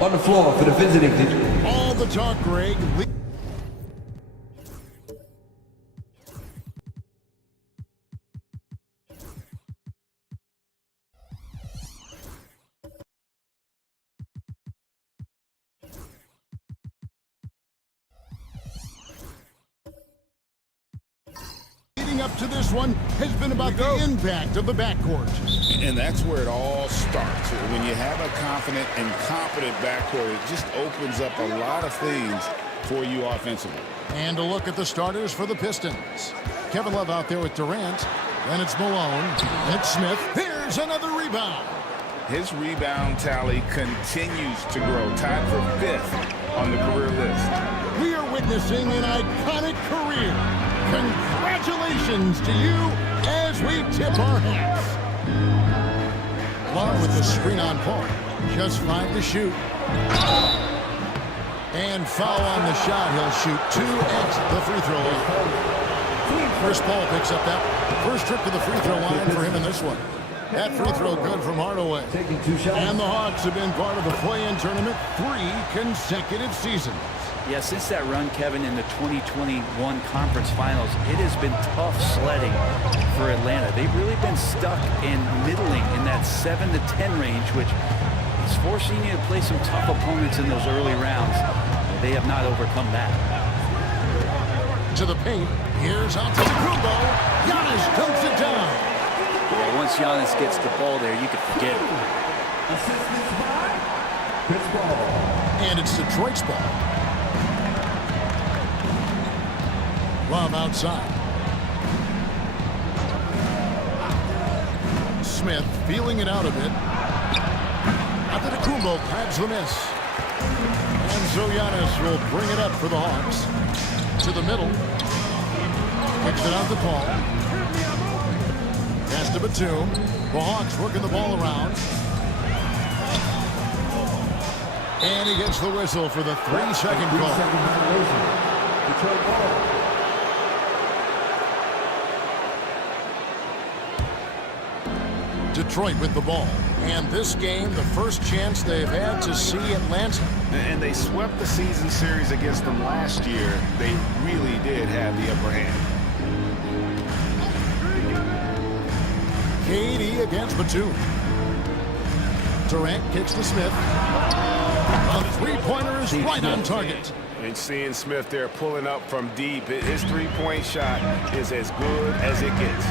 On the floor for the visiting team. All the talk, Greg. Leading up to this one has been about the impact of the backcourt. And that's where it all starts. When you have a confident and competent backcourt, it just opens up a lot of things for you offensively. And a look at the starters for the Pistons. Kevin Love out there with Durant. Then it's Malone. And it's Smith. Here's another rebound. His rebound tally continues to grow. Tied for 5th on the career list. We are witnessing an iconic career. Congratulations to you as we tip our hats. Love with the screen on Paul. Just 5 to shoot. And foul on the shot. He'll shoot 2 at the free throw line. Chris Paul picks up that first trip to the free throw line for him in this one. That free throw good from Hardaway. And the Hawks have been part of the play-in tournament 3 consecutive seasons. Yeah, since that run, Kevin, in the 2021 Conference Finals, it has been tough sledding for Atlanta. They've really been stuck in middling in that 7 to 10 range, which is forcing you to play some tough opponents in those early rounds. They have not overcome that. To the paint. Here's Antetokounmpo. Giannis dunks it down. Yeah, once Giannis gets the ball there, you can forget it. Assistance by Chris Paul. And it's Detroit's ball. Love outside. Smith feeling it out a bit. Antetokounmpo grabs the miss. And so Giannis will bring it up for the Hawks. To the middle. Kicks it out to Paul. Pass to Batum. The Hawks working the ball around. And he gets the whistle for the 3-second call. Detroit ball. Detroit with the ball. And this game, the first chance they've had to see Atlanta. And they swept the season series against them last year. They really did have the upper hand. KD against Batum. Durant kicks to Smith. A three-pointer is right on target. And seeing Smith there pulling up from deep, his three-point shot is as good as it gets.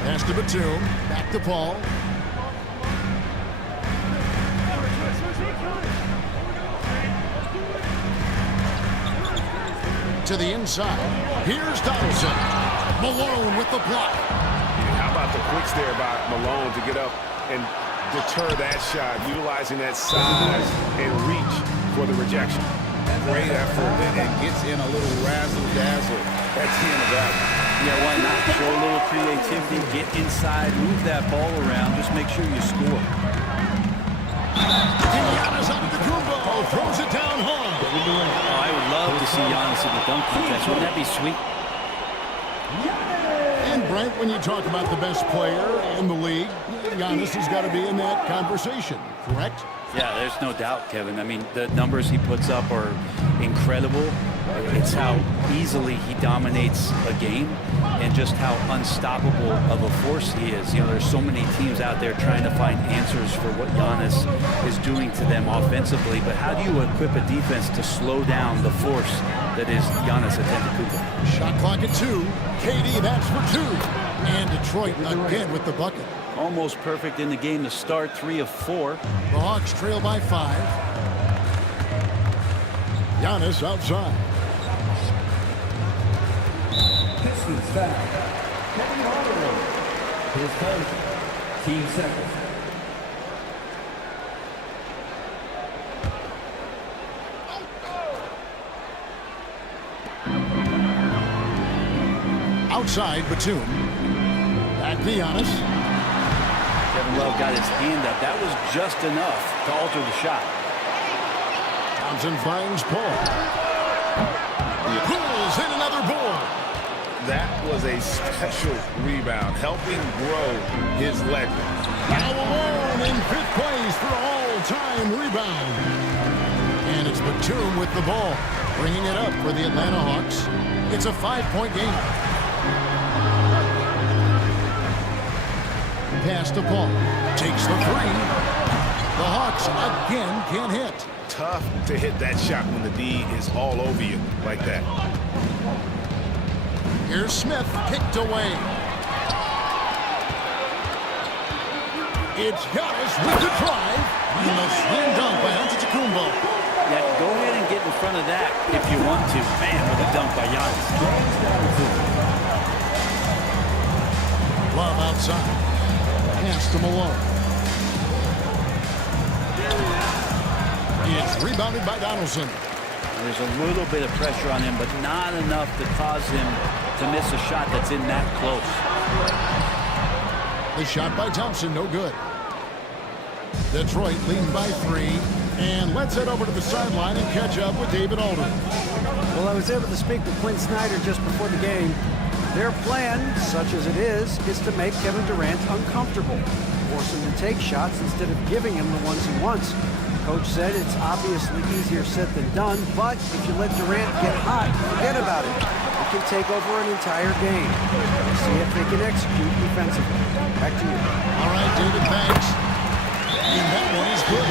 Pass to Batum. Back to Paul. To the inside. Here's Donaldson. Malone with the block. How about the quicks there by Malone to get up and deter that shot, utilizing that size and reach for the rejection. Great effort, and gets in a little razzle-dazzle at the end of that one. Yeah, why not? Show a little creativity, get inside, move that ball around, just make sure you score. Giannis Antetokounmpo throws it down hard. Oh, I would love to see Giannis in the dunk contest. Wouldn't that be sweet? And Brent, when you talk about the best player in the league, Giannis has got to be in that conversation, correct? Yeah, there's no doubt, Kevin. I mean, the numbers he puts up are incredible. It's how easily he dominates a game and just how unstoppable of a force he is. You know, there's so many teams out there trying to find answers for what Giannis is doing to them offensively. But how do you equip a defense to slow down the force that is Giannis Antetokounmpo? Shot clock at 2. KD, that's for 2. And Detroit again with the bucket. Almost perfect in the game to start, 3 of 4. The Hawks trail by 5. Giannis outside. Pistons foul. Kevin Hardaway. His first. Team second. Outside, Batum. Back to Giannis. Kevin Love got his hand up. That was just enough to alter the shot. Thompson finds Paul. Pulls in another board. That was a special rebound, helping grow his legend. Now alone in 5th place for all-time rebound. And it's Batum with the ball, bringing it up for the Atlanta Hawks. It's a 5-point game. Pass to Paul. Takes the 3. The Hawks again can't hit. Tough to hit that shot when the D is all over you like that. Here's Smith, kicked away. It's Giannis with the drive. And the slam dunk by Antetokounmpo. Yeah, go ahead and get in front of that if you want to. Man, with a dunk by Giannis. Love outside. Pass to Malone. It's rebounded by Donaldson. There's a little bit of pressure on him, but not enough to cause him to miss a shot that's in that close. The shot by Thompson, no good. Detroit leading by 3. And let's head over to the sideline and catch up with David Aldridge. Well, I was able to speak with Quinn Snyder just before the game. Their plan, such as it is to make Kevin Durant uncomfortable. Force him to take shots instead of giving him the ones he wants. Coach said it's obviously easier said than done, but if you let Durant get hot, forget about it. It can take over an entire game. See if they can execute defensively. Back to you. All right, David, thanks. And that one is good.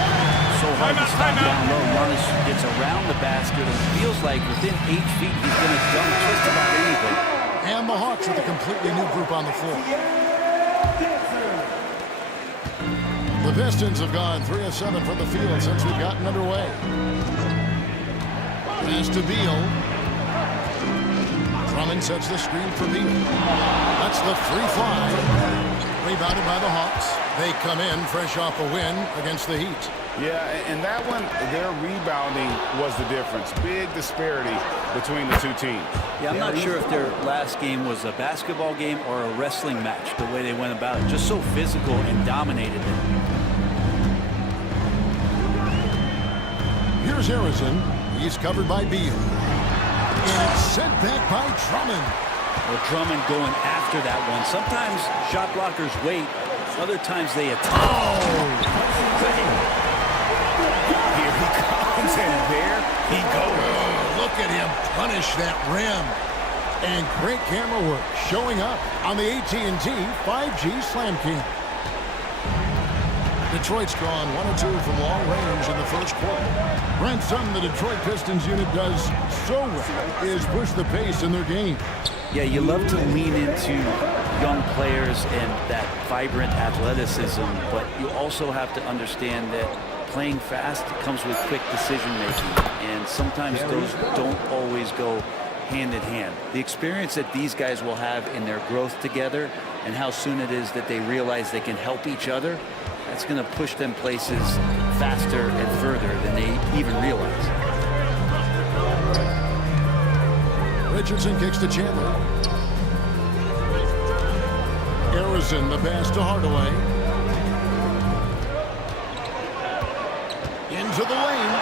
So hard to stop down low. Giannis gets around the basket and feels like within 8 feet he's going to dunk just about anything. And the Hawks with a completely new group on the floor. The Pistons have gone 3 of 7 from the field since we've gotten underway. Pass to Beal. Drummond sets the screen for Beal. That's the free fly. Rebounded by the Hawks. They come in fresh off a win against the Heat. Yeah, and that one, their rebounding was the difference. Big disparity between the two teams. Yeah, I'm not sure if their last game was a basketball game or a wrestling match, the way they went about it. Just so physical and dominated them. Here's Harrison. He's covered by Beal. And it's sent back by Drummond. Well, Drummond going after that one. Sometimes shot blockers wait. Other times they attack. Here he comes, and there he goes. Oh, look at him punish that rim. And great camera work showing up on the AT&T 5G Slam King. Detroit's gone 1 of 2 from long range in the first quarter. Brent, something the Detroit Pistons unit does so well is push the pace in their game. Yeah, you love to lean into young players and that vibrant athleticism, but you also have to understand that playing fast comes with quick decision-making, and sometimes those don't always go hand in hand. The experience that these guys will have in their growth together and how soon it is that they realize they can help each other, that's going to push them places faster and further than they even realize. Richardson kicks to Chandler. Harrison, the pass to Hardaway. Into the lane.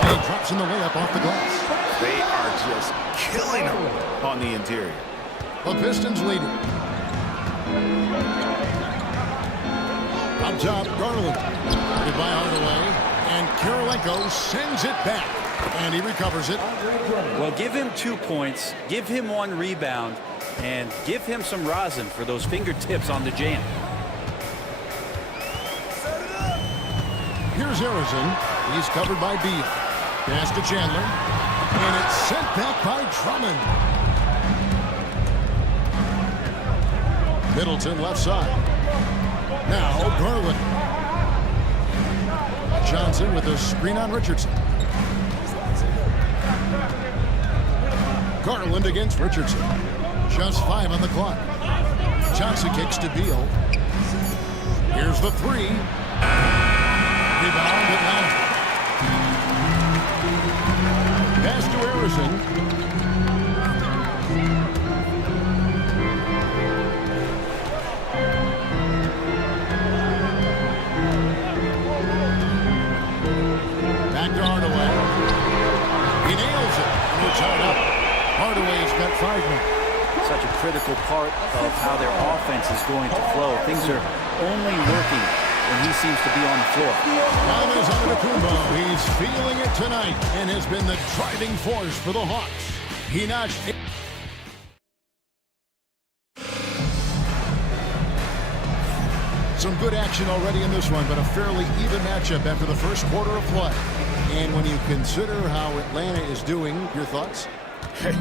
And he drops in the layup off the glass. They are just killing him on the interior. The Pistons lead it. Up top, Garland. Guarded by Hardaway. And Kirilenko sends it back. And he recovers it. Well, give him 2 points, give him 1 rebound, and give him some rosin for those fingertips on the jam. Here's Harrison. He's covered by Beal. Pass to Chandler. And it's sent back by Drummond. Middleton left side. Now Garland. Johnson with a screen on Richardson. Garland against Richardson. Just 5 on the clock. Johnson kicks to Beal. Here's the 3. Rebound Atlanta. Pass to Harrison. Back to Hardaway. He nails it. And we're tied up. Hardaway's got 5 minutes. Such a critical part of how their offense is going to flow. Things are only working when he seems to be on the floor. Giannis Antetokounmpo, he's feeling it tonight and has been the driving force for the Hawks. He notched some good action already in this one, but a fairly even matchup after the first quarter of play. And when you consider how Atlanta is doing, your thoughts? Hey,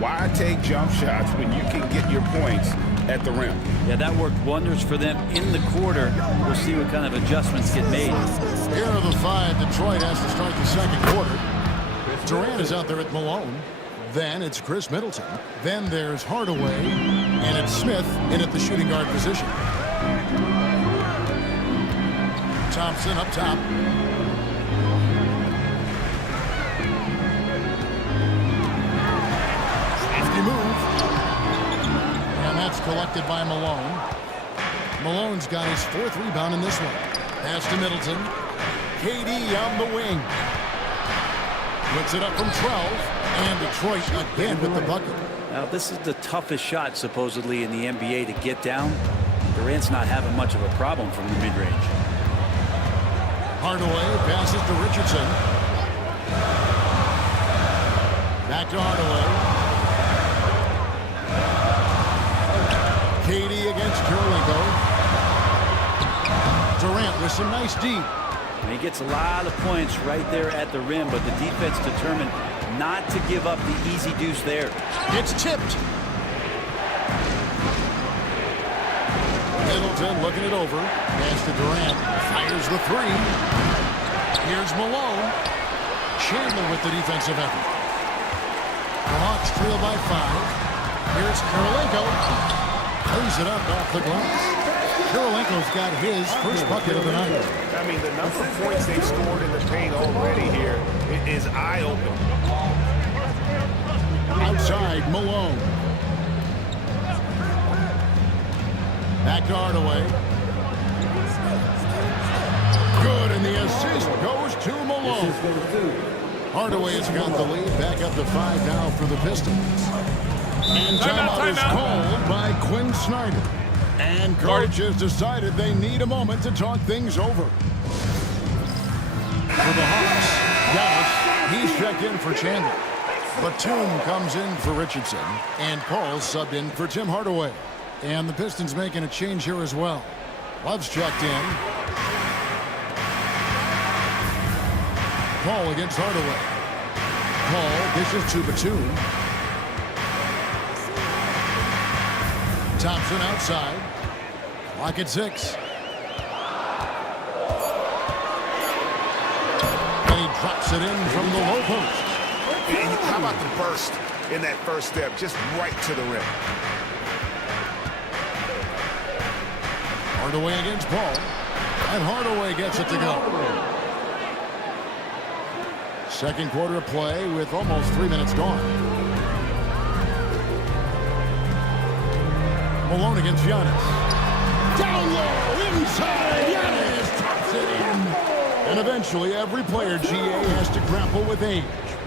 why take jump shots when you can get your points at the rim? Yeah, that worked wonders for them in the quarter. We'll see what kind of adjustments get made. Here are the 5. Detroit has to start the second quarter. Durant is out there at Malone. Then it's Chris Middleton. Then there's Hardaway. And it's Smith in at the shooting guard position. Thompson up top. Safety move. And that's collected by Malone. Malone's got his 4th rebound in this one. Pass to Middleton. KD on the wing. Puts it up from 12. And Detroit again with the bucket. Now, this is the toughest shot, supposedly, in the NBA to get down. Durant's not having much of a problem from the mid-range. Hardaway passes to Richardson. Back to Hardaway. KD against Kirilenko. Durant with some nice D. And he gets a lot of points right there at the rim, but the defense determined not to give up the easy deuce there. It's tipped. Middleton looking it over. Pass to Durant. Fires the 3. Here's Malone. Chandler with the defensive effort. The Hawks trail by 5. Here's Kirilenko. Plays it up off the glass. Kirilenko's got his first bucket of the night. I mean, the number of points they've scored in the paint already here is eye-opening. Outside, Malone. Back to Hardaway. Good, and the assist goes to Malone. Hardaway has got the lead back up to 5 now for the Pistons. And timeout is called by Quinn Snyder. And coach has decided they need a moment to talk things over. For the Hawks, Giannis, he's checked in for Chandler. Batum comes in for Richardson. And Paul's subbed in for Tim Hardaway. And the Pistons making a change here as well. Love's checked in. Paul against Hardaway. Paul dishes to Batum. Thompson outside. Clock at 6. And he drops it in from the low post. And how about the burst in that first step, just right to the rim? Hardaway against Paul. And Hardaway gets it to go. Second quarter of play with almost 3 minutes gone. Malone against Giannis. Down low, inside, Giannis taps it in. And eventually every player GA has to grapple with age,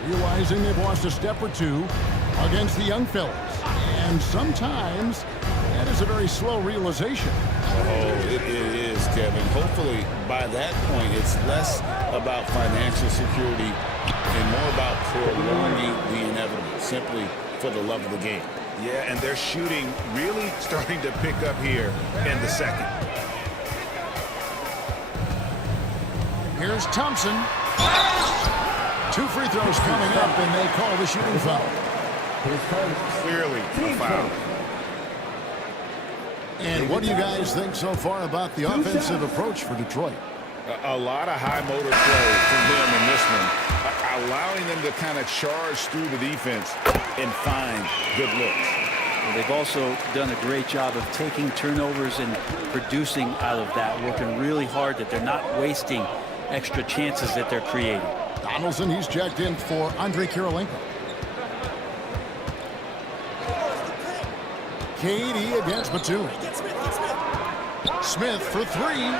realizing they've lost a step or two against the young fellas. And sometimes that is a very slow realization. Oh, it is, Kevin. Hopefully, by that point, it's less about financial security and more about prolonging the inevitable, simply for the love of the game. Yeah, and their shooting really starting to pick up here in the second. Here's Thompson. 2 free throws coming up, and they call the shooting foul. Clearly a foul. And what do you guys think so far about the offensive approach for Detroit? A lot of high motor play from them in this one, allowing them to kind of charge through the defense and find good looks. Well, they've also done a great job of taking turnovers and producing out of that, working really hard that they're not wasting extra chances that they're creating. Donaldson, he's checked in for Andrei Kirilenko. KD against Batum. Smith for 3.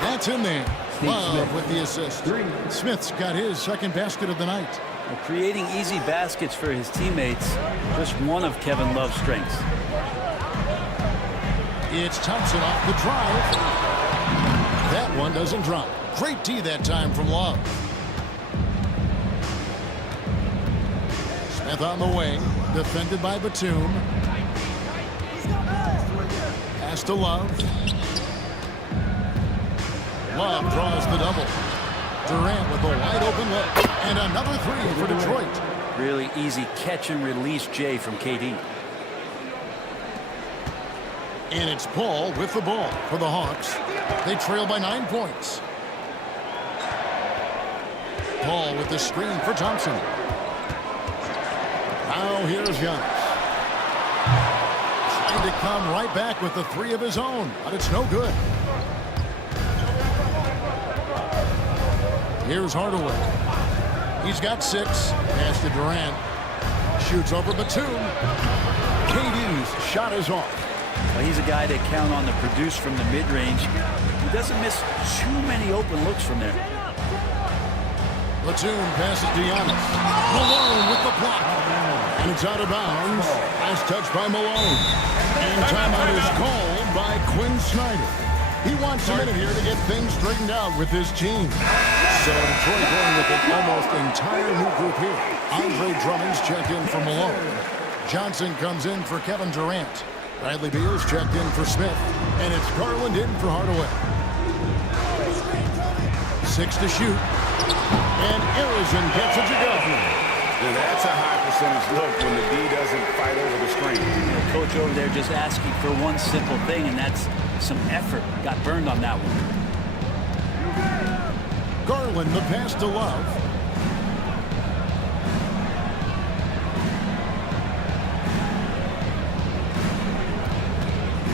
That's in there. Love with the assist. Smith's got his second basket of the night. Well, creating easy baskets for his teammates, just one of Kevin Love's strengths. It's Thompson off the drive. That one doesn't drop. Great D that time from Love. Smith on the wing, defended by Batum. Pass to Love. Love draws the double. Durant with a wide open look. And another 3 for Detroit. Really easy catch and release, Jay, from KD. And it's Paul with the ball for the Hawks. They trail by 9 points. Paul with the screen for Thompson. Now here's Giannis. Trying to come right back with the 3 of his own, but it's no good. Here's Hardaway. He's got 6. Pass to Durant. Shoots over Batum. KD's shot is off. Well, he's a guy they count on to produce from the mid-range. He doesn't miss too many open looks from there. Batum passes to Giannis. Malone with the block. And it's out of bounds. Nice touch by Malone. And timeout is called by Quinn Snyder. He wants a minute here to get things straightened out with his team. So Detroit going with an almost entire new group here. Andre Drummond's checked in for Malone. Johnson comes in for Kevin Durant. Bradley Beal's checked in for Smith. And it's Garland in for Hardaway. 6 to shoot. And Arizon gets it to go. And that's a high percentage look when the D doesn't fight over the screen. Coach over there just asking for one simple thing, and that's some effort. Got burned on that one. Garland, the pass to Love.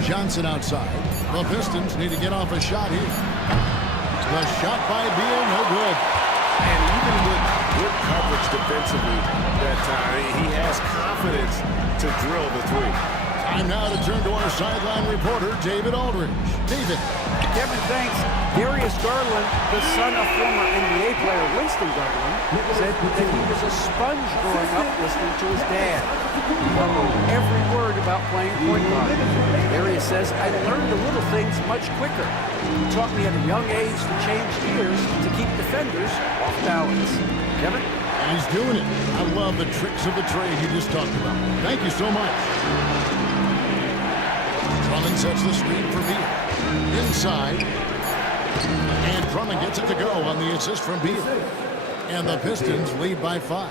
Johnson outside. The Pistons need to get off a shot here. The shot by Beal, no good. And even with good coverage defensively that time, he has confidence to drill the 3. Time now to turn to our sideline reporter, David Aldridge. David. Kevin, thanks. Darius Garland, the son of former NBA player Winston Garland, said that he was a sponge growing up listening to his dad. He followed every word about playing point guard. Darius says, I learned the little things much quicker. He taught me at a young age to change gears to keep defenders off balance. Kevin? He's doing it. I love the tricks of the trade you just talked about. Thank you so much. Drummond sets the screen for Beal. Inside. And Drummond gets it to go on the assist from Beal. And the Pistons lead by 5.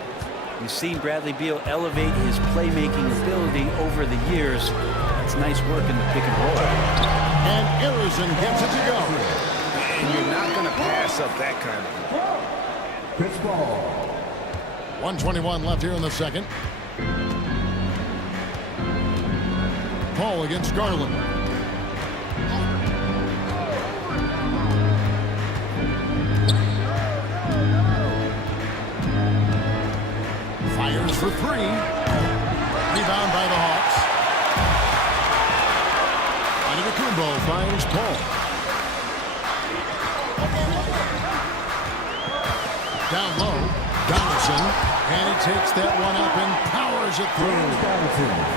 You've seen Bradley Beal elevate his playmaking ability over the years. It's nice work in the pick and roll. And Arizon gets it to go. And you're not going to pass up that kind of ball. Chris Paul. 1:21 left here in the second. Paul against Garland. Fires for 3. Rebound by the Hawks. Antetokounmpo finds Paul. Down low. Dallas Thompson, and he takes that one up and powers it through.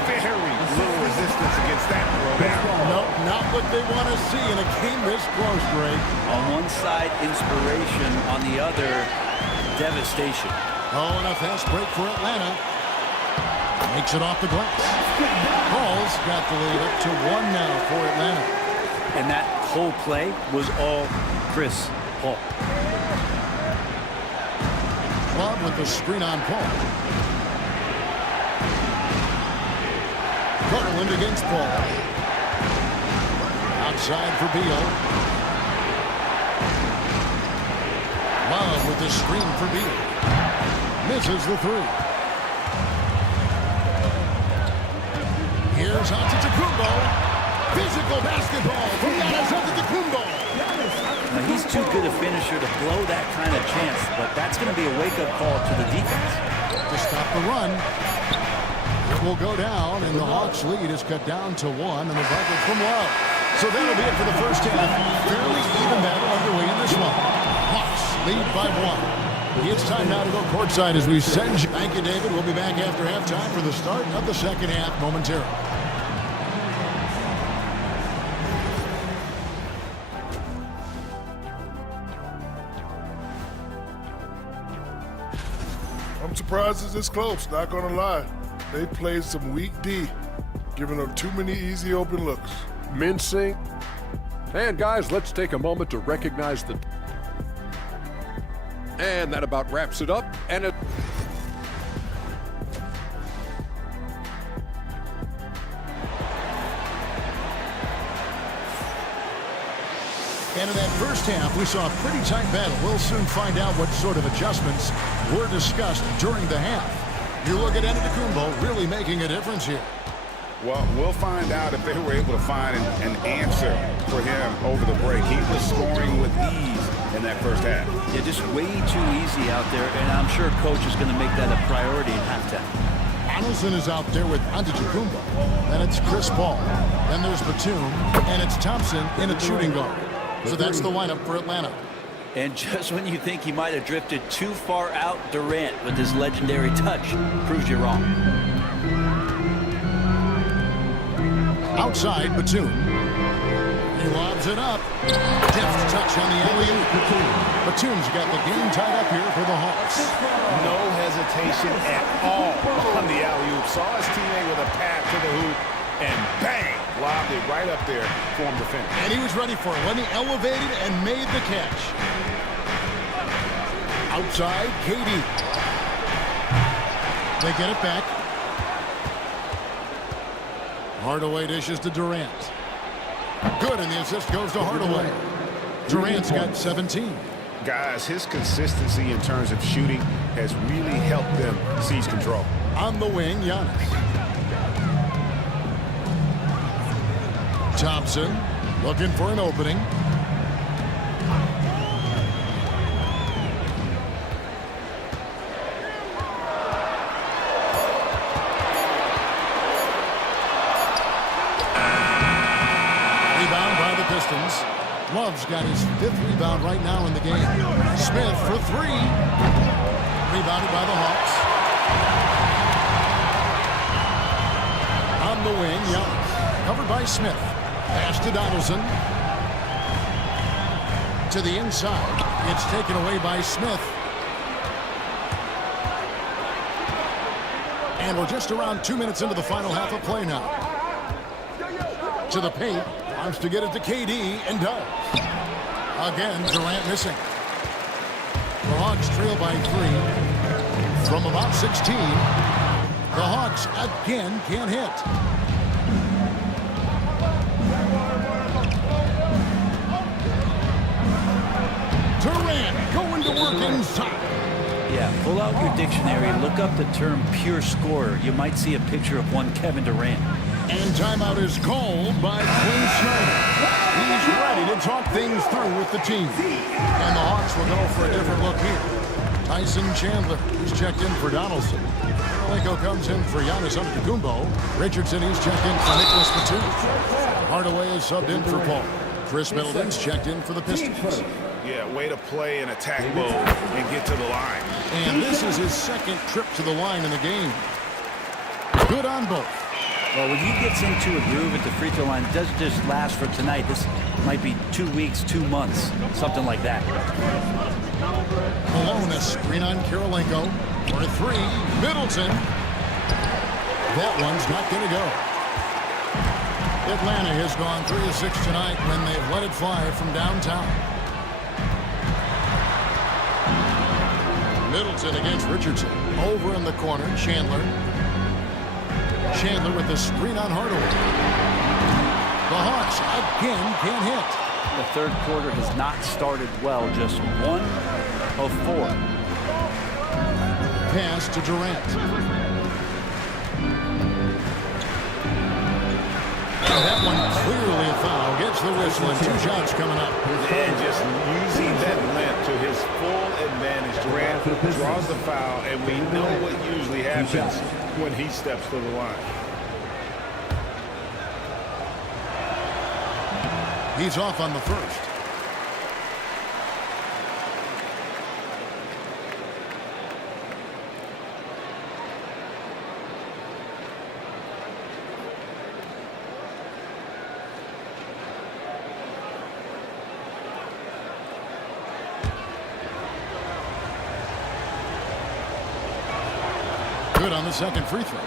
Very little resistance against that throw down. Nope, not what they want to see in a game this close, Greg. On one side, inspiration. On the other, devastation. Oh, and a fast break for Atlanta. Makes it off the glass. Paul's got the lead up to 1 now for Atlanta. And that whole play was all Chris Paul. Love with the screen on Paul. Garland against Paul. Outside for Beal. Love with the screen for Beal. Misses the three. Here's Antetokounmpo. Physical basketball from Giannis Antetokounmpo. Now, he's too good a finisher to blow that kind of chance, but that's going to be a wake-up call to the defense. To stop the run. It will go down, and the Hawks' lead is cut down to 1, and the bucket from Love. So that'll be it for the first half. Fairly even battle underway in this one. Hawks lead by 1. It's time now to go courtside as we send you. Thank you, David. We'll be back after halftime for the start of the second half momentarily. I'm surprised it's this close, not gonna lie. They played some weak D, giving up too many easy open looks. Mincing. And guys, let's take a moment to recognize the... And that about wraps it up. And it... And in that first half, we saw a pretty tight battle. We'll soon find out what sort of adjustments were discussed during the half. You look at Antetokounmpo really making a difference here. Well, we'll find out if they were able to find an answer for him over the break. He was scoring with ease in that first half. Yeah, just way too easy out there, and I'm sure coach is going to make that a priority in halftime. Donaldson is out there with Antetokounmpo. Then it's Chris Paul. Then there's Batum, and it's Thompson in a shooting guard. So that's the lineup for Atlanta. And just when you think he might have drifted too far out, Durant with his legendary touch proves you wrong. Outside, Batum. He lobs it up. Deft touch on the alley-oop. Batum's got the game tied up here for the Hawks. No hesitation at all on the alley-oop. Saw his teammate with a pass to the hoop, and bang! Lobbed it right up there for him to finish. And he was ready for it when he elevated and made the catch. Outside, KD. They get it back. Hardaway dishes to Durant. Good, and the assist goes to Hardaway. Durant's got 17. Guys, his consistency in terms of shooting has really helped them seize control. On the wing, Giannis. Thompson looking for an opening. Rebound by the Pistons. Love's got his 5th rebound right now in the game. Smith for 3. Rebounded by the Hawks. On the wing, Giannis. Covered by Smith. Pass to Donaldson. To the inside. It's taken away by Smith. And we're just around 2 minutes into the final half of play now. To the paint. Wants to get it to KD and does. Again, Durant missing. The Hawks trail by 3. From about 16. The Hawks again can't hit. Durant going to work inside. Yeah, pull out your dictionary, look up the term pure scorer. You might see a picture of one Kevin Durant. And timeout is called by Quinn Snyder. He's ready to talk things through with the team. And the Hawks will go for a different look here. Tyson Chandler, who's checked in for Donaldson. Malenko comes in for Giannis Antetokounmpo. Richardson, he's checked in for Nicholas Batum. Hardaway is subbed in for Paul. Chris Middleton's checked in for the Pistons. Yeah, way to play in attack mode and get to the line. And this is his second trip to the line in the game. Good on both. Well, when he gets into a groove at the free throw line, it doesn't just last for tonight. This might be 2 weeks, 2 months, something like that. Malone, a screen on Kirilenko. For 3, Middleton. That one's not going to go. Atlanta has gone 3 of 6 tonight when they've let it fly from downtown. Middleton against Richardson. Over in the corner, Chandler. Chandler with the screen on Hardaway. The Hawks again can't hit. The third quarter has not started well, just 1 of 4. Pass to Durant. That one clearly a foul. Gets the whistle and 2 shots coming up. And just using that length to his full advantage. Durant draws the foul, and we know what usually happens when he steps to the line. He's off on the first. Good on the second free throw.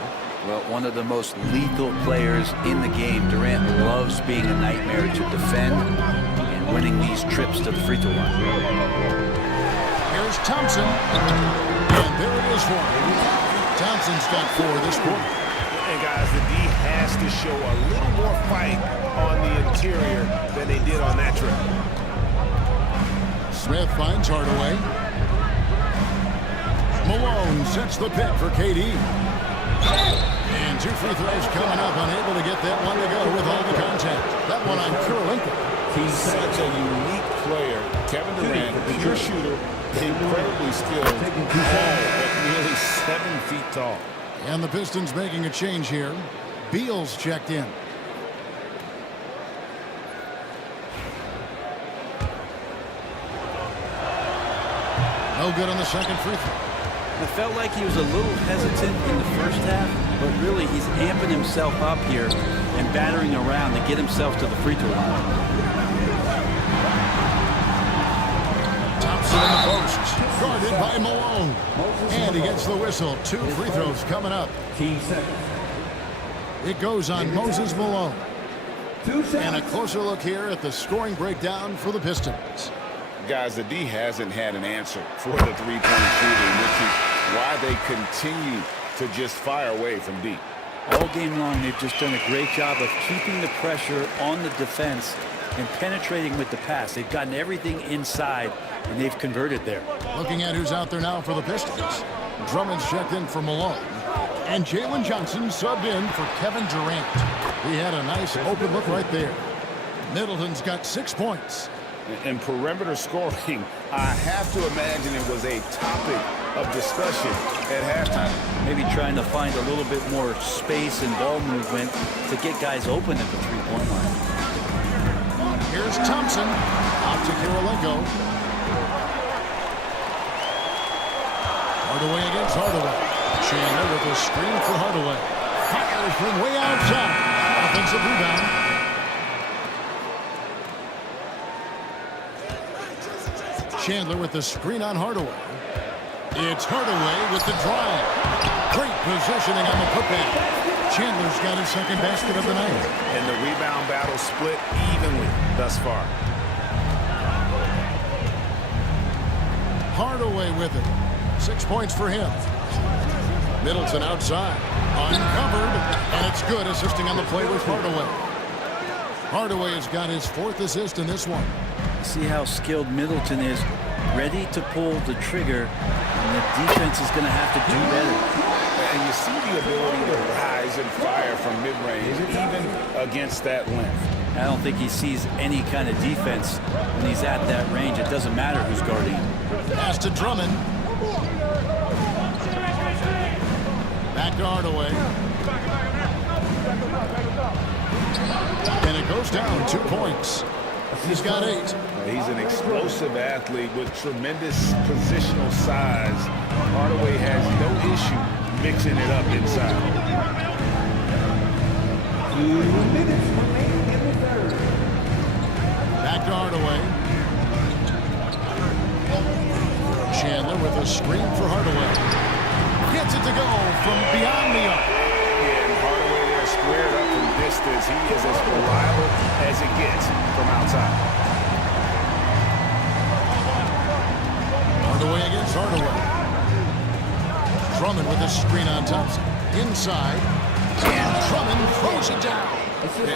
Well, one of the most lethal players in the game. Durant loves being a nightmare to defend and winning these trips to the free throw line. Here's Thompson. And there it is for him. Thompson's got 4 this quarter. And guys, the D has to show a little more fight on the interior than they did on that trip. Smith finds Hardaway. Malone sets the pick for KD. And 2 free throws coming up, unable to get that one to go with all the contact. That one on Kirilenko. He's such a unique player. Kevin Durant, pure shooter, incredibly skilled, all at nearly 7 feet tall. And the Pistons making a change here. Beal's checked in. No good on the second free throw. It felt like he was a little hesitant in the first half, but really he's amping himself up here and battering around to get himself to the free throw line. Thompson in the post, guarded by Malone. And he gets the whistle. 2 free throws coming up. It goes on Moses Malone. And a closer look here at the scoring breakdown for the Pistons. Guys, the D hasn't had an answer for the three-point shooting, which is why they continue to just fire away from deep. All game long, they've just done a great job of keeping the pressure on the defense and penetrating with the pass. They've gotten everything inside, and they've converted there. Looking at who's out there now for the Pistons. Drummond's checked in for Malone. And Jalen Johnson subbed in for Kevin Durant. He had a nice open look right there. Middleton's got 6 points. And perimeter scoring, I have to imagine it was a topic of discussion at halftime. Maybe trying to find a little bit more space and ball movement to get guys open at the three-point line. Here's Thompson. Out to Kirilenko. Hardaway against Hardaway. Chandler with a screen for Hardaway. Fires from way outside. Offensive rebound. Chandler with the screen on Hardaway. It's Hardaway with the drive. Great positioning on the putback. Chandler's got his second basket of the night. And the rebound battle split evenly thus far. Hardaway with it. 6 points for him. Middleton outside. Uncovered. And it's good, assisting on the play with Hardaway. Hardaway has got his 4th assist in this one. See how skilled Middleton is, ready to pull the trigger, and the defense is going to have to do better. And you see the ability to rise and fire from mid-range, even against that length. I don't think he sees any kind of defense when he's at that range. It doesn't matter who's guarding him. Pass to Drummond. Back to Hardaway. And it goes down 2 points. He's got 8. He's an explosive athlete with tremendous positional size. Hardaway has no issue mixing it up inside. 2 minutes remaining in the third. Back to Hardaway. Chandler with a screen for Hardaway. Gets it to go from beyond the arc. And Hardaway there squared up from distance. He is as reliable as it gets from outside. Hardaway against Hardaway. Drummond with a screen on Thompson. Inside. And Drummond throws it down.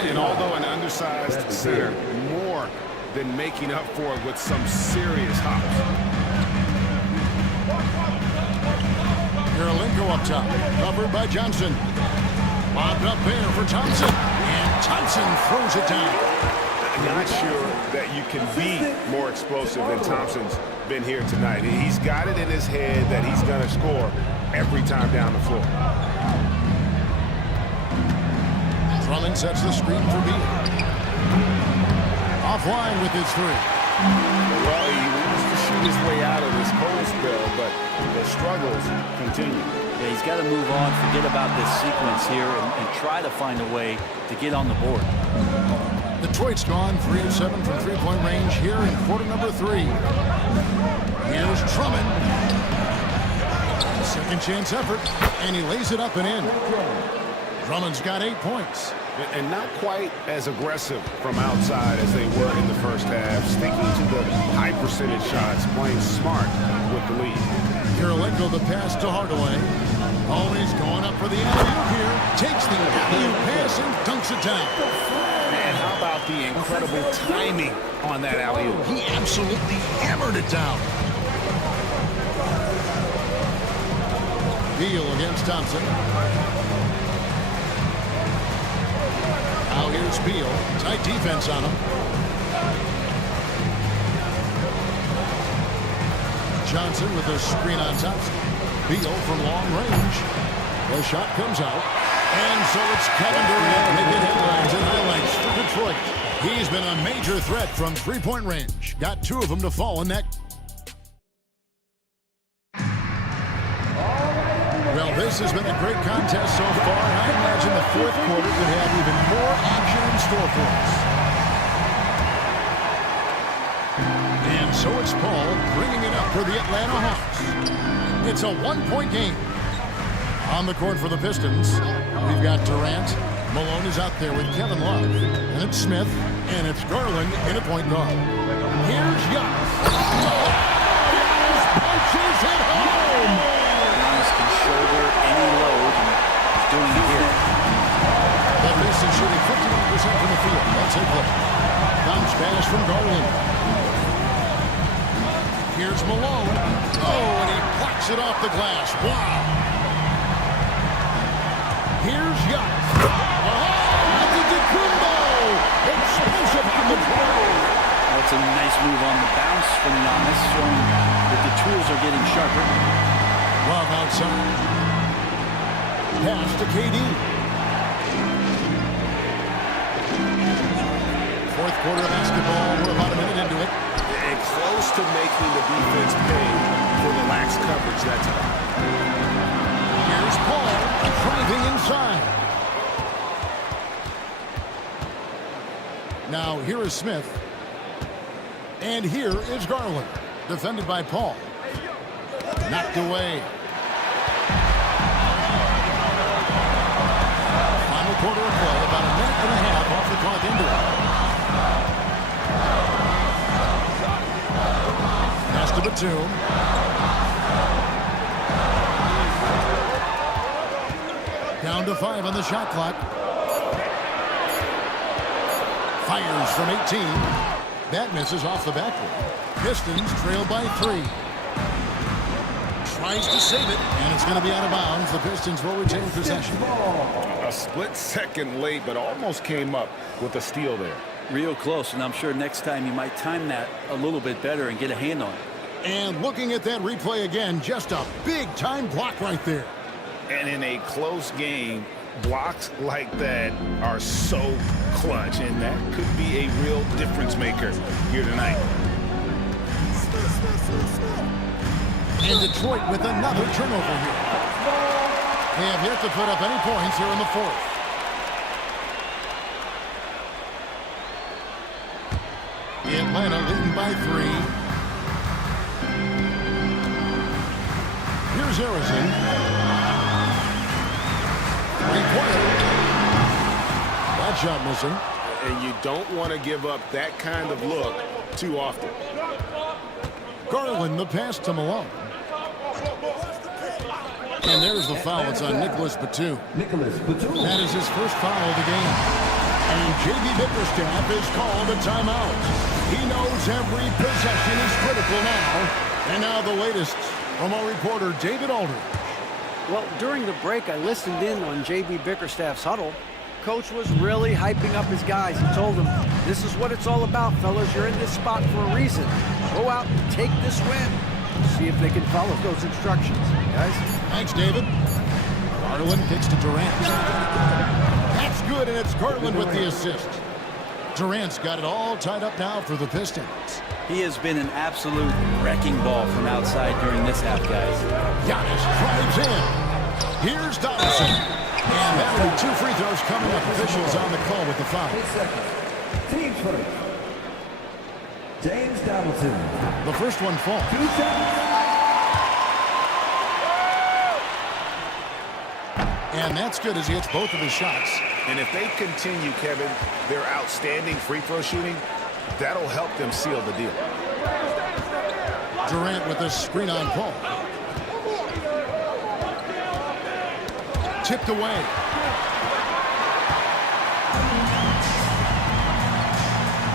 And although an undersized center, more than making up for it with some serious hops. Kirilenko up top, covered by Johnson. Lobbed up there for Thompson. And Thompson throws it down. Not sure that you can be more explosive than Thompson's been here tonight. He's got it in his head that he's going to score every time down the floor. Drummond sets the screen for Beal. Offline with his 3. Well, he wants to shoot his way out of this cold spell, but the struggles continue. Yeah, he's got to move on, forget about this sequence here, and try to find a way to get on the board. Detroit's gone 3 of 7 from three-point range here in quarter number 3. Here's Drummond. Second chance effort, and he lays it up and in. Drummond's got 8 points. And not quite as aggressive from outside as they were in the first half, sticking to the high percentage shots, playing smart with the lead. Kirilenko the pass to Hardaway. Always going up for the alley-oop here. Takes the alley-oop pass and dunks it down. And how about the incredible timing on that alley-oop? He absolutely hammered it down. Beal against Thompson. Now here's Beal. Tight defense on him. Johnson with a screen on Thompson. Beal from long range. The shot comes out. And so it's Kevin Durant making headlines and highlights for Detroit. He's been a major threat from three-point range. Got 2 of them to fall in that. Well, this has been a great contest so far, and I imagine the fourth quarter could have even more action in store for us. And so it's Paul bringing it up for the Atlanta Hawks. It's a 1-point game. On the court for the Pistons, we've got Durant. Malone is out there with Kevin Love. And it's Smith, and it's Garland in a point guard. Here's Giannis. Giannis punches it home! Giannis can shoulder any load, and he's doing it here. The Pistons shooting 51% from the field. That's it. Bounce pass from Garland. Here's Malone. Oh, and he plucks it off the glass. Wow. Here's Giannis. Oh, Antetokounmpo! Explosive on the dribble. That's a nice move on the bounce from Giannis, showing that the tools are getting sharper. Love outside. Pass to KD. Fourth quarter of basketball. We're about a minute into it. And close to making the defense pay for the lax coverage that time. Here's Paul driving inside. Now here is Smith. And here is Garland. Defended by Paul. Knocked away. Final quarter of play. About a minute and a half off the clock into it. Pass to Batum. Down to 5 on the shot clock. Fires from 18. That misses off the backboard. Pistons trail by 3. Tries to save it, and it's going to be out of bounds. The Pistons will retain possession. A split second late, but almost came up with a steal there. Real close, and I'm sure next time you might time that a little bit better and get a hand on it. And looking at that replay again, just a big-time block right there. And in a close game, Blocks like that are so clutch, and that could be a real difference maker here tonight. And Detroit with another turnover here. They have yet to put up any points here in the fourth. Atlanta leading by 3. Here's Harrison. Three-pointer. That shot missing. And you don't want to give up that kind of look too often. Garland, the pass to Malone. And there's the foul. It's on Nicholas Batum. Nicholas Batum. That is his first foul of the game. And J.B. Bickerstaff has called a timeout. He knows every possession is critical now. And now the latest from our reporter, David Aldridge. Well, during the break, I listened in on J.B. Bickerstaff's huddle. Coach was really hyping up his guys. He told them, this is what it's all about, fellas. You're in this spot for a reason. Go out and take this win. See if they can follow those instructions, guys. Thanks, David. Garland kicks to Durant. That's good, and it's Garland with the assist. Durant's got it all tied up now for the Pistons. He has been an absolute wrecking ball from outside during this half, guys. Giannis drives in. Here's Donaldson. And that'll be 2 free throws coming up. Officials on the call with the foul. 8 seconds. Team first. James Donaldson. The first one falls. 2 seconds. And that's good as he hits both of his shots. And if they continue, Kevin, their outstanding free throw shooting, that'll help them seal the deal. Durant with a screen on Paul. Tipped away.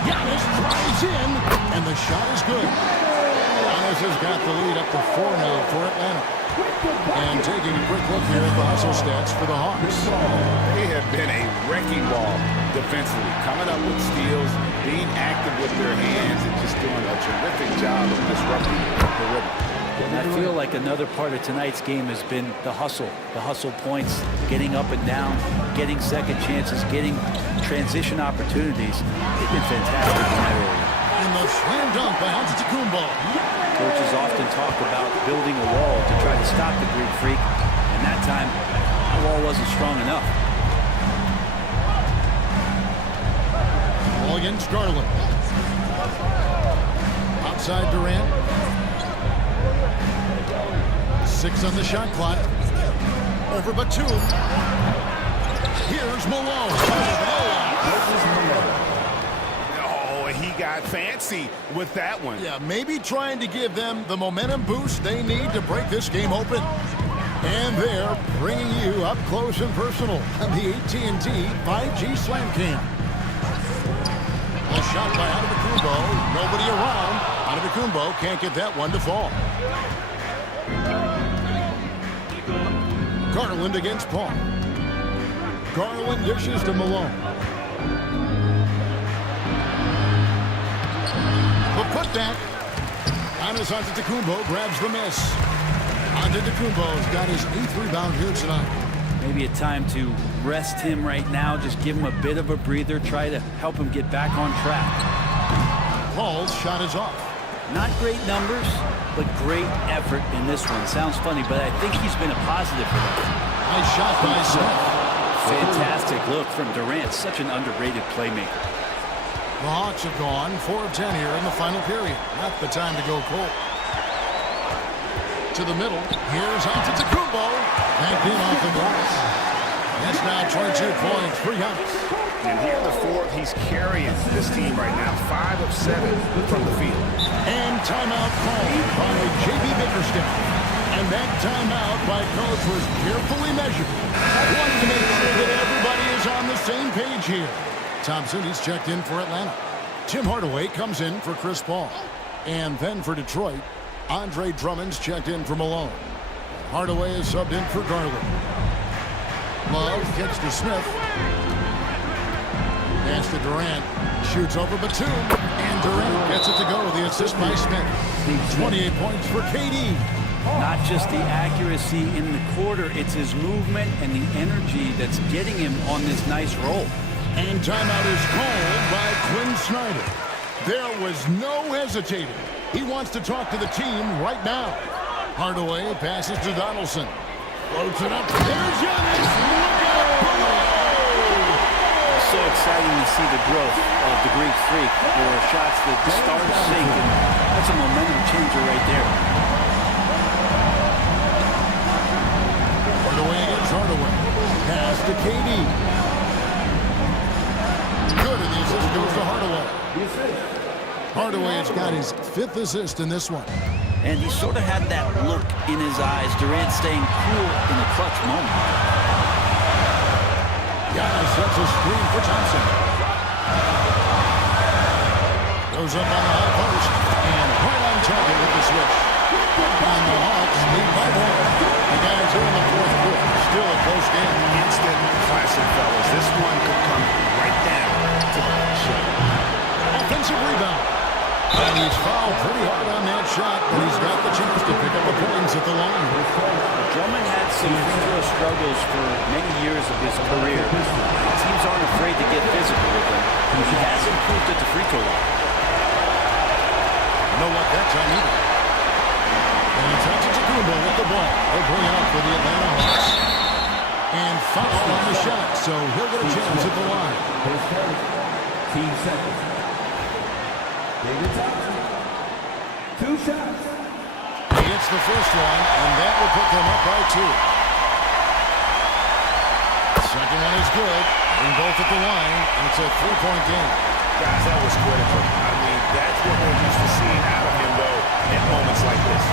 Giannis drives in, and the shot is good. Giannis has got the lead up to 4 now for Atlanta. And taking a quick look here at the hustle stats for the Hawks. They have been a wrecking ball defensively, coming up with steals, being active with their hands, and just doing a terrific job of disrupting the rhythm. And I feel like another part of tonight's game has been the hustle points, getting up and down, getting second chances, getting transition opportunities. They've been fantastic in that area. And the slam dunk by Antetokounmpo. Coaches often talk about building a wall to try to stop the Greek Freak, and that time, the wall wasn't strong enough. Ball against Garland. Outside Durant. 6 on the shot clock. Over Batum. Here's Malone. Oh, he got fancy with that one. Yeah, maybe trying to give them the momentum boost they need to break this game open. And they're bringing you up close and personal on the AT&T 5G Slam Cam. A shot by Antetokounmpo. Nobody around. Antetokounmpo can't get that one to fall. Garland against Paul. Garland dishes to Malone. The putback. Giannis Antetokounmpo grabs the miss. Antetokounmpo's got his 8th rebound here tonight. Maybe a time to rest him right now, just give him a bit of a breather, try to help him get back on track. Paul's shot is off. Not great numbers, but great effort in this one. Sounds funny, but I think he's been a positive for them. Nice shot by Smith. Fantastic look from Durant, such an underrated playmaker. The Hawks have gone 4 of 10 here in the final period. Not the time to go cold. To the middle. Here's Antetokounmpo. Banked in off the glass. That's now 22 points for Giannis. And here in the fourth, he's carrying this team right now. 5 of 7 from the field. And timeout called by J.B. Bickerstaff. And that timeout by coach was carefully measured. Wanting to make sure that everybody is on the same page here. Thompson, he's checked in for Atlanta. Tim Hardaway comes in for Chris Paul. And then for Detroit, Andre Drummond's checked in for Malone. Hardaway is subbed in for Garland. Love kicks to Smith. Pass to Durant. Shoots over Batum. And Durant gets it to go. The assist by Smith. 28 points for KD. Not just the accuracy in the quarter, it's his movement and the energy that's getting him on this nice roll. And timeout is called by Quinn Snyder. There was no hesitating. He wants to talk to the team right now. Hardaway passes to Donaldson. Floats it up. There's Giannis. Look out below! So exciting to see the growth of the Greek Freak, where shots that start sinking. That's a momentum changer right there. Hardaway against Hardaway. Pass to KD. Good, and the assist goes to Hardaway. Hardaway has got his 5th assist in this one. And he sort of had that look in his eyes. Durant staying cool in a clutch moment. Giannis sets a screen for Thompson. Goes up on the high post. And right on target with the switch. And the Hawks lead by 1. The guys are in the 4th quarter. Still a close game. Instant classic, fellas. This one could come right down to the shot. Offensive rebound. And he's fouled pretty hard on that shot, but he's got the chance to pick up the points at the line. Drummond had some free throw struggles for many years of his career. Teams aren't afraid to get physical with him. He has improved at the free throw line. No luck that time either. And it's Antetokounmpo with the ball. They'll bring out for the Atlanta Hawks. And foul on the shot, so he'll get a chance at the line. Team seconds. David Thompson. 2 shots. He gets the first one, and that will put them up by 2. Second one is good. Bring both at the line, and it's a 3-point game. Guys, that was critical. I mean, that's what we're used to seeing out of him, though, at moments like this.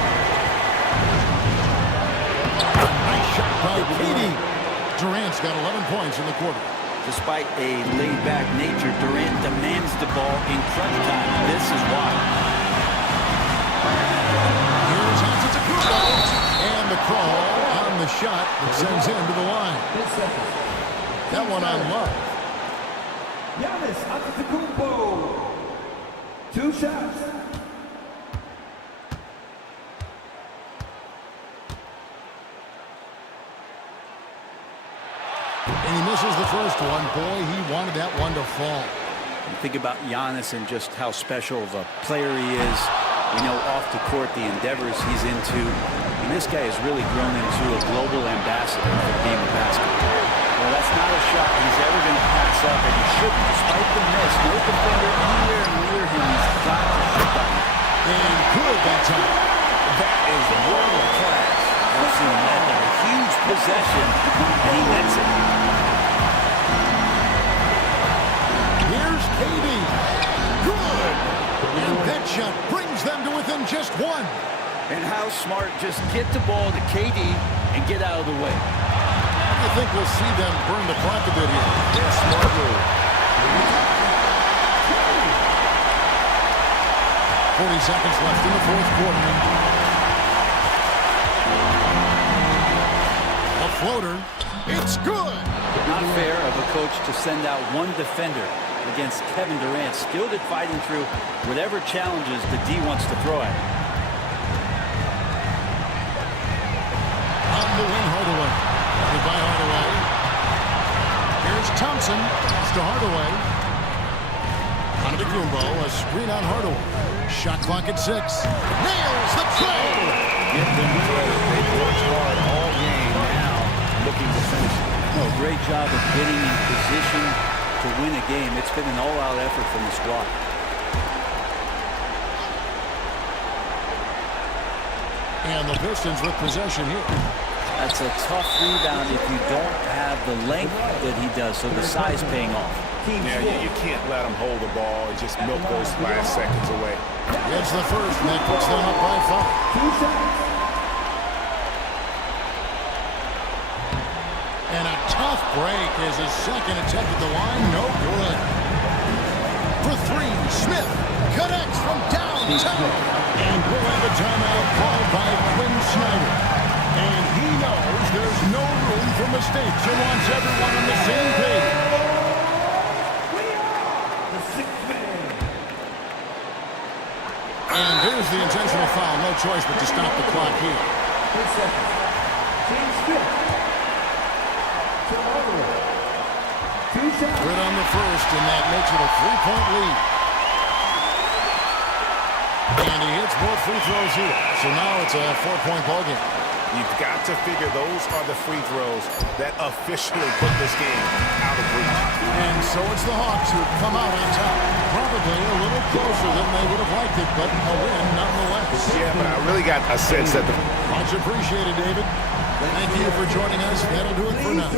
Nice shot by KD. Durant's got 11 points in the quarter. Despite a laid-back nature, Durant demands the ball in crunch time. This is why. Here's Antetokounmpo, and the call on the shot that sends him to the line. That one on Love. Giannis Antetokounmpo. 2 shots. And he misses the first one. Boy, he wanted that one to fall. You think about Giannis and just how special of a player he is. We know off the court the endeavors he's into. And this guy has really grown into a global ambassador for the game of basketball. Well, that's not a shot he's ever going to pass up, and he shouldn't, despite the miss. No defender anywhere near him. He's got to shoot on it. And good that time. That is world class. We've seen that in a huge possession, and he nets it. Here's KD. Good. And that shot brings them to within just 1. And how smart, just get the ball to KD and get out of the way. I think we'll see them burn the clock a bit here. Yeah, smart move. 40 seconds left in the 4th quarter. A floater. It's good. Not fair of a coach to send out one defender against Kevin Durant, skilled at fighting through whatever challenges the D wants to throw at him. On the wing, Hardaway. By Hardaway. Here's Thompson. It's to Hardaway. Antetokounmpo, a screen on Hardaway. Shot clock at 6. Nails the tray. Give them credit. They've worked hard all game now, looking to finish it. Oh, great job of getting in position to win a game. It's been an all-out effort from the squad. And the Pistons with possession here. That's a tough rebound if you don't have the length that he does, so the size paying off. Yeah, you can't let him hold the ball and just milk those last seconds away. Gets the first, and that puts them up by 5. 2 shots. And a tough break as his second attempt at the line. No good. For 3, Smith connects from downtown. And we'll have a timeout called by Quinn Snyder. And he knows there's no room for mistakes. He wants everyone on the same page. We are the 6th man. And here's the intentional foul. No choice but to stop the clock here. 8 seconds. James Smith. To Hardaway. 2 shots. Good on the first, and that makes it a 3-point lead. And he hits both free throws here. So now it's a 4-point ball game. You've got to figure those are the free throws that officially put this game out of reach. And so it's the Hawks who come out on top. Probably a little closer than they would have liked it, but a win nonetheless. Yeah, but I really got a sense that the... Much appreciated, David. Thank you for joining us. That'll do it for now.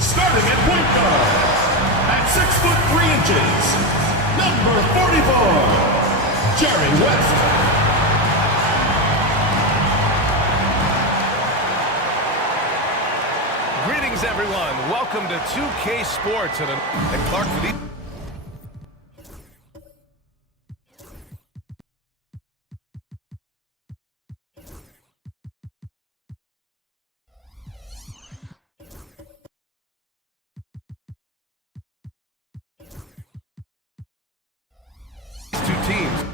Starting at point guard, at 6'3", number 44, Jerry West. Greetings, everyone. Welcome to 2K Sports and Clark for the... teams.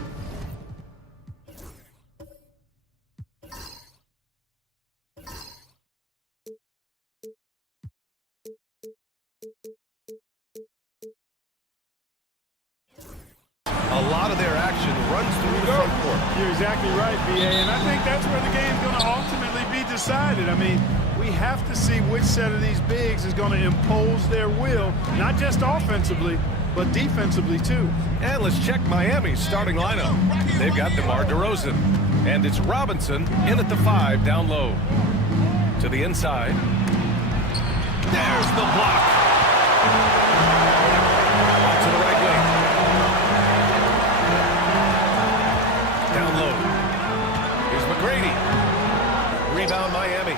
A lot of their action runs through the front court. You're exactly right, BA, and I think that's where the game's going to ultimately be decided. I mean, we have to see which set of these bigs is going to impose their will, not just offensively, but defensively too. And let's check Miami's starting lineup. They've got DeMar DeRozan, and it's Robinson in at the 5 down low. To the inside. There's the block. Out to the right wing. Down low. Here's McGrady. Rebound Miami.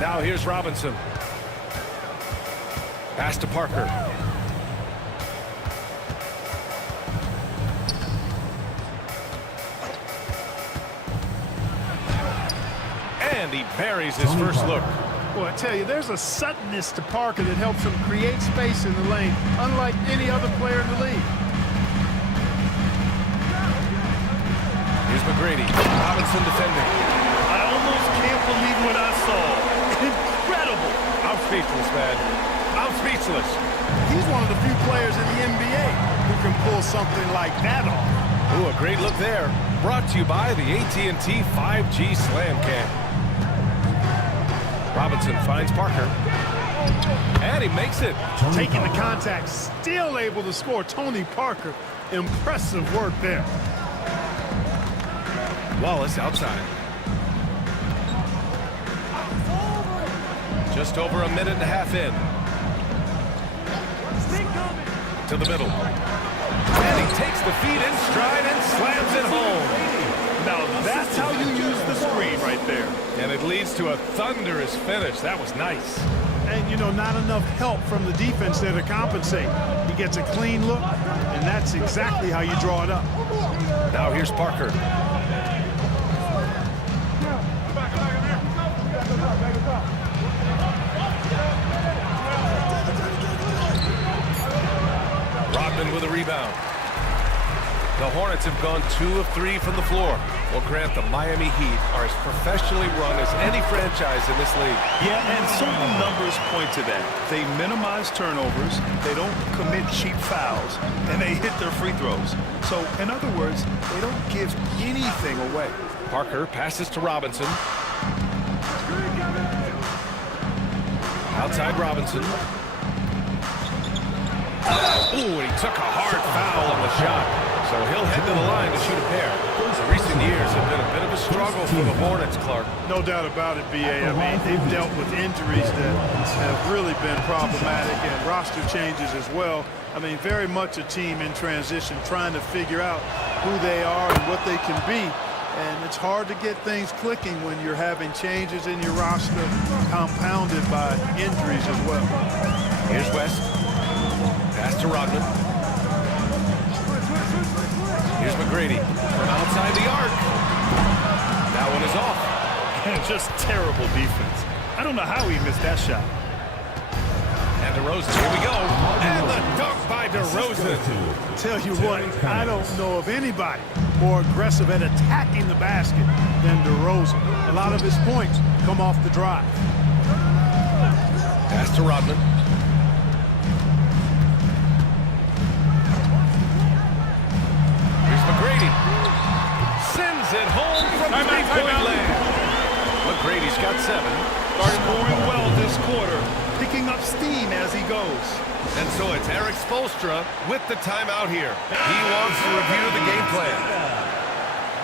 Now here's Robinson. Pass to Parker. And he buries his first look. Well, I tell you, there's a suddenness to Parker that helps him create space in the lane, unlike any other player in the league. Here's McGrady. Robinson defending. I almost can't believe what I saw. Incredible. I'm speechless, man. I'm speechless. He's one of the few players in the NBA who can pull something like that off. Ooh, a great look there. Brought to you by the AT&T 5G Slam Cam. Robinson finds Parker. And he makes it. Taking the contact, still able to score. Tony Parker, impressive work there. Wallace outside. Just over a minute and a half in. To the middle. And he takes the feet in stride and slams it home. Now that's how you use the screen right there. And it leads to a thunderous finish. That was nice. And, you know, not enough help from the defense there to compensate. He gets a clean look, and that's exactly how you draw it up. Now here's Parker. Rodman with a rebound. The Hornets have gone 2 of 3 from the floor. Well, Grant, the Miami Heat are as professionally run as any franchise in this league. Yeah, and certain numbers point to that. They minimize turnovers, they don't commit cheap fouls, and they hit their free throws. So, in other words, they don't give anything away. Parker passes to Robinson. Outside Robinson. Ooh, and he took a hard foul on the shot. So he'll head to the line to shoot a pair. The recent years have been a bit of a struggle for the Hornets, Clark. No doubt about it, B.A. I mean, they've dealt with injuries that have really been problematic and roster changes as well. I mean, very much a team in transition, trying to figure out who they are and what they can be. And it's hard to get things clicking when you're having changes in your roster compounded by injuries as well. Here's West. Pass to Rodman. Here's McGrady from outside the arc. That one is off. And just terrible defense. I don't know how he missed that shot. And DeRozan, here we go. And the dunk by DeRozan. Tell you what, I don't know of anybody more aggressive at attacking the basket than DeRozan. A lot of his points come off the drive. Pass to Rodman. Here's McGrady. Sends it home from three-point land. McGrady's got 7. Scoring well this quarter, picking up steam as he goes. And so it's Eric Spoelstra with the timeout here. He wants to review the game plan.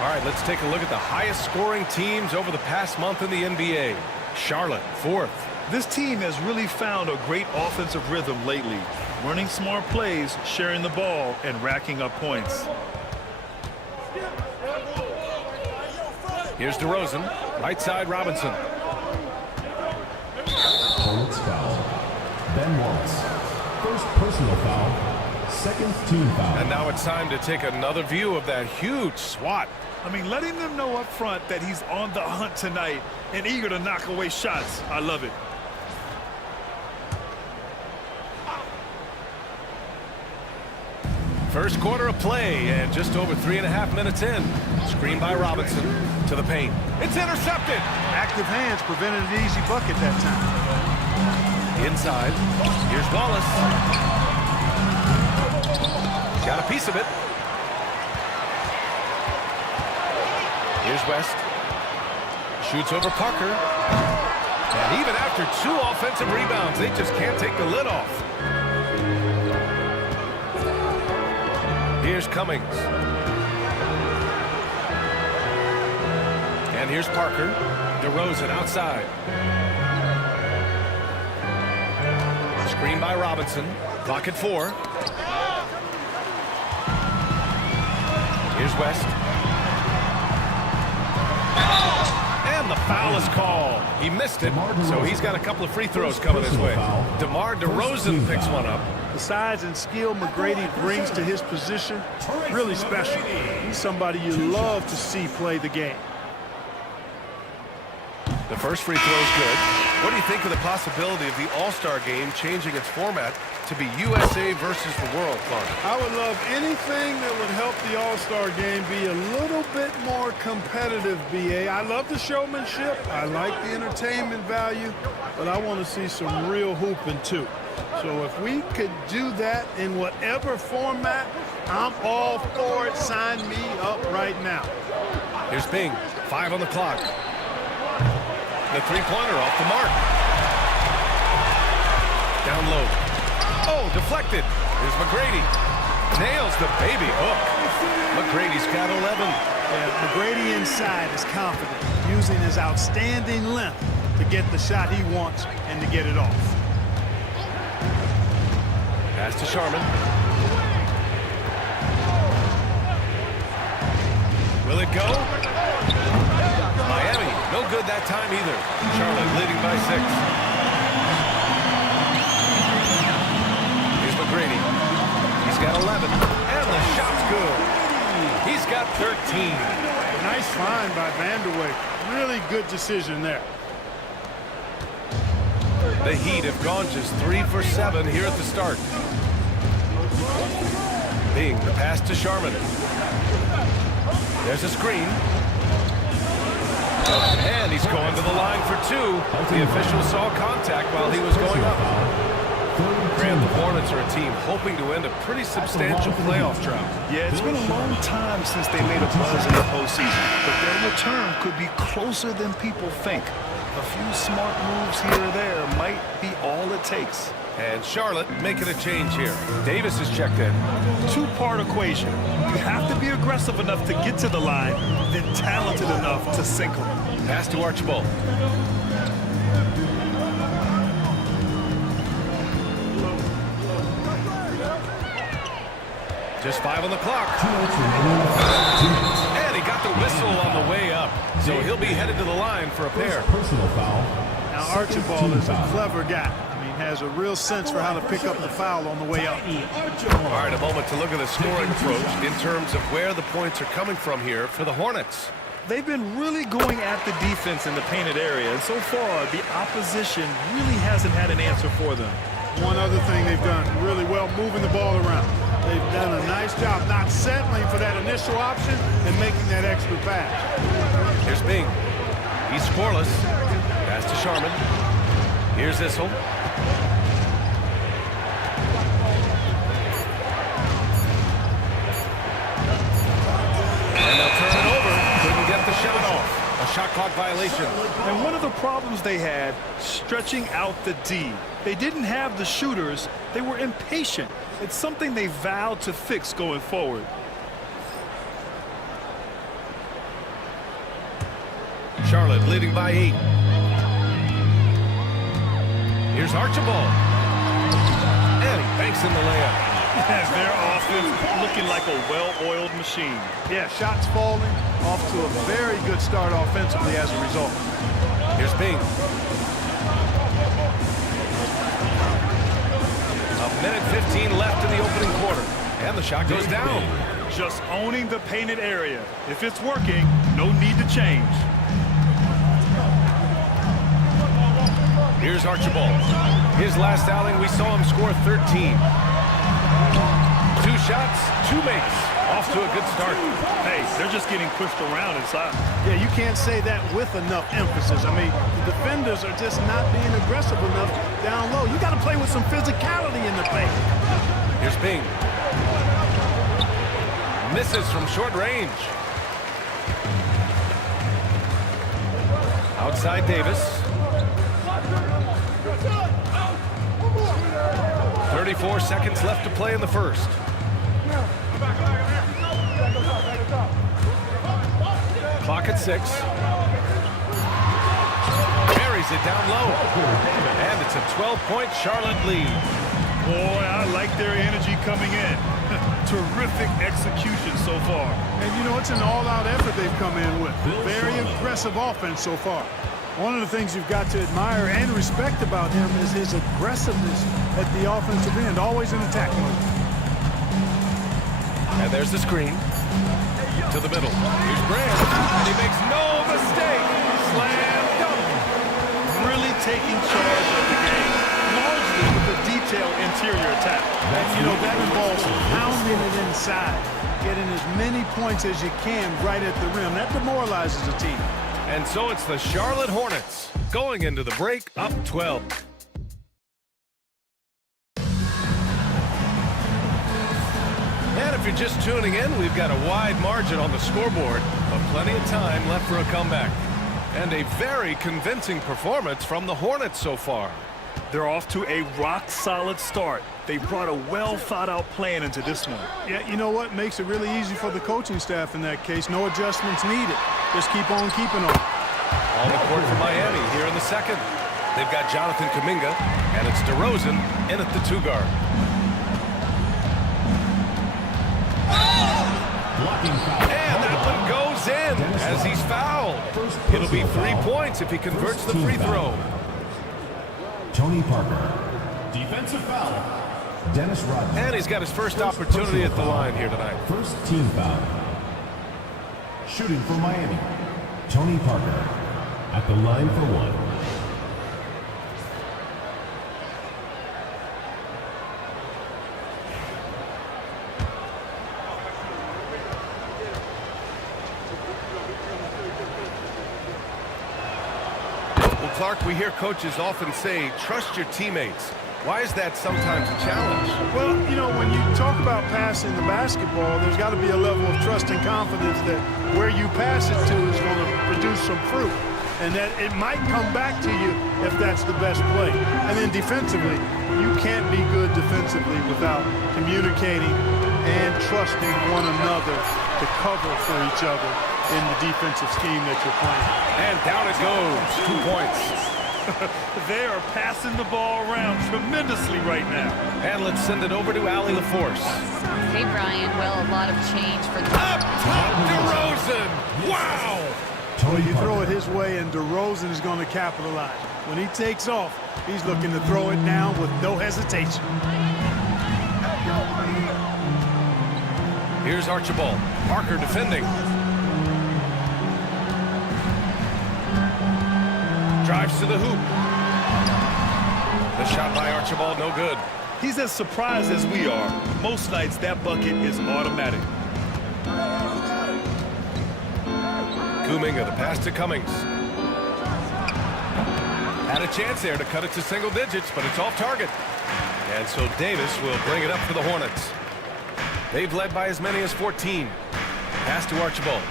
All right, let's take a look at the highest scoring teams over the past month in the NBA. Charlotte, 4th. This team has really found a great offensive rhythm lately, running smart plays, sharing the ball, and racking up points. Here's DeRozan, right side Robinson. Hornets foul. Ben Wallace. First personal foul. Second team foul. And now it's time to take another view of that huge swat. I mean, letting them know up front that he's on the hunt tonight and eager to knock away shots. I love it. First quarter of play and just over 3.5 minutes in. Screen by Robinson to the paint. It's intercepted. Active hands prevented an easy bucket that time. Inside. Here's Wallace. Got a piece of it. Here's West. Shoots over Parker. And even after 2 offensive rebounds, they just can't take the lid off. Here's Cummings. And here's Parker. DeRozan outside. Screen by Robinson. Clock at 4. Here's West. And the foul is called. He missed it, so he's got a couple of free throws coming his way. DeMar DeRozan picks one up. The size and skill McGrady brings to his position, really special. He's somebody you love to see play the game. The first free throw is good. What do you think of the possibility of the All-Star game changing its format to be USA versus the world, Clark? I would love anything that would help the All-Star game be a little bit more competitive, B.A. I love the showmanship. I like the entertainment value, but I want to see some real hooping, too. So if we could do that in whatever format, I'm all for it. Sign me up right now. Here's Bing. 5 on the clock. The three-pointer off the mark. Down low. Oh, deflected. Here's McGrady. Nails the baby hook. McGrady's got 11. Yeah, McGrady inside is confident, using his outstanding length to get the shot he wants and to get it off. Pass to Sharman. Will it go? Miami, no good that time either. Charlotte leading by 6. Here's McGrady. He's got 11. And the shot's good. He's got 13. Nice find by Vanderway. Really good decision there. The Heat have gone just 3 for 7 here at the start. Bing, the pass to Sharman. There's a screen. And he's going to the line for 2. The official saw contact while he was going up. Grant, the Hornets are a team hoping to end a pretty substantial playoff drought. Yeah, it's been a long time since they made a buzz in the postseason, but their return could be closer than people think. A few smart moves here or there might be all it takes. And Charlotte making a change here. Davis is checked in. 2-part equation. You have to be aggressive enough to get to the line, then talented enough to sink them. Pass to Archibald. Just 5 on the clock. And he got the whistle on the way up. So he'll be headed to the line for a pair. Personal foul. Now Archibald is a clever guy. Has a real sense for how to pick up the foul on the way up. All right, a moment to look at the scoring approach in terms of where the points are coming from here for the Hornets. They've been really going at the defense in the painted area, and so far the opposition really hasn't had an answer for them. One other thing they've done really well, moving the ball around. They've done a nice job not settling for that initial option and making that extra pass. Here's Bing. He's scoreless. Pass to Sharman. Here's Issel. And they'll turn it over. Couldn't get the shot off. A shot clock violation. And one of the problems they had, stretching out the D. They didn't have the shooters. They were impatient. It's something they vowed to fix going forward. Charlotte leading by 8. Here's Archibald. And he banks in the layup. Their offense looking like a well-oiled machine. Yeah, shots falling, off to a very good start offensively as a result. Here's Bing. A minute 15 left in the opening quarter. And the shot goes down. Just owning the painted area. If it's working, no need to change. Here's Archibald. His last outing, we saw him score 13. 2 shots, 2 makes. Off to a good start. Hey, they're just getting pushed around inside. Yeah, you can't say that with enough emphasis. I mean, the defenders are just not being aggressive enough down low. You got to play with some physicality in the paint. Here's Bing. Misses from short range. Outside Davis. 34 seconds left to play in the first. Clock at 6. Carries it down low. And it's a 12-point Charlotte lead. Boy, I like their energy coming in. Terrific execution so far. And you know, it's an all-out effort they've come in with. Very aggressive offense so far. One of the things you've got to admire and respect about him is his aggressiveness at the offensive end, always in attack mode. And there's the screen. To the middle. Here's Brand. And he makes no mistake. Slam dunk. Really taking charge of the game, largely with a detailed interior attack. And you know, that involves pounding it inside, getting as many points as you can right at the rim. That demoralizes a team. And so it's the Charlotte Hornets going into the break up 12. And if you're just tuning in, we've got a wide margin on the scoreboard, but plenty of time left for a comeback. And a very convincing performance from the Hornets so far. They're off to a rock-solid start. They brought a well-thought-out plan into this one. Yeah, you know what? Makes it really easy for the coaching staff in that case. No adjustments needed. Just keep on keeping on. On the court for Miami here in the second. They've got Jonathan Kuminga, and it's DeRozan in at the 2-guard. And that one goes in as he's fouled. It'll be 3 points if he converts the free throw. Tony Parker. Defensive foul. Dennis Rodman. And he's got his first opportunity at the line here tonight. First team foul. Shooting for Miami. Tony Parker at the line for 1. Clark, we hear coaches often say, trust your teammates. Why is that sometimes a challenge? Well, you know, when you talk about passing the basketball, there's got to be a level of trust and confidence that where you pass it to is going to produce some fruit. And that it might come back to you if that's the best play. And then defensively, you can't be good defensively without communicating and trusting one another to cover for each other in the defensive scheme that you're playing. And down it goes. 2 points. They are passing the ball around tremendously right now. And let's send it over to Allie LaForce. Hey, Brian. Well, a lot of change for the... Up top, DeRozan! Wow! Well, you throw it his way, and DeRozan is going to capitalize. When he takes off, he's looking to throw it down with no hesitation. Here's Archibald. Parker defending. Drives to the hoop. The shot by Archibald, no good. He's as surprised as we are. Most nights, that bucket is automatic. Kuminga, the pass to Cummings. Had a chance there to cut it to single digits, but it's off target. And so Davis will bring it up for the Hornets. They've led by as many as 14. Pass to Archibald.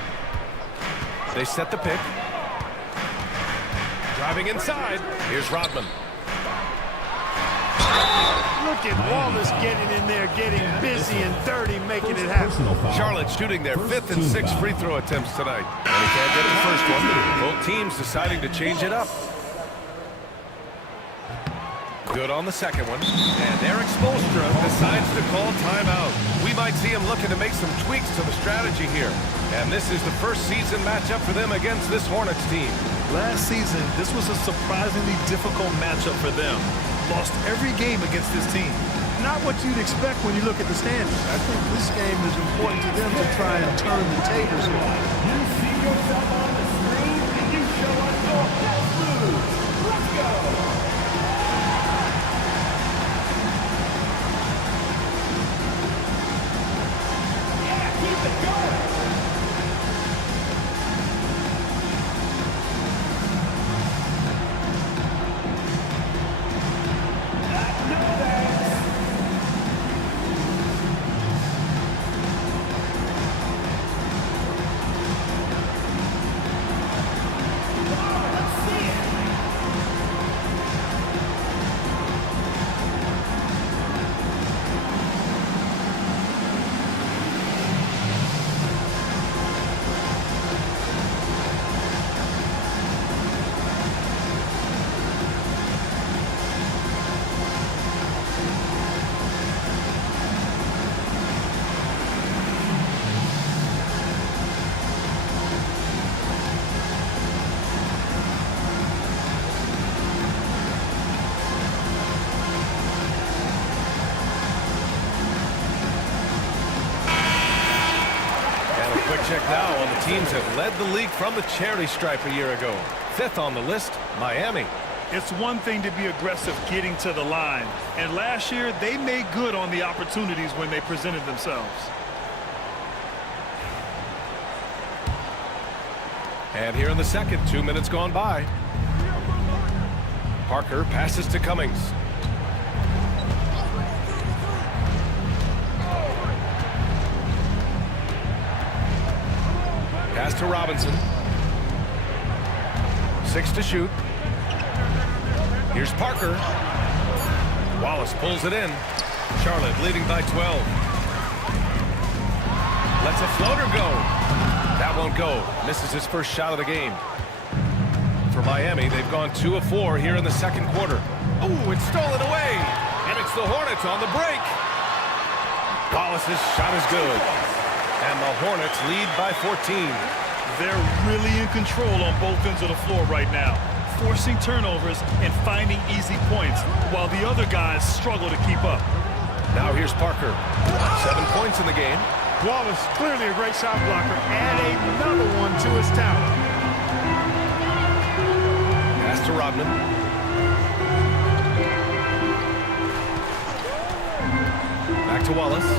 They set the pick. Driving inside. Here's Rodman. Look at Wallace getting in there, getting busy and dirty, making it happen. Charlotte shooting their 5th and 6th free throw attempts tonight. And he can't get the first one. Both teams deciding to change it up. Good on the second one. And Eric Spoelstra decides to call timeout. We might see him looking to make some tweaks to the strategy here. And this is the first season matchup for them against this Hornets team. Last season, this was a surprisingly difficult matchup for them. Lost every game against this team. Not what you'd expect when you look at the standings. I think this game is important to them to try and turn the tables here. You see yourself on the screen and you show us your best moves. Let's go! Keep it going! check now on the teams that led the league from the charity stripe a year ago. 5th on the list, Miami. It's one thing to be aggressive getting to the line. And last year, they made good on the opportunities when they presented themselves. And here in the second, 2 minutes gone by. Parker passes to Cummings. Pass to Robinson. 6 to shoot. Here's Parker. Wallace pulls it in. Charlotte leading by 12. Lets a floater go. That won't go. Misses his first shot of the game. For Miami, they've gone 2 of 4 here in the second quarter. Ooh, it's stolen away. And it's the Hornets on the break. Wallace's shot is good. And the Hornets lead by 14. They're really in control on both ends of the floor right now, forcing turnovers and finding easy points, while the other guys struggle to keep up. Now here's Parker. 7 points in the game. Wallace, clearly a great shot blocker. Add another one to his talent. Pass to Rodman. Back to Wallace.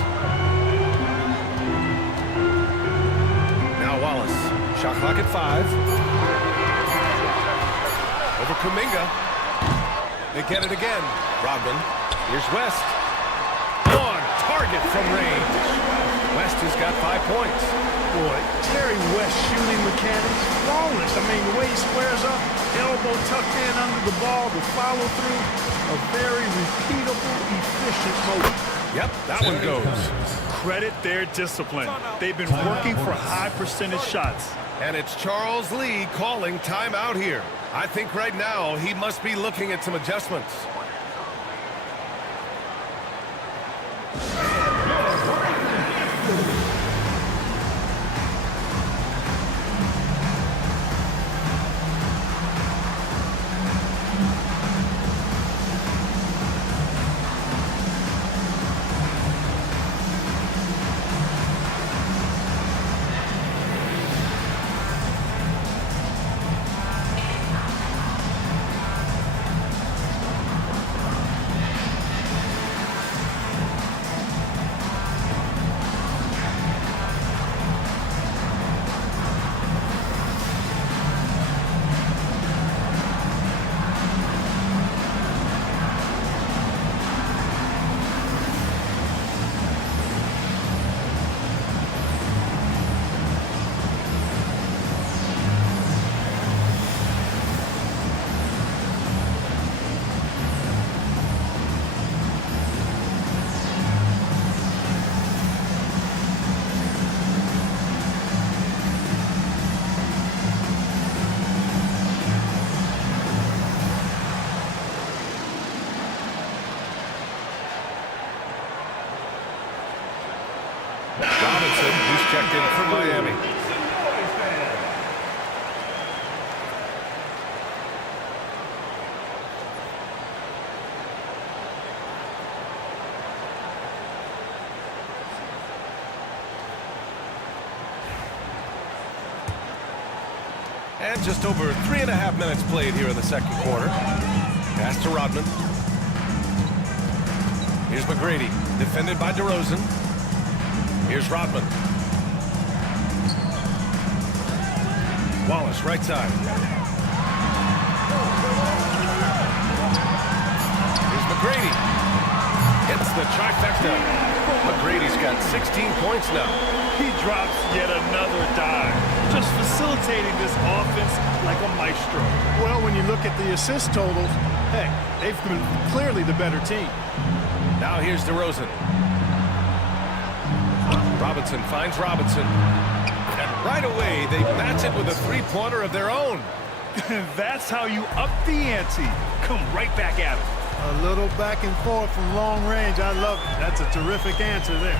Now Wallace. Shot clock at 5. Over Kuminga. They get it again. Rodman. Here's West. On target from range. West has got 5 points. Boy, Jerry West shooting mechanics, flawless. I mean, the way he squares up, elbow tucked in under the ball, the follow through, a very repeatable, efficient motion. Yep, that one goes. Credit their discipline. They've been working for high percentage shots. And it's Charles Lee calling timeout here. I think right now he must be looking at some adjustments. Robinson, who's checked in for Miami. And just over 3.5 minutes played here in the second quarter. Pass to Rodman. Here's McGrady, defended by DeRozan. Here's Rodman. Wallace, right side. Here's McGrady. Hits the trifecta. McGrady's got 16 points now. He drops yet another dive, just facilitating this offense like a maestro. Well, when you look at the assist totals, hey, they've been clearly the better team. Now here's DeRozan. Robinson finds Robinson. And right away, they match it with a three-pointer of their own. That's how you up the ante. Come right back at it. A little back and forth from long range. I love it. That's a terrific answer there.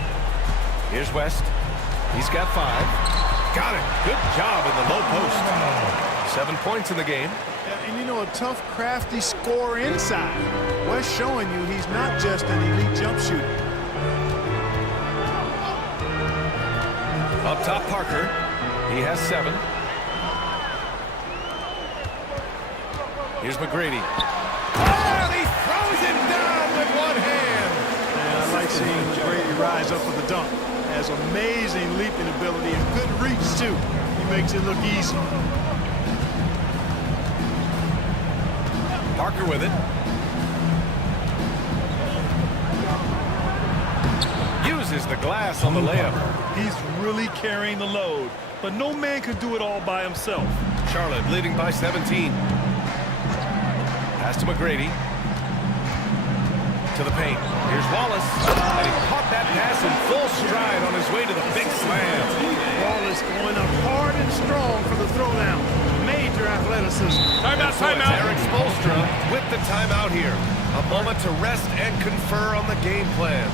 Here's West. He's got 5. Got it. Good job in the low post. 7 points in the game. And you know, a tough, crafty scorer inside. West showing you he's not just an elite jump shooter. Up top, Parker. He has 7. Here's McGrady. Oh, he throws it down with one hand. And I like seeing McGrady rise up for the dunk. Has amazing leaping ability and good reach, too. He makes it look easy. Parker with it. Uses the glass on the layup. He's really carrying the load, but no man can do it all by himself. Charlotte leading by 17. Pass to McGrady. To the paint. Here's Wallace. And he caught that pass in full stride on his way to the big slam. Wallace going up hard and strong for the throwdown. Major athleticism. Timeout, timeout. Eric Spoelstra with the timeout here. A moment to rest and confer on the game plan.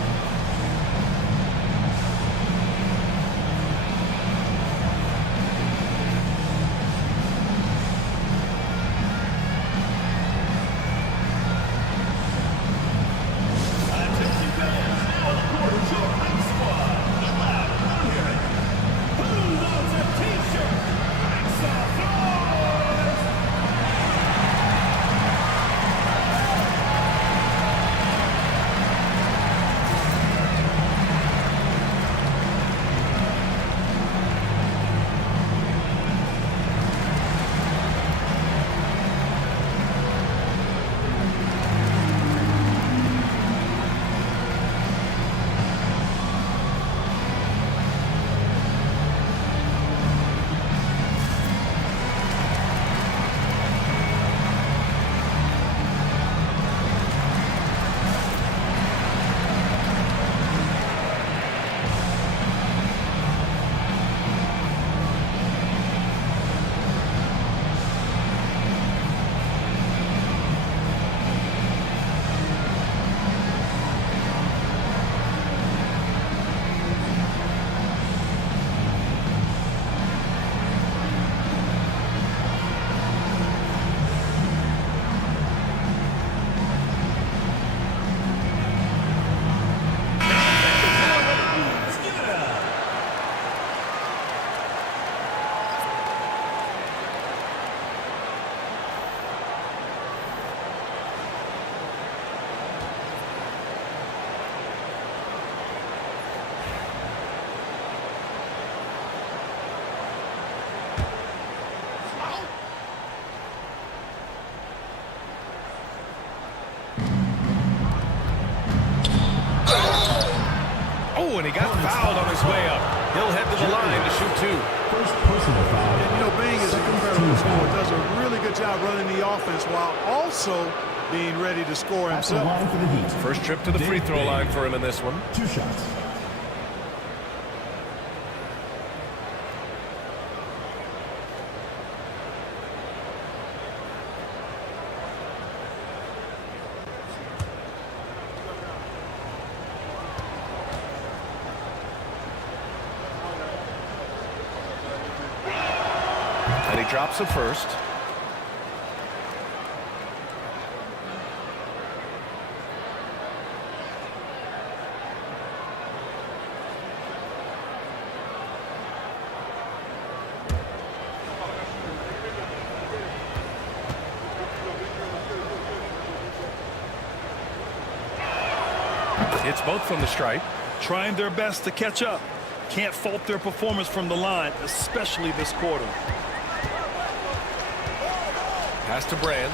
Oh, and he got fouled on his way up. He'll head to the line to shoot 2. First personal foul. And, you know, Bing is an incredible scorer. Does a really good job running the offense while also being ready to score himself. For the Heat. First trip to the free throw line for him in this one. 2 shots. And he drops it first. It's both from the stripe. Trying their best to catch up. Can't fault their performance from the line, especially this quarter. Pass to Brand.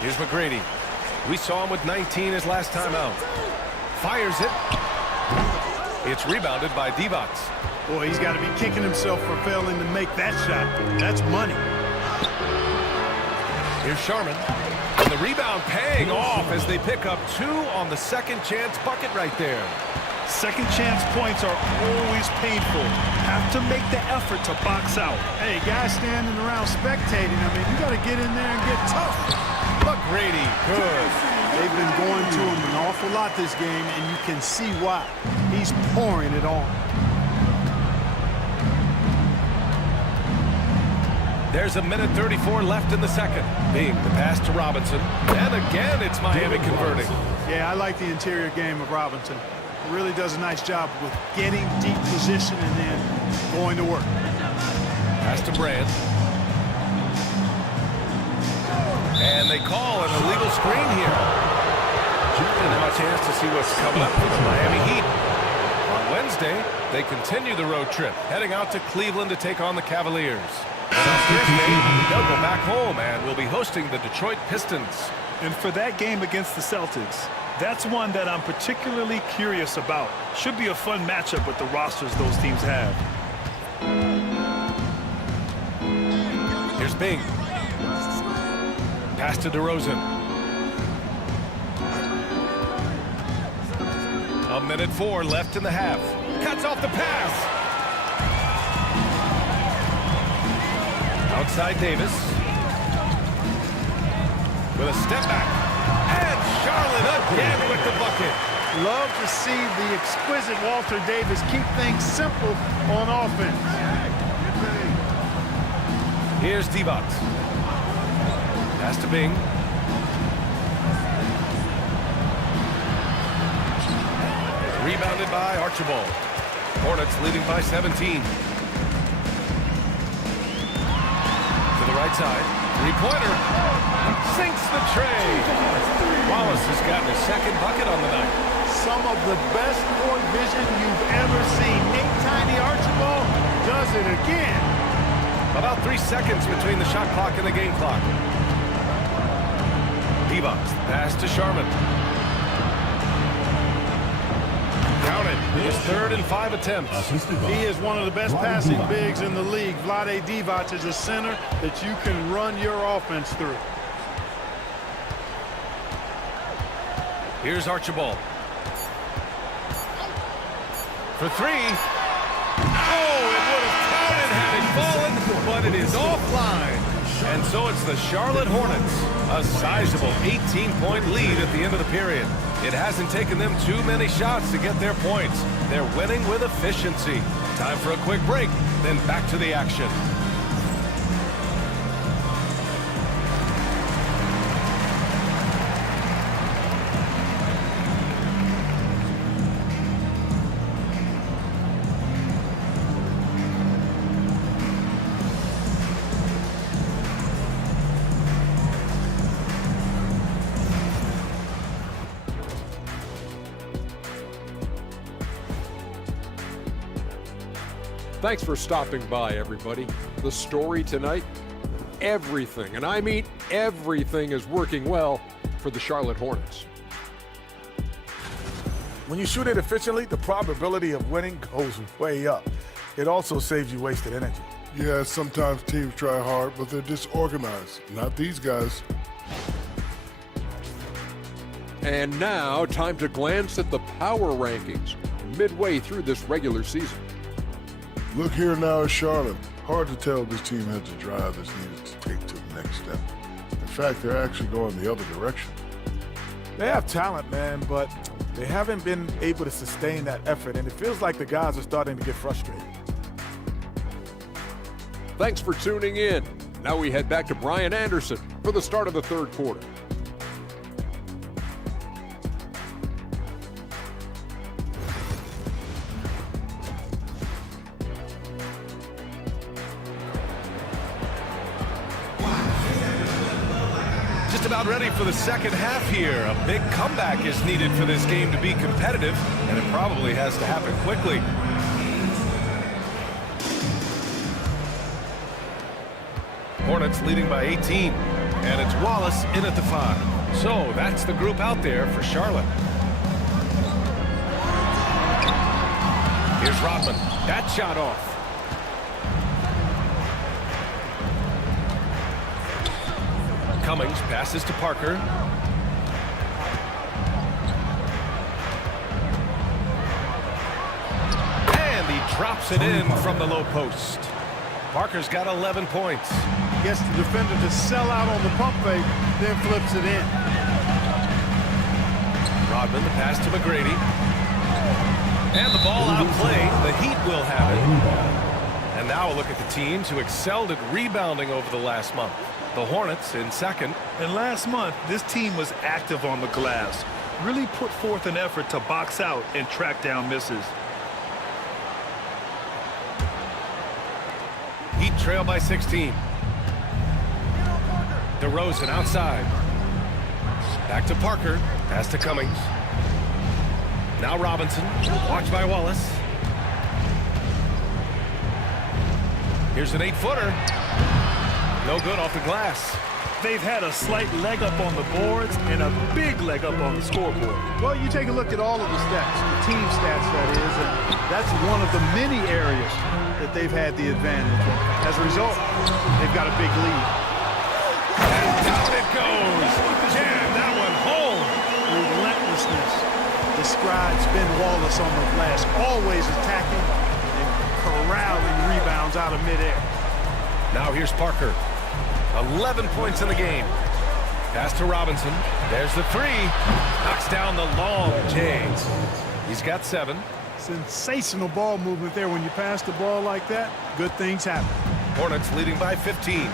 Here's McGrady. We saw him with 19 his last time out. Fires it. It's rebounded by Divac. Boy, he's got to be kicking himself for failing to make that shot. That's money. Here's Sharman. And the rebound paying off as they pick up 2 on the second chance bucket right there. Second chance points are always painful. Have to make the effort to box out. Hey, guys standing around spectating, I mean, you got to get in there and get tough. McGrady, good. They've been going to him an awful lot this game, and you can see why. He's pouring it on. There's a minute 34 left in the second. Being the pass to Robinson. And again, it's Miami converting. Yeah, I like the interior game of Robinson. really does a nice job with getting deep position and then going to work. Pass to Brand. And they call an illegal screen here. And now a chance to see what's coming up for the Miami Heat. On Wednesday, they continue the road trip, heading out to Cleveland to take on the Cavaliers. And on Thursday, they'll go back home and will be hosting the Detroit Pistons. And for that game against the Celtics, that's one that I'm particularly curious about. Should be a fun matchup with the rosters those teams have. Here's Bing. Pass to DeRozan. A minute 4 left in the half. Cuts off the pass. Outside Davis. With a step back. And Charlotte again with the bucket. Love to see the exquisite Walter Davis keep things simple on offense. Here's Divac. Pass to Bing. Rebounded by Archibald. Hornets leading by 17. To the right side. Three-pointer. Sinks the tray. Wallace has gotten his second bucket on the night. Some of the best court vision you've ever seen. Nate Tiny Archibald does it again. About 3 seconds between the shot clock and the game clock. Divac, pass to Sharman. Counted. His 3rd and 5 attempts. He is one of the best passing bigs in the league. Vlade Divac is a center that you can run your offense through. Here's Archibald. For 3. Oh, it would have counted had it fallen, but it is offline. And so it's the Charlotte Hornets, a sizable 18-point lead at the end of the period. It hasn't taken them too many shots to get their points. They're winning with efficiency. Time for a quick break, then back to the action. Thanks for stopping by, everybody. The story tonight, everything, and I mean everything, is working well for the Charlotte Hornets. When you shoot it efficiently, the probability of winning goes way up. It also saves you wasted energy. Yeah, sometimes teams try hard, but they're disorganized. Not these guys. And now, time to glance at the power rankings midway through this regular season. Look here now at Charlotte. Hard to tell if this team has the drive that's needed to take to the next step. In fact, they're actually going the other direction. They have talent, man, but they haven't been able to sustain that effort, and it feels like the guys are starting to get frustrated. Thanks for tuning in. Now we head back to Brian Anderson for the start of the third quarter. Just about ready for the second half here. A big comeback is needed for this game to be competitive, and it probably has to happen quickly. Hornets leading by 18, and it's Wallace in at the 5. So that's the group out there for Charlotte. Here's Rodman. That shot off. Cummings passes to Parker. And he drops it in from the low post. Parker's got 11 points. Gets the defender to sell out on the pump fake, then flips it in. Rodman, the pass to McGrady. And the ball outplayed. The Heat will have it. And now a look at the teams who excelled at rebounding over the last month. The Hornets in second. And last month, this team was active on the glass. really put forth an effort to box out and track down misses. Heat trail by 16. DeRozan outside. Back to Parker. Pass to Cummings. Now Robinson. Watched by Wallace. Here's an 8-footer. No good off the glass. They've had a slight leg up on the boards and a big leg up on the scoreboard. Well, you take a look at all of the stats, the team stats that is, and that's one of the many areas that they've had the advantage. As a result, they've got a big lead. And down it goes. Jam that one home. Relentlessness describes Ben Wallace on the glass, always attacking and corralling rebounds out of midair. Now here's Parker. 11 points in the game. Pass to Robinson. There's the 3. Knocks down the long J. He's got 7. Sensational ball movement there. When you pass the ball like that, good things happen. Hornets leading by 15.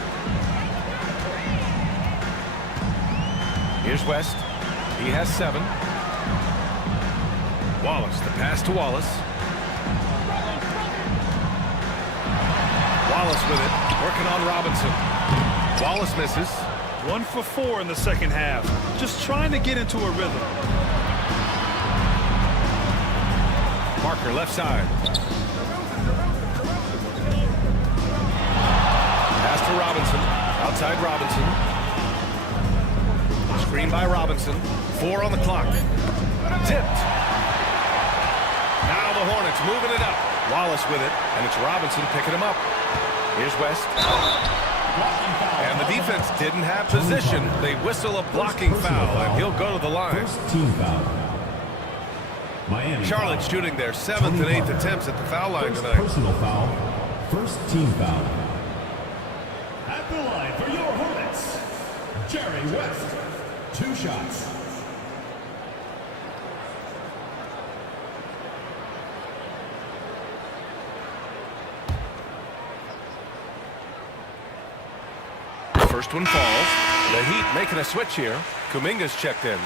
Here's West. He has 7. Wallace, the pass to Wallace. Wallace with it, working on Robinson. Wallace misses. 1 for 4 in the second half. Just trying to get into a rhythm. Parker left side. Pass to Robinson. Outside Robinson. Screen by Robinson. 4 on the clock. Tipped. Now the Hornets moving it up. Wallace with it, and it's Robinson picking him up. Here's West. And the defense didn't have position. They whistle a blocking foul, and he'll go to the line. First team foul. Miami. Charlotte shooting their 7th and 8th attempts at the foul line First tonight. personal foul. First team foul. At the line for your Hornets, Jerry West. 2 shots. First one falls. The Heat making a switch here. Kuminga's checked in.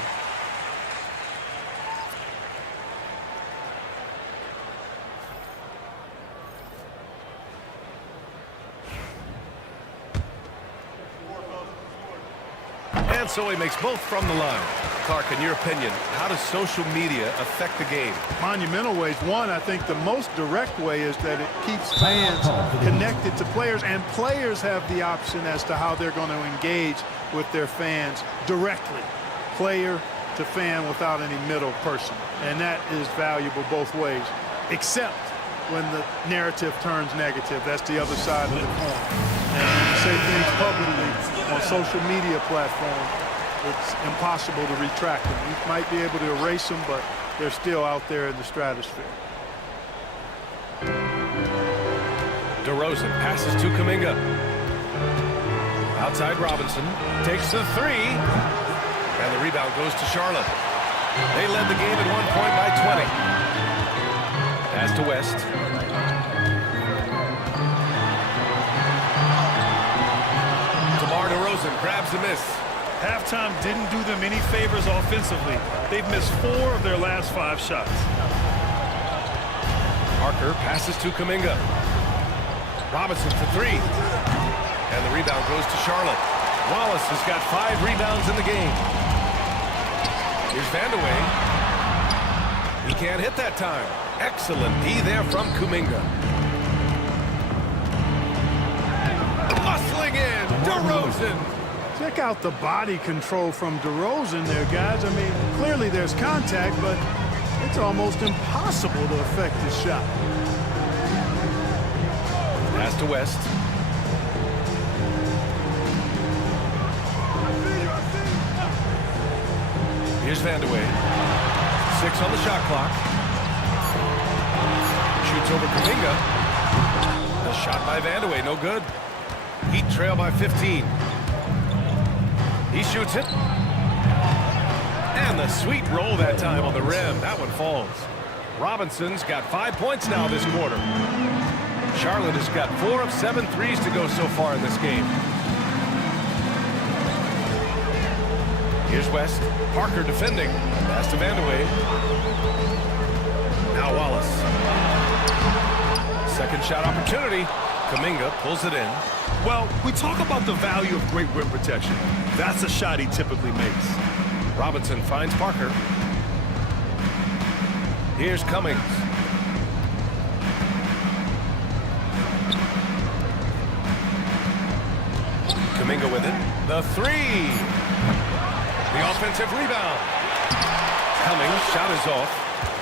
And so he makes both from the line. Clark, in your opinion, how does social media affect the game? Monumental ways. One, I think the most direct way is that it keeps fans connected to players, and players have the option as to how they're going to engage with their fans directly, player to fan, without any middle person. And that is valuable both ways, except when the narrative turns negative. That's the other side of the coin. And when you say things publicly on social media platforms, it's impossible to retract them. You might be able to erase them, but they're still out there in the stratosphere. DeRozan passes to Kuminga. Outside Robinson. Takes the 3. And the rebound goes to Charlotte. They led the game at 1 point by 20. Pass to West. DeMar DeRozan grabs the miss. Halftime didn't do them any favors offensively. They've missed 4 of their last 5 shots. Parker passes to Kuminga. Robinson for 3. And the rebound goes to Charlotte. Wallace has got 5 rebounds in the game. Here's Vandeweghe. He can't hit that time. Excellent D there from Kuminga. Hustling in, DeRozan. Check out the body control from DeRozan there, guys. I mean, clearly there's contact, but it's almost impossible to affect the shot. Pass to West. Here's Vandeweghe. 6 on the shot clock. Shoots over Kuminga. A shot by Vandeweghe, no good. Heat trail by 15. He shoots it. And the sweet roll that time on the rim. That one falls. Robinson's got 5 points now this quarter. Charlotte has got 4 of 7 threes to go so far in this game. Here's West. Parker defending. Pass to Vandeweghe. Now Wallace. Second shot opportunity. Kuminga pulls it in. Well, we talk about the value of great rim protection. That's a shot he typically makes. Robinson finds Parker. Here's Cummings. Kuminga with it. The three. The offensive rebound. Cummings, shot is off.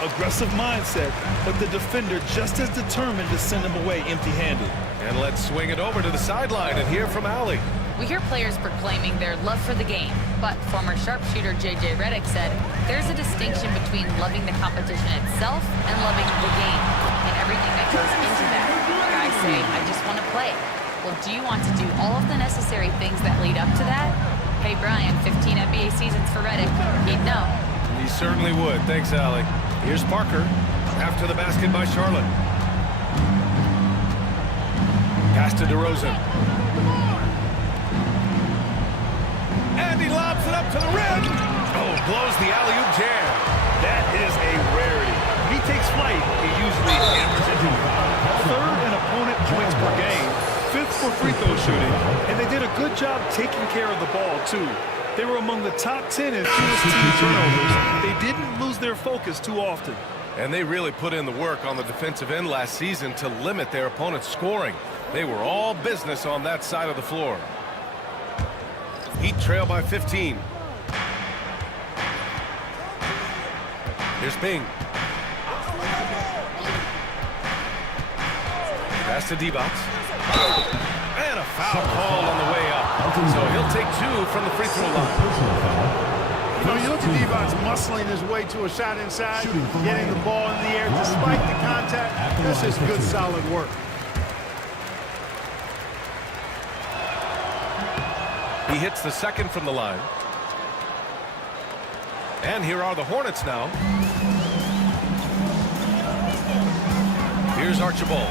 Aggressive mindset, but the defender just as determined to send him away empty-handed. And let's swing it over to the sideline and hear from Allie. We hear players proclaiming their love for the game, but former sharpshooter J.J. Redick said there's a distinction between loving the competition itself and loving the game and everything that goes into that. Guys say, I just want to play. Well, do you want to do all of the necessary things that lead up to that? Hey, Brian, 15 NBA seasons for Redick. He'd know. He certainly would. Thanks, Allie. Here's Parker. After the basket by Charlotte. Pass to DeRozan. And he lobs it up to the rim. Oh, blows the alley-oop jam. That is a rarity. When he takes flight, he usually hammers it home. Third in opponent points per game, fifth for free throw shooting, and they did a good job taking care of the ball, too. They were among the top 10 in fewest team turnovers. They didn't lose their focus too often. And they really put in the work on the defensive end last season to limit their opponent's scoring. They were all business on that side of the floor. Heat trail by 15. Here's Bing. Pass to D-Box. And a foul called on the way up. So he'll take two from the free throw line. You know, you look at D-Box muscling his way to a shot inside, getting the ball in the air despite the contact. This is good, solid work. He hits the second from the line. And here are the Hornets now. Here's Archibald.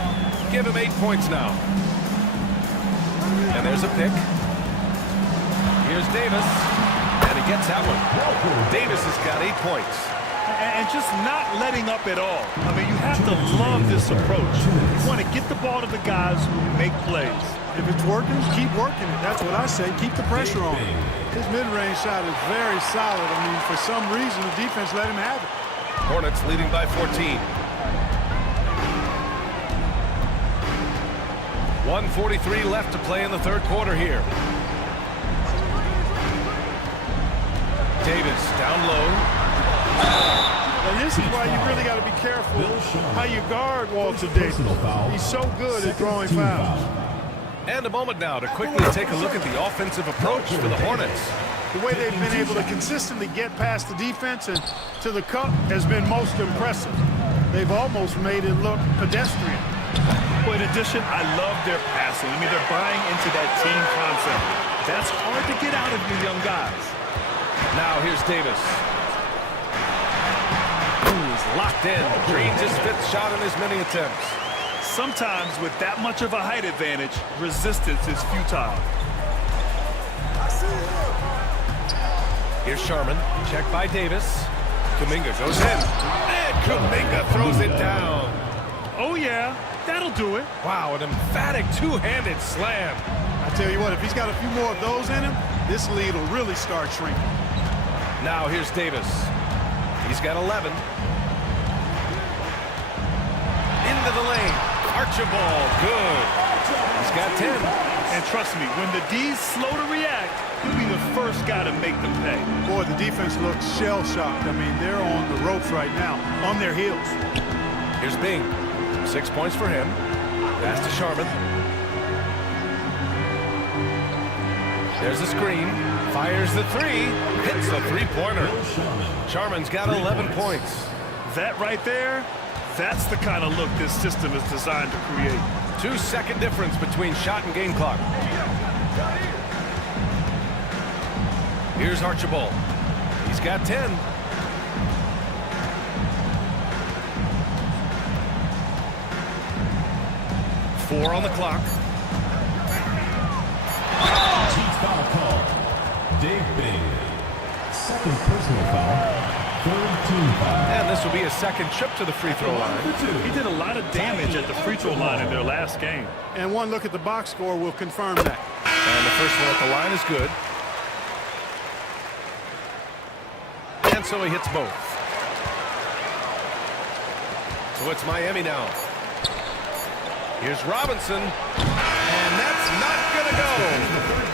Give him 8 points now. And there's a pick. Here's Davis. And he gets that one. Davis has got 8 points. And just not letting up at all. I mean, you have to love this approach. You want to get the ball to the guys who make plays. If it's working, keep working it. That's what I say. Keep the pressure on. His mid-range shot is very solid. I mean, for some reason, the defense let him have it. Hornets leading by 14. 1:43 left to play in the third quarter here. Davis down low. And this is why you really got to be careful how you guard Walter Davis. He's so good at throwing fouls. And a moment now to quickly take a look at the offensive approach for the Hornets. The way they've been able to consistently get past the defense and to the cup has been most impressive. They've almost made it look pedestrian. Well, in addition, I love their passing. I mean, they're buying into that team concept. That's hard to get out of you young guys. Now here's Davis. He's locked in. Drains his fifth shot in as many attempts. Sometimes with that much of a height advantage, resistance is futile. Here's Sharman. Checked by Davis. Kuminga goes in. And Kuminga throws it down. Oh, yeah. That'll do it. Wow, an emphatic two-handed slam. I tell you what, if he's got a few more of those in him, this lead will really start shrinking. Now here's Davis. He's got 11. Into the lane. Archibald, good. He's got 10. And trust me, when the D's slow to react, he'll be the first guy to make them pay. Boy, the defense looks shell-shocked. I mean, they're on the ropes right now, on their heels. Here's Bing. 6 points for him. Pass to Sharman. There's a screen. Fires the three. Hits the three-pointer. Sharman's got 11 points. That right there, that's the kind of look this system is designed to create. 2-second difference between shot and game clock. Here's Archibald. He's got 10. Four on the clock. Team foul call. Dave Bing. second personal foul. Third team foul. And this will be a second trip to the free throw line. He did a lot of damage at the free throw line in their last game. And one look at the box score will confirm that. And the first one at the line is good. And so he hits both. So it's Miami now. Here's Robinson. And that's not going to go.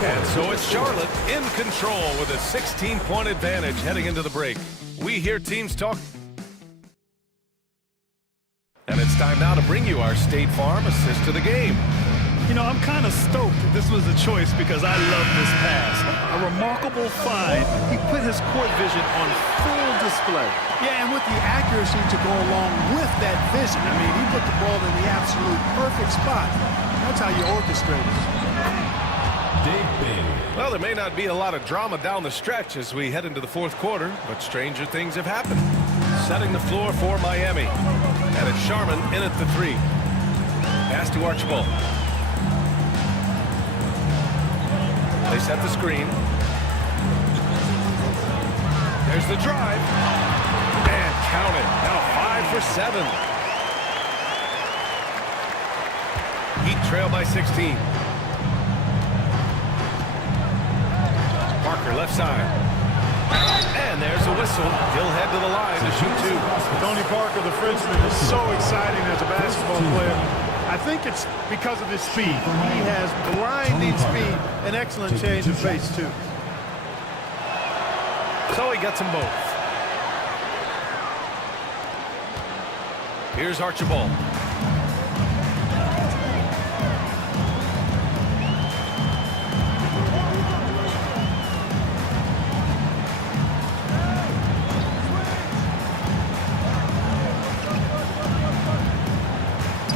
And so it's Charlotte in control with a 16-point advantage heading into the break. We hear teams talk. And it's time now to bring you our State Farm assist to the game. You know, I'm kind of stoked that this was a choice because I love this pass. A remarkable find. He put his court vision on full display. Yeah, and with the accuracy to go along with that vision. I mean, he put the ball in the absolute perfect spot. That's how you orchestrate it. Well, there may not be a lot of drama down the stretch as we head into the fourth quarter, but stranger things have happened. Setting the floor for Miami. And it's Sharman in at the three. Pass to Archibald. They set the screen. There's the drive. And count it. Now 5 for 7. Heat trail by 16. Parker left side. And there's a whistle. He'll head to the line to shoot two. Tony Parker, the Frenchman, is so exciting as a basketball player. I think it's because of his speed. He has blinding speed, an excellent change of pace, too. So he gets them both. Here's Archibald.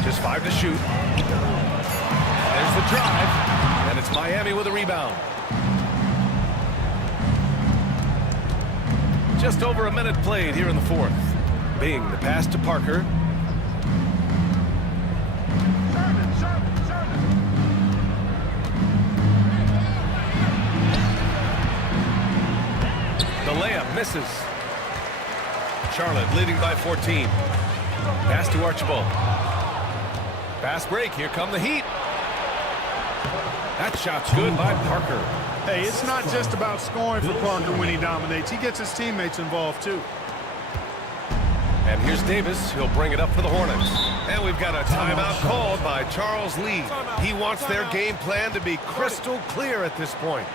Just 5 to shoot. There's the drive. And it's Miami with a rebound. Just over a minute played here in the fourth. Bing, the pass to Parker. The layup misses. Charlotte leading by 14. Pass to Archibald. Fast break. Here come the Heat. That shot's good by Parker. Hey, it's not just about scoring for Parker when he dominates. He gets his teammates involved, too. And here's Davis. He'll bring it up for the Hornets. And we've got a timeout called by Charles Lee. He wants their game plan to be crystal clear at this point.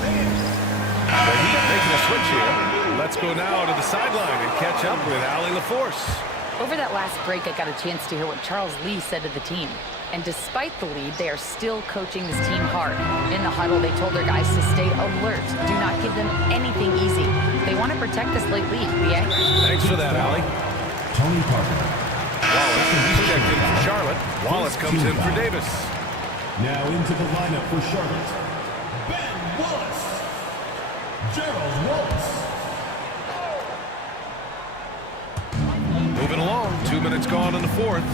The Heat making a switch here. Let's go now to the sideline and catch up with Allie LaForce. Over that last break, I got a chance to hear what Charles Lee said to the team. And despite the lead, they are still coaching this team hard. In the huddle, they told their guys to stay alert. Do not give them anything easy. They want to protect this late lead, BA. Thanks for that, Allie. Tony Parker. Wallace, he's checked in for Charlotte. Wallace comes in for Davis. Now into the lineup for Charlotte. Ben Wallace. Gerald Wallace. Moving along, 2 minutes gone in the fourth.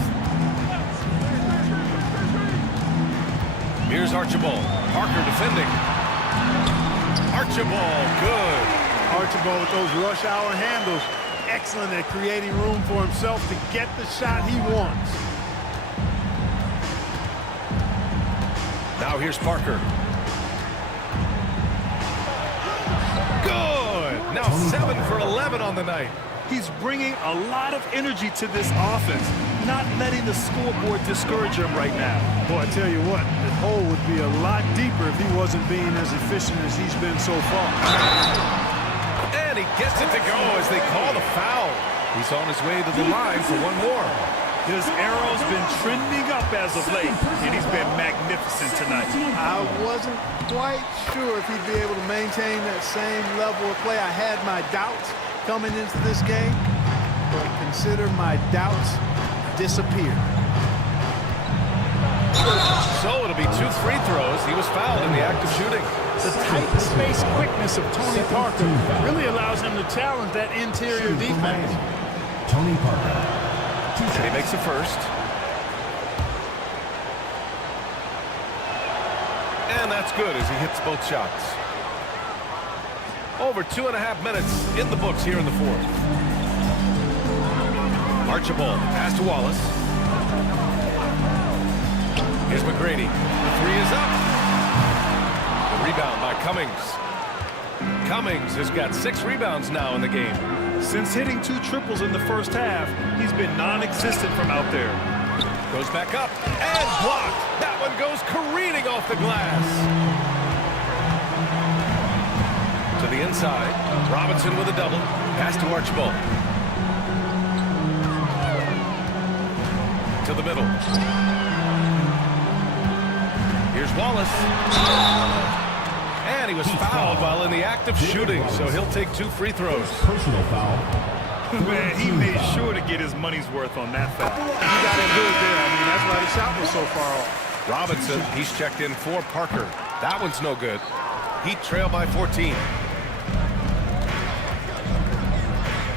Here's Archibald. Parker defending. Archibald, good. Archibald with those rush hour handles. Excellent at creating room for himself to get the shot he wants. Now here's Parker. Good. Now 7 for 11 on the night. He's bringing a lot of energy to this offense, not letting the scoreboard discourage him right now. Boy, I tell you what, the hole would be a lot deeper if he wasn't being as efficient as he's been so far. And he gets it to go as they call the foul. He's on his way to the line for one more. His arrow's been trending up as of late, and he's been magnificent tonight. I wasn't quite sure if he'd be able to maintain that same level of play. I had my doubts coming into this game, but consider my doubts disappeared. So it'll be 2 free throws. He was fouled in the act of shooting. The tight space quickness of Tony Parker really allows him to challenge that interior defense. Tony Parker. And he makes a first. And that's good as he hits both shots. Over 2.5 minutes in the books here in the fourth. Archibald, pass to Wallace. Here's McGrady. The three is up. The rebound by Cummings. Cummings has got 6 rebounds now in the game. Since hitting 2 triples in the first half, he's been non-existent from out there. Goes back up and blocked. That one goes careening off the glass. To the inside. Robinson with a double. Pass to Archibald. To the middle. Here's Wallace. And he was fouled while in the act of shooting, so he'll take 2 free throws. Personal foul. Man, he made sure to get his money's worth on that foul. He got it good there. I mean, that's why the shot was so far off. Robinson, he's checked in for Parker. That one's no good. Heat trail by 14.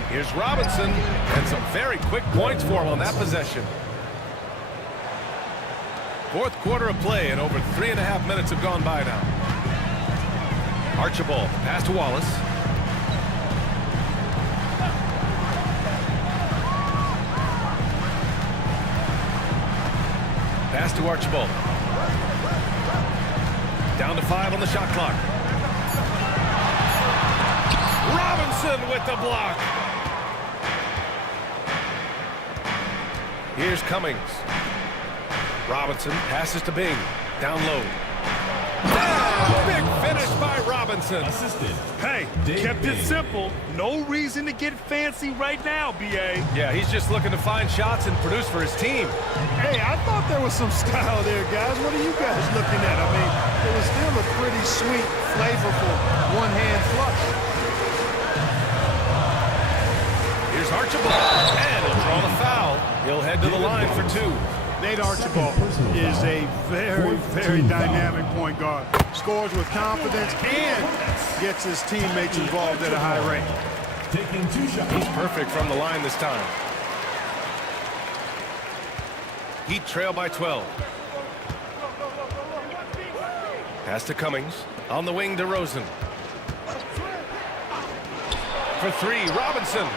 Here's Robinson, and some very quick points for him on that possession. Fourth quarter of play, and over 3.5 minutes have gone by now. Archibald, pass to Wallace. Pass to Archibald. Down to 5 on the shot clock. Robinson with the block. Here's Cummings. Robinson passes to Bing. Down low. Big finish by Robinson. Assisted. Hey, kept it simple. No reason to get fancy right now, B.A. Yeah, he's just looking to find shots and produce for his team. Hey, I thought there was some style there, guys. What are you guys looking at? I mean, it was still a pretty sweet, flavorful one-hand flush. Here's Archibald, and he'll draw the foul. He'll head to the line for 2. Nate Archibald is a very, very dynamic point guard. Scores with confidence and gets his teammates involved at a high rate. Taking 2 shots. He's perfect from the line this time. Heat trail by 12. Pass to Cummings. On the wing to Rosen. For 3, Robinson.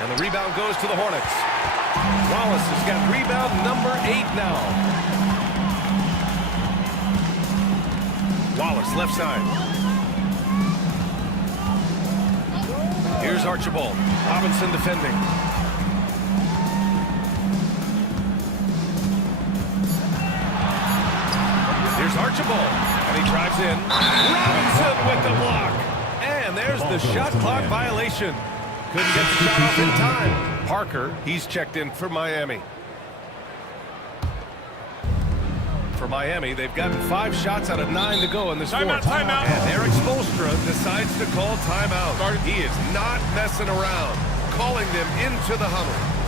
And the rebound goes to the Hornets. Wallace has got rebound number 8 now. Wallace, left side. Here's Archibald. Robinson defending. Here's Archibald. And he drives in. Robinson with the block. And there's the shot clock violation. Couldn't get the shot off in time. Parker, he's checked in for Miami. For Miami, they've gotten 5 shots out of 9 to go in this fourth. Timeout. And Erik Spoelstra decides to call timeout. He is not messing around, calling them into the huddle.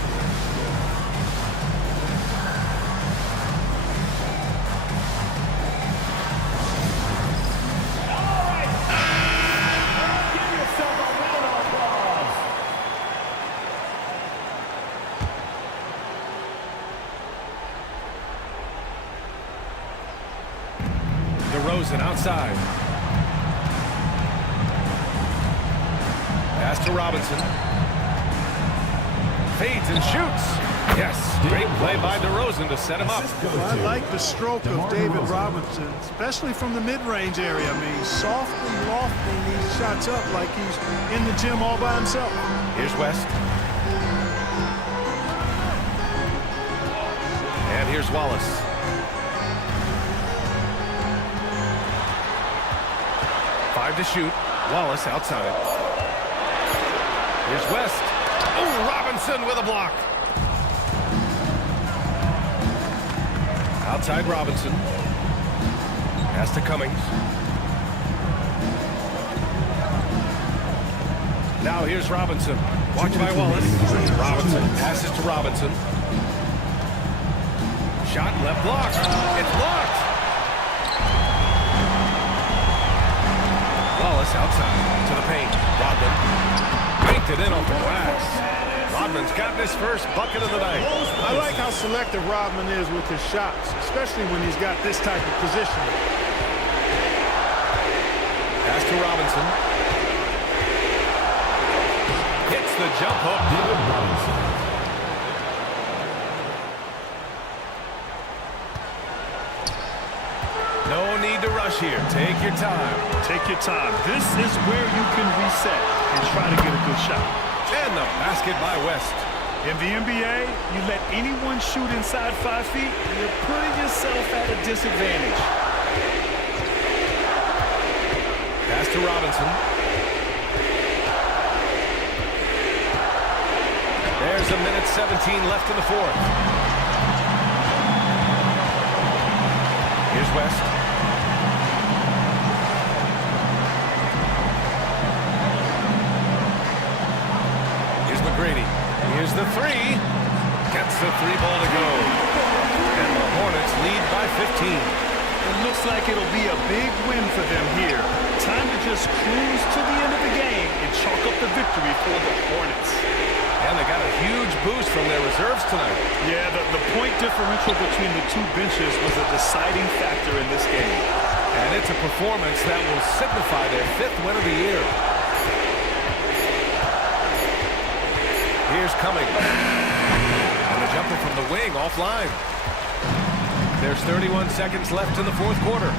DeRozan outside. Pass to Robinson. Fades and shoots. Yes, great play by DeRozan to set him up. I like the stroke of David Robinson, especially from the mid-range area. I mean, softly lofting these shots up like he's in the gym all by himself. Here's West. And here's Wallace. To shoot. Wallace outside. Here's West. Oh, Robinson with a block. Outside Robinson. Pass to Cummings. Now here's Robinson. Watched by Wallace. Robinson passes to Robinson. Shot left block. It's blocked. Wallace outside to the paint. Rodman banked it in off the glass. Rodman's gotten his first bucket of the night. I like how selective Rodman is with his shots, especially when he's got this type of position. Pass to Robinson. Hits the jump hook. David Robinson. No need to rush here. Take your time. Take your time. This is where you can reset and try to get a good shot. And the basket by West. In the NBA, you let anyone shoot inside 5 feet, you're putting yourself at a disadvantage. Pass to Robinson. There's a minute 17 left in the fourth. Here's West. Here's McGrady. Here's the three. Gets the three ball to go. And the Hornets lead by 15. It looks like it'll be a big win for them here. Time to just cruise to the end of the game and chalk up the victory for the Hornets. And they got a huge boost from their reserves tonight. Yeah, the point differential between the two benches was a deciding factor in this game. And it's a performance that will signify their 5th win of the year. Here's Cummings. And the jumper from the wing offline. There's 31 seconds left in the fourth quarter.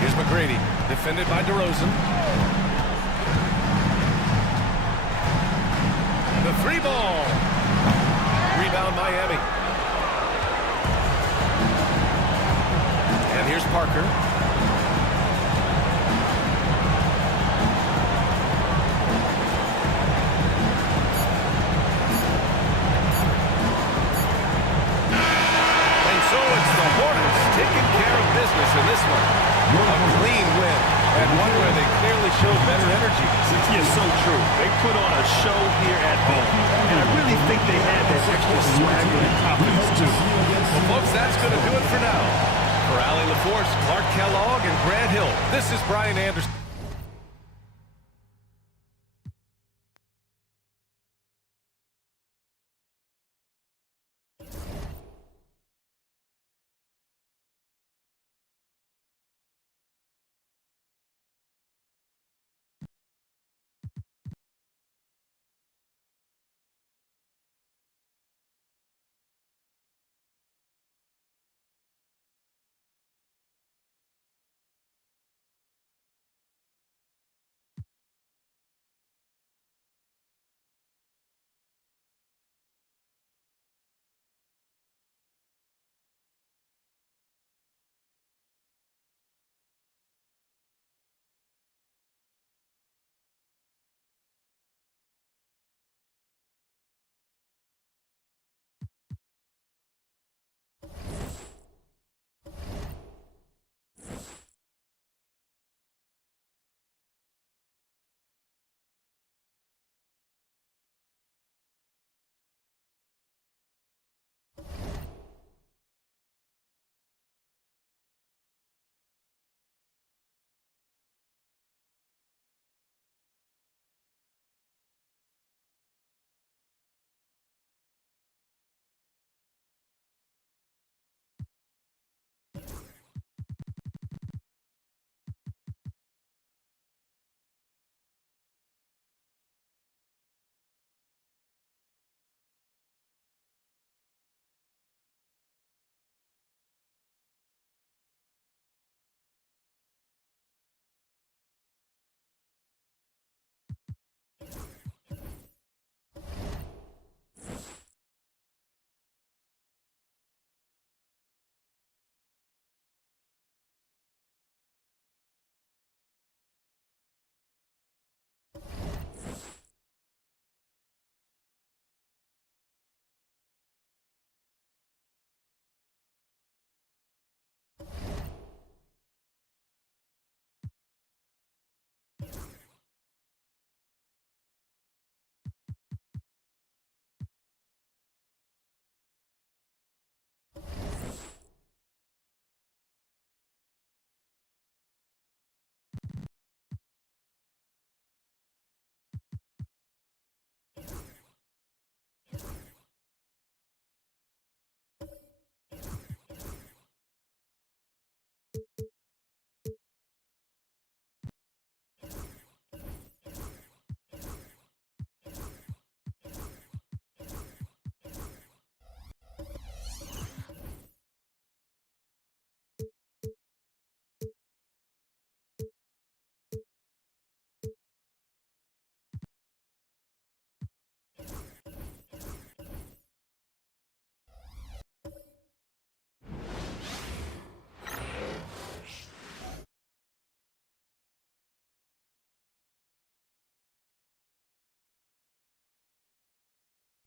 Here's McGrady, defended by DeRozan. The three ball. Rebound Miami. And here's Parker. Taking care of business in this one. A clean win, and one where they clearly showed better energy. Yeah, so true. They put on a show here at home, and I really think they had that extra swagger and confidence, too. Well, folks, that's going to do it for now. For Allie LaForce, Clark Kellogg, and Grant Hill, this is Brian Anderson.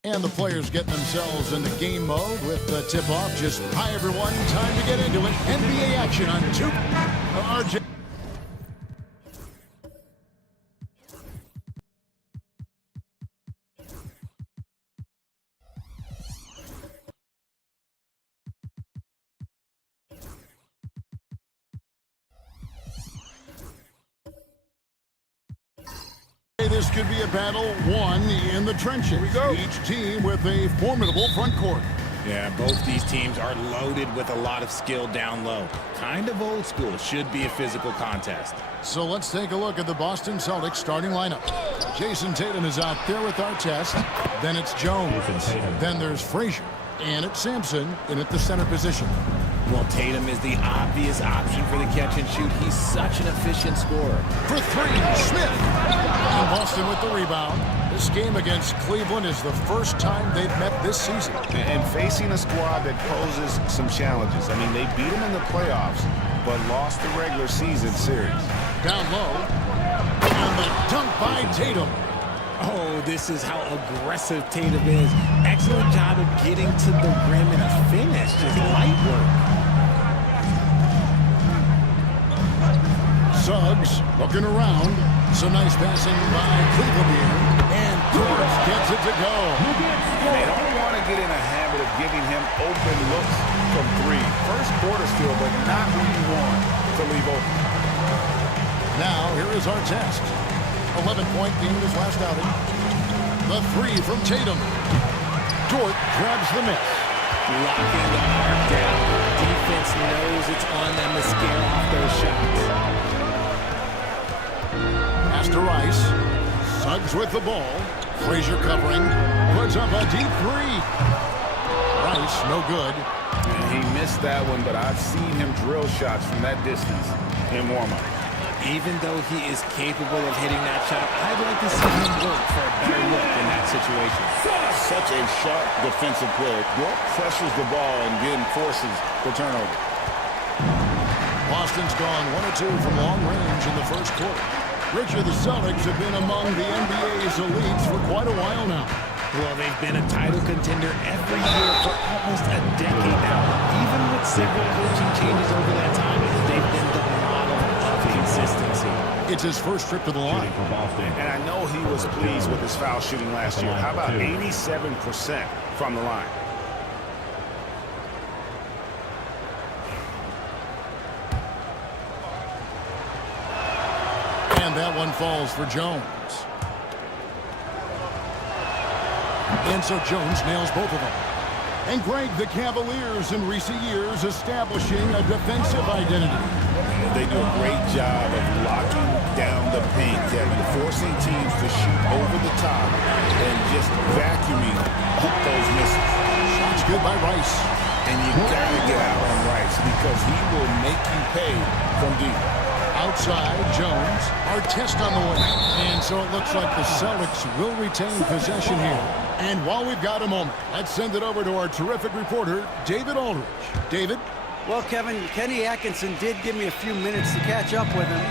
And the players getting themselves into game mode with the tip-off. Just, hi, everyone. Time to get into it. NBA action on 2. RJ. This could be a battle won in the trenches. Here we go. Each team with a formidable front court. Yeah, both these teams are loaded with a lot of skill down low. Kind of old school. Should be a physical contest. So let's take a look at the Boston Celtics starting lineup. Jason Tatum is out there with Artest. Then it's Jones. Then there's Frazier. And it's Sampson in at the center position. Well, Tatum is the obvious option for the catch and shoot. He's such an efficient scorer. For 3, Smith. And Boston with the rebound. This game against Cleveland is the first time they've met this season. And facing a squad that poses some challenges. I mean, they beat them in the playoffs, but lost the regular season series. Down low. And the dunk by Tatum. Oh, this is how aggressive Tatum is. Excellent job of getting to the rim and a finish. Just light work. Suggs looking around. Some nice passing by Cleveland here. And George gets it to go. They don't want to get in a habit of giving him open looks from 3. First quarter still, but not who you want to leave open. Now, here is our test. 11-point game this last outing. The 3 from Tatum. Dort grabs the miss. Locking the arc down. Defense knows it's on them to scare off those shots. Pass to Rice. Suggs with the ball. Frazier covering. Puts up a deep 3. Rice, no good. And he missed that one, but I've seen him drill shots from that distance in warm-up. Even though he is capable of hitting that shot, I'd like to see him work for a better look in that situation. Such a sharp defensive play. Dort pressures the ball and then forces the turnover. Boston's gone 1 or 2 from long range in the first quarter. Richard, the Celtics have been among the NBA's elites for quite a while now. Well, they've been a title contender every year for almost a decade now. Even with several coaching changes over that time, they've been the model of consistency. It's his first trip to the line. And I know he was pleased with his foul shooting last year. How about 87% from the line? And that one falls for Jones. And so Jones nails both of them. And Greg, the Cavaliers in recent years establishing a defensive identity. They do a great job of locking down the paint, Kevin, forcing teams to shoot over the top and just vacuuming up those misses. Shots good by Rice. And you gotta get out on Rice because he will make you pay from deep. Outside, Jones. Artest on the way. And so it looks like the Celtics will retain possession here. And while we've got a moment, let's send it over to our terrific reporter, David Aldridge. David? Well, Kevin, Kenny Atkinson did give me a few minutes to catch up with him.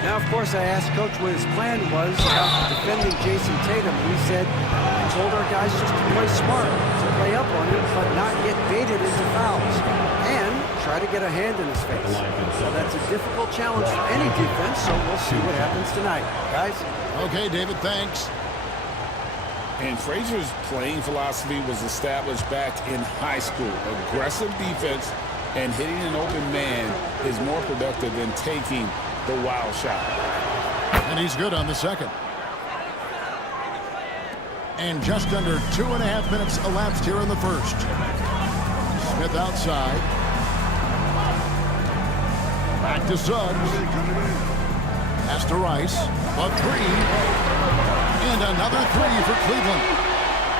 Now, of course, I asked Coach what his plan was after defending Jason Tatum. He said, I told our guys just to play smart, to play up on him, but not get baited into fouls, and try to get a hand in his face. So that's a difficult challenge for any defense, so we'll see what happens tonight. Guys? Okay, David, thanks. And Frazier's playing philosophy was established back in high school. Aggressive defense and hitting an open man is more productive than taking the wild shot. And he's good on the second. And just under 2.5 minutes elapsed here in the first. Smith outside. Back to Suggs. Pass to Rice. A 3. And another 3 for Cleveland.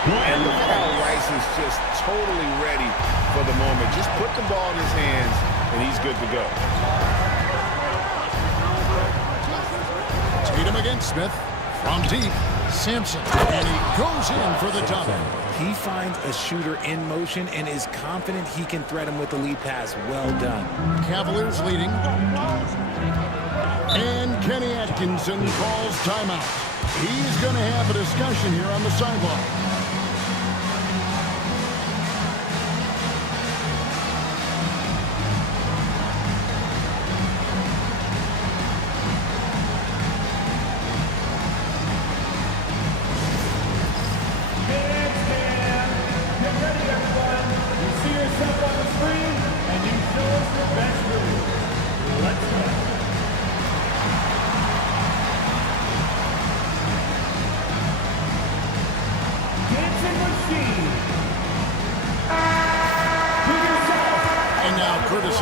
And look at how Rice is just totally ready for the moment. Just put the ball in his hands, and he's good to go. Tatum against Smith. From deep, Sampson. And he goes in for the double. He finds a shooter in motion and is confident he can threat him with the lead pass. Well done. Cavaliers leading. And Kenny Atkinson calls timeout. He's going to have a discussion here on the sideline.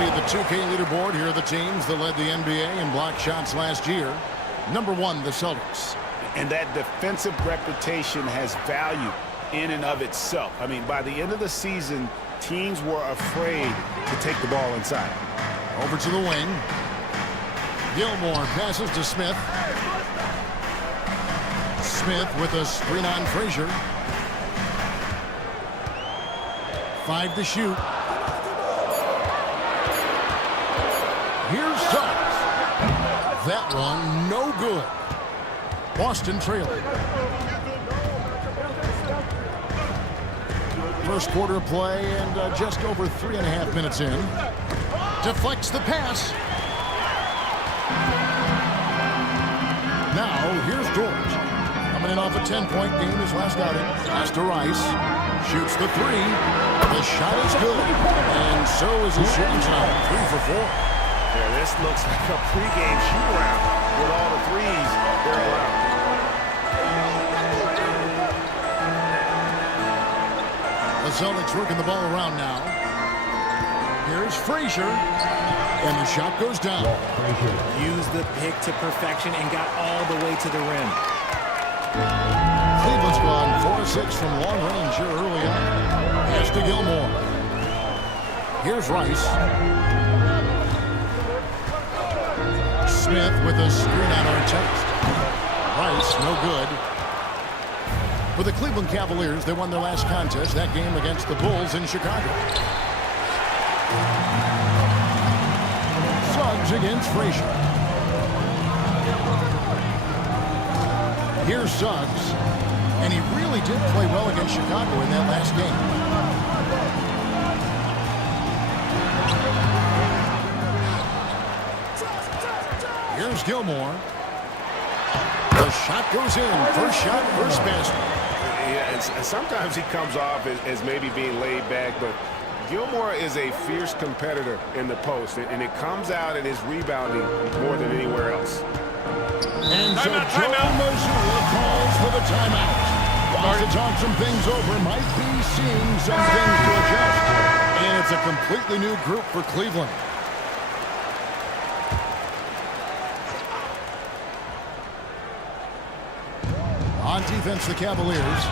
see the 2K leaderboard. Here are the teams that led the NBA in block shots last year. Number 1, the Celtics. And that defensive reputation has value in and of itself. I mean, by the end of the season, teams were afraid to take the ball inside. Over to the wing. Gilmore passes to Smith. Smith with a screen on Frazier. 5 to shoot. Here's Suggs. That one no good. Boston trailing. First quarter of play and just over 3.5 minutes in. Deflects the pass. Now here's George. Coming in off a 10-point game his last outing. Pass to Rice. Shoots the 3. The shot is good. And so is his shooting time. 3 for 4. Yeah, this looks like a pregame shoot-around with all the threes they're allowed. The Celtics working the ball around now. Here's Frazier. And the shot goes down. Used the pick to perfection and got all the way to the rim. Cleveland's gone 4-6 from long range here early on. Pass to Gilmore. Here's Rice. Smith with a screen on Artest. Rice, no good. For the Cleveland Cavaliers, they won their last contest, that game against the Bulls in Chicago. Suggs against Frazier. Here's Suggs. And he really did play well against Chicago in that last game. Here's Gilmore. The shot goes in. First shot, first basket. Yeah, and sometimes he comes off as maybe being laid back, but Gilmore is a fierce competitor in the post, and it comes out in his rebounding more than anywhere else. And so Joe Mazzulla calls for the timeout. Wants to talk some things over, might be seeing some things to adjust. And it's a completely new group for Cleveland. On defense, the Cavaliers.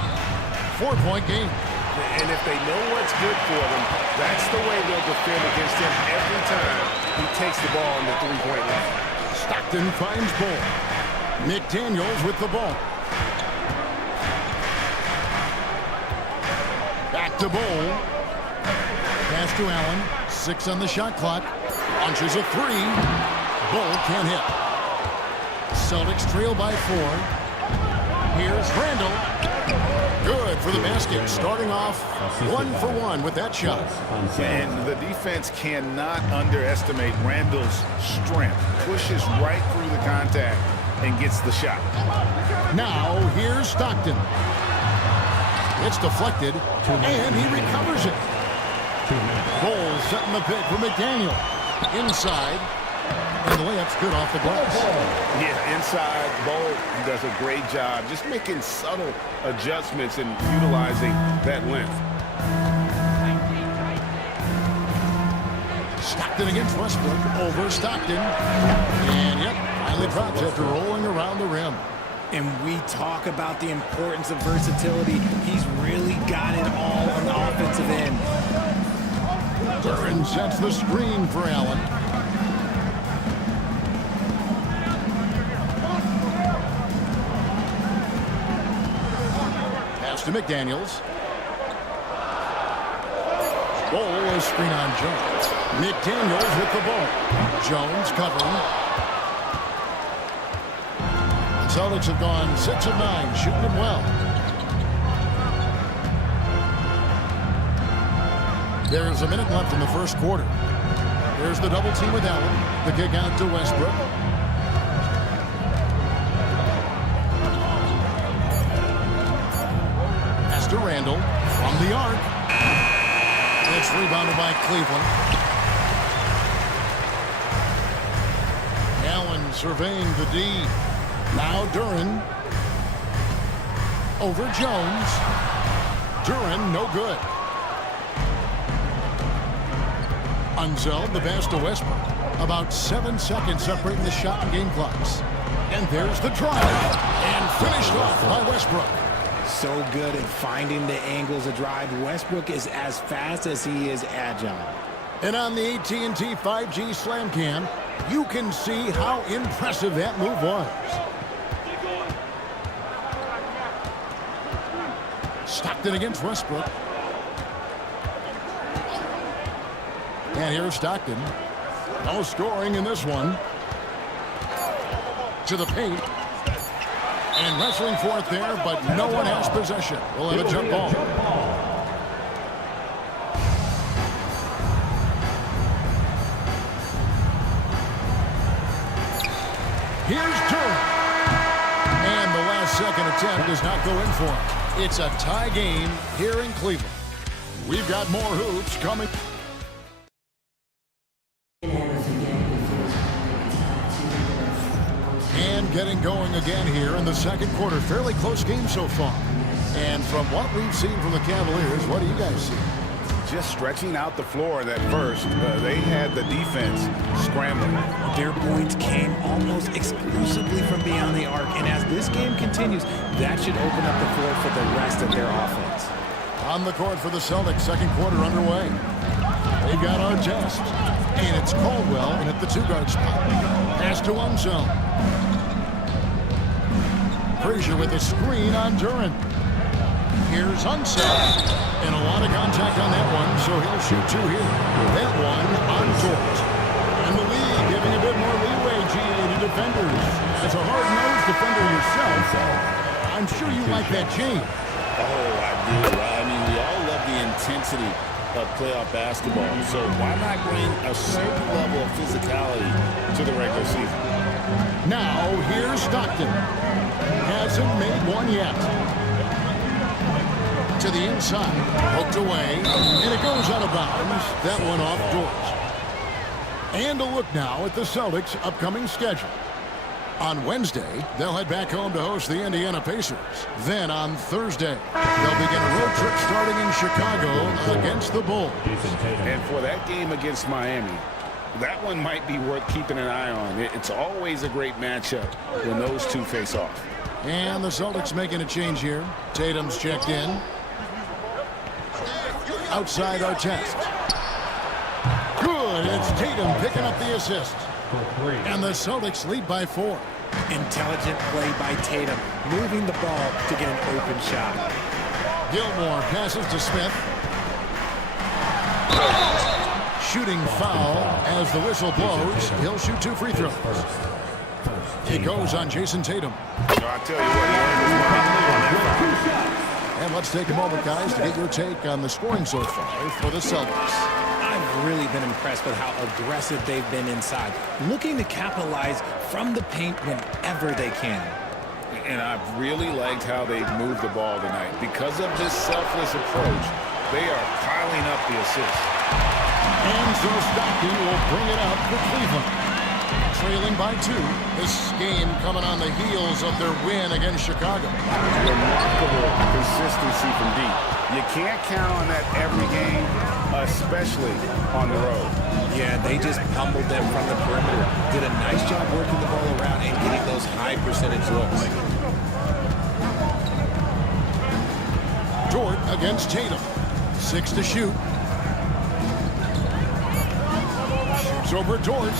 4-point game. And if they know what's good for them, that's the way they'll defend against him every time he takes the ball on the three-point line. Stockton finds Bull. McDaniels with the ball. Back to Bull. Pass to Allen. 6 on the shot clock. Launches a 3. Bull can't hit. Celtics trail by 4. Here's Randall. Good for the basket. Starting off 1 for 1 with that shot. And the defense cannot underestimate Randall's strength. Pushes right through the contact and gets the shot. Now here's Stockton. It's deflected, and he recovers it. Bull setting the pick for McDaniel. Inside. And the layup's good off the glass. Yeah, inside, Bull does a great job just making subtle adjustments and utilizing that length. Stockton against Westbrook. Over Stockton. And, yep, finally drops after rolling around the rim. And we talk about the importance of versatility. He's really got it all on the offensive end. Duran sets the screen for Allen. To McDaniels. Bull, a screen on Jones. McDaniels with the ball. Jones covering. The Celtics have gone 6 of 9, shooting them well. There's a minute left in the first quarter. There's the double team with Allen. The kick out to Westbrook. To Randall from the arc. It's rebounded by Cleveland. Allen surveying the D. Now Duran. Over Jones. Duran, no good. Unseld, the pass to Westbrook. About 7 seconds separating the shot and game clocks. And there's the drive. And finished off by Westbrook. So good at finding the angles of drive. Westbrook is as fast as he is agile. And on the AT&T 5G Slam Cam, you can see how impressive that move was. Stockton against Westbrook. And here's Stockton. No scoring in this one. To the paint. And wrestling for it there, but no one has possession. We'll have a jump ball. Here's Durant. And the last second attempt does not go in for him. It's a tie game here in Cleveland. We've got more hoops coming. And getting going again here in the second quarter. Fairly close game so far. And from what we've seen from the Cavaliers, what do you guys see? Just stretching out the floor that first. They had the defense scrambling. Their points came almost exclusively from beyond the arc. And as this game continues, that should open up the floor for the rest of their offense. On the court for the Celtics, second quarter underway. They've got Artest. And it's Caldwell in at the two-guard spot. Pass to Unseld. Frazier with a screen on Durant. Here's Unseld. And a lot of contact on that one, so he'll shoot two here. That one on Dort. And the league giving a bit more leeway, GA, to defenders. As a hard-nosed defender yourself, I'm sure you like that change. Oh, I do. I mean, we all love the intensity of playoff basketball. So why not bring a certain level of physicality to the regular season? Now, here's Stockton. Hasn't made one yet. To the inside. Poked away. And it goes out of bounds. That one off George. And a look now at the Celtics' upcoming schedule. On Wednesday, they'll head back home to host the Indiana Pacers. Then on Thursday, they'll begin a road trip starting in Chicago against the Bulls. And for that game against Miami, that one might be worth keeping an eye on. It's always a great matchup when those two face off. And the Celtics making a change here. Tatum's checked in. Outside Artest. Good. It's Tatum picking up the assist. And the Celtics lead by 4. Intelligent play by Tatum, moving the ball to get an open shot. Gilmore passes to Smith. Shooting foul as the whistle blows. He'll shoot 2 free throws. It goes on Jason Tatum. I'll tell you what, and let's take a moment, guys, to get your take on the scoring so far for the Celtics. I've really been impressed with how aggressive they've been inside, looking to capitalize from the paint whenever they can. And I've really liked how they've moved the ball tonight. Because of this selfless approach, they are piling up the assists. And so Stockton will bring it up for Cleveland. Trailing by 2. This game coming on the heels of their win against Chicago. Remarkable consistency from deep. You can't count on that every game, especially on the road. Yeah, they just pummeled them from the perimeter. Did a nice job working the ball around and getting those high percentage looks. Dort against Tatum. 6 to shoot. Shoots over Dort.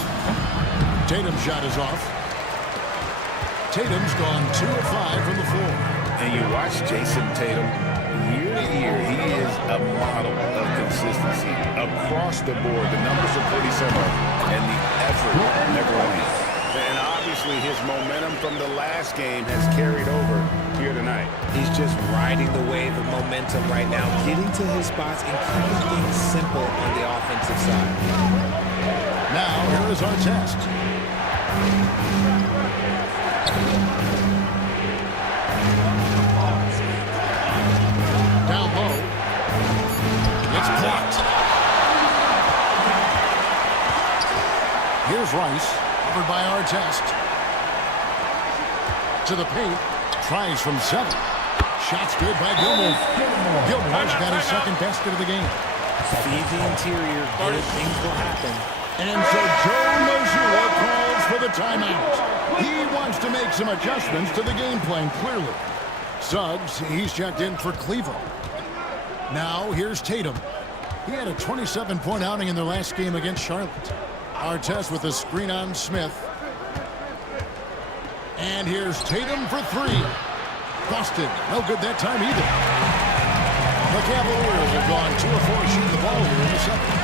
Tatum's shot is off. Tatum's gone 2 of 5 from the floor. And you watch Jason Tatum, year to year, he is a model of consistency. Across the board, the numbers are pretty similar, and the effort never wanes. And obviously his momentum from the last game has carried over here tonight. He's just riding the wave of momentum right now, getting to his spots and keeping things simple on the offensive side. Now, here is our test. Down low. It's blocked. Here's Rice, covered by Artest. To the paint. Tries from 7. Shot's good by Gilmore. Gilmore's got his second basket of the game. Feed the interior. Good things will happen. And so Joe Mazzulla calls for the timeout. He wants to make some adjustments to the game plan, clearly. Suggs, he's checked in for Cleveland. Now, here's Tatum. He had a 27-point outing in their last game against Charlotte. Artest with a screen on Smith. And here's Tatum for three. Busted. No good that time either. The Cavaliers have gone 2 of 4 shooting the ball here in the second.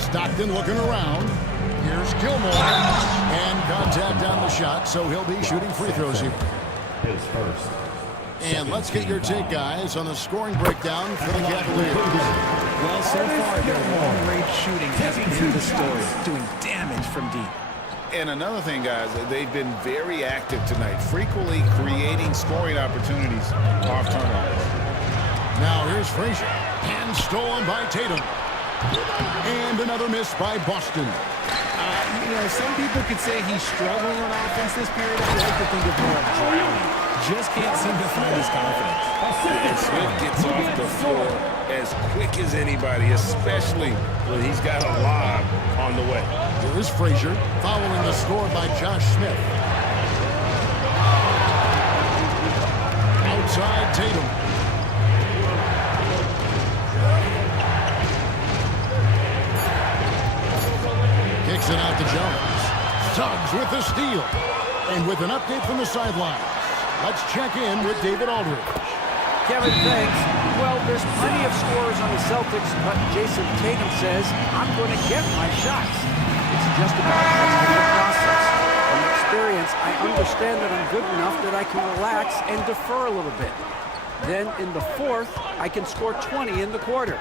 Stockton looking around. Here's Gilmore. And contact on the shot, so he'll be shooting free throws here. His first. And let's get your take, guys, on the scoring breakdown for the Cavaliers. Well, so far, their long-range shooting has been the story, doing damage from deep. And another thing, guys, they've been very active tonight, frequently creating scoring opportunities off turnovers. Now here's Frazier. And stolen by Tatum. And another miss by Boston. You know, some people could say he's struggling on offense this period. I like to think of more of drowning. Just can't seem to find his confidence. And Smith gets off the floor as quick as anybody, especially when he's got a lob on the way. Here is Frazier, following the score by Josh Smith. Outside Tatum. Kicks it out to Jones. Suggs with the steal. And with an update from the sideline, let's check in with David Aldridge. Kevin, thanks. Well, there's plenty of scorers on the Celtics, but Jason Tatum says, I'm going to get my shots. It's just about trusting the process. From experience, I understand that I'm good enough that I can relax and defer a little bit. Then in the fourth, I can score 20 in the quarter.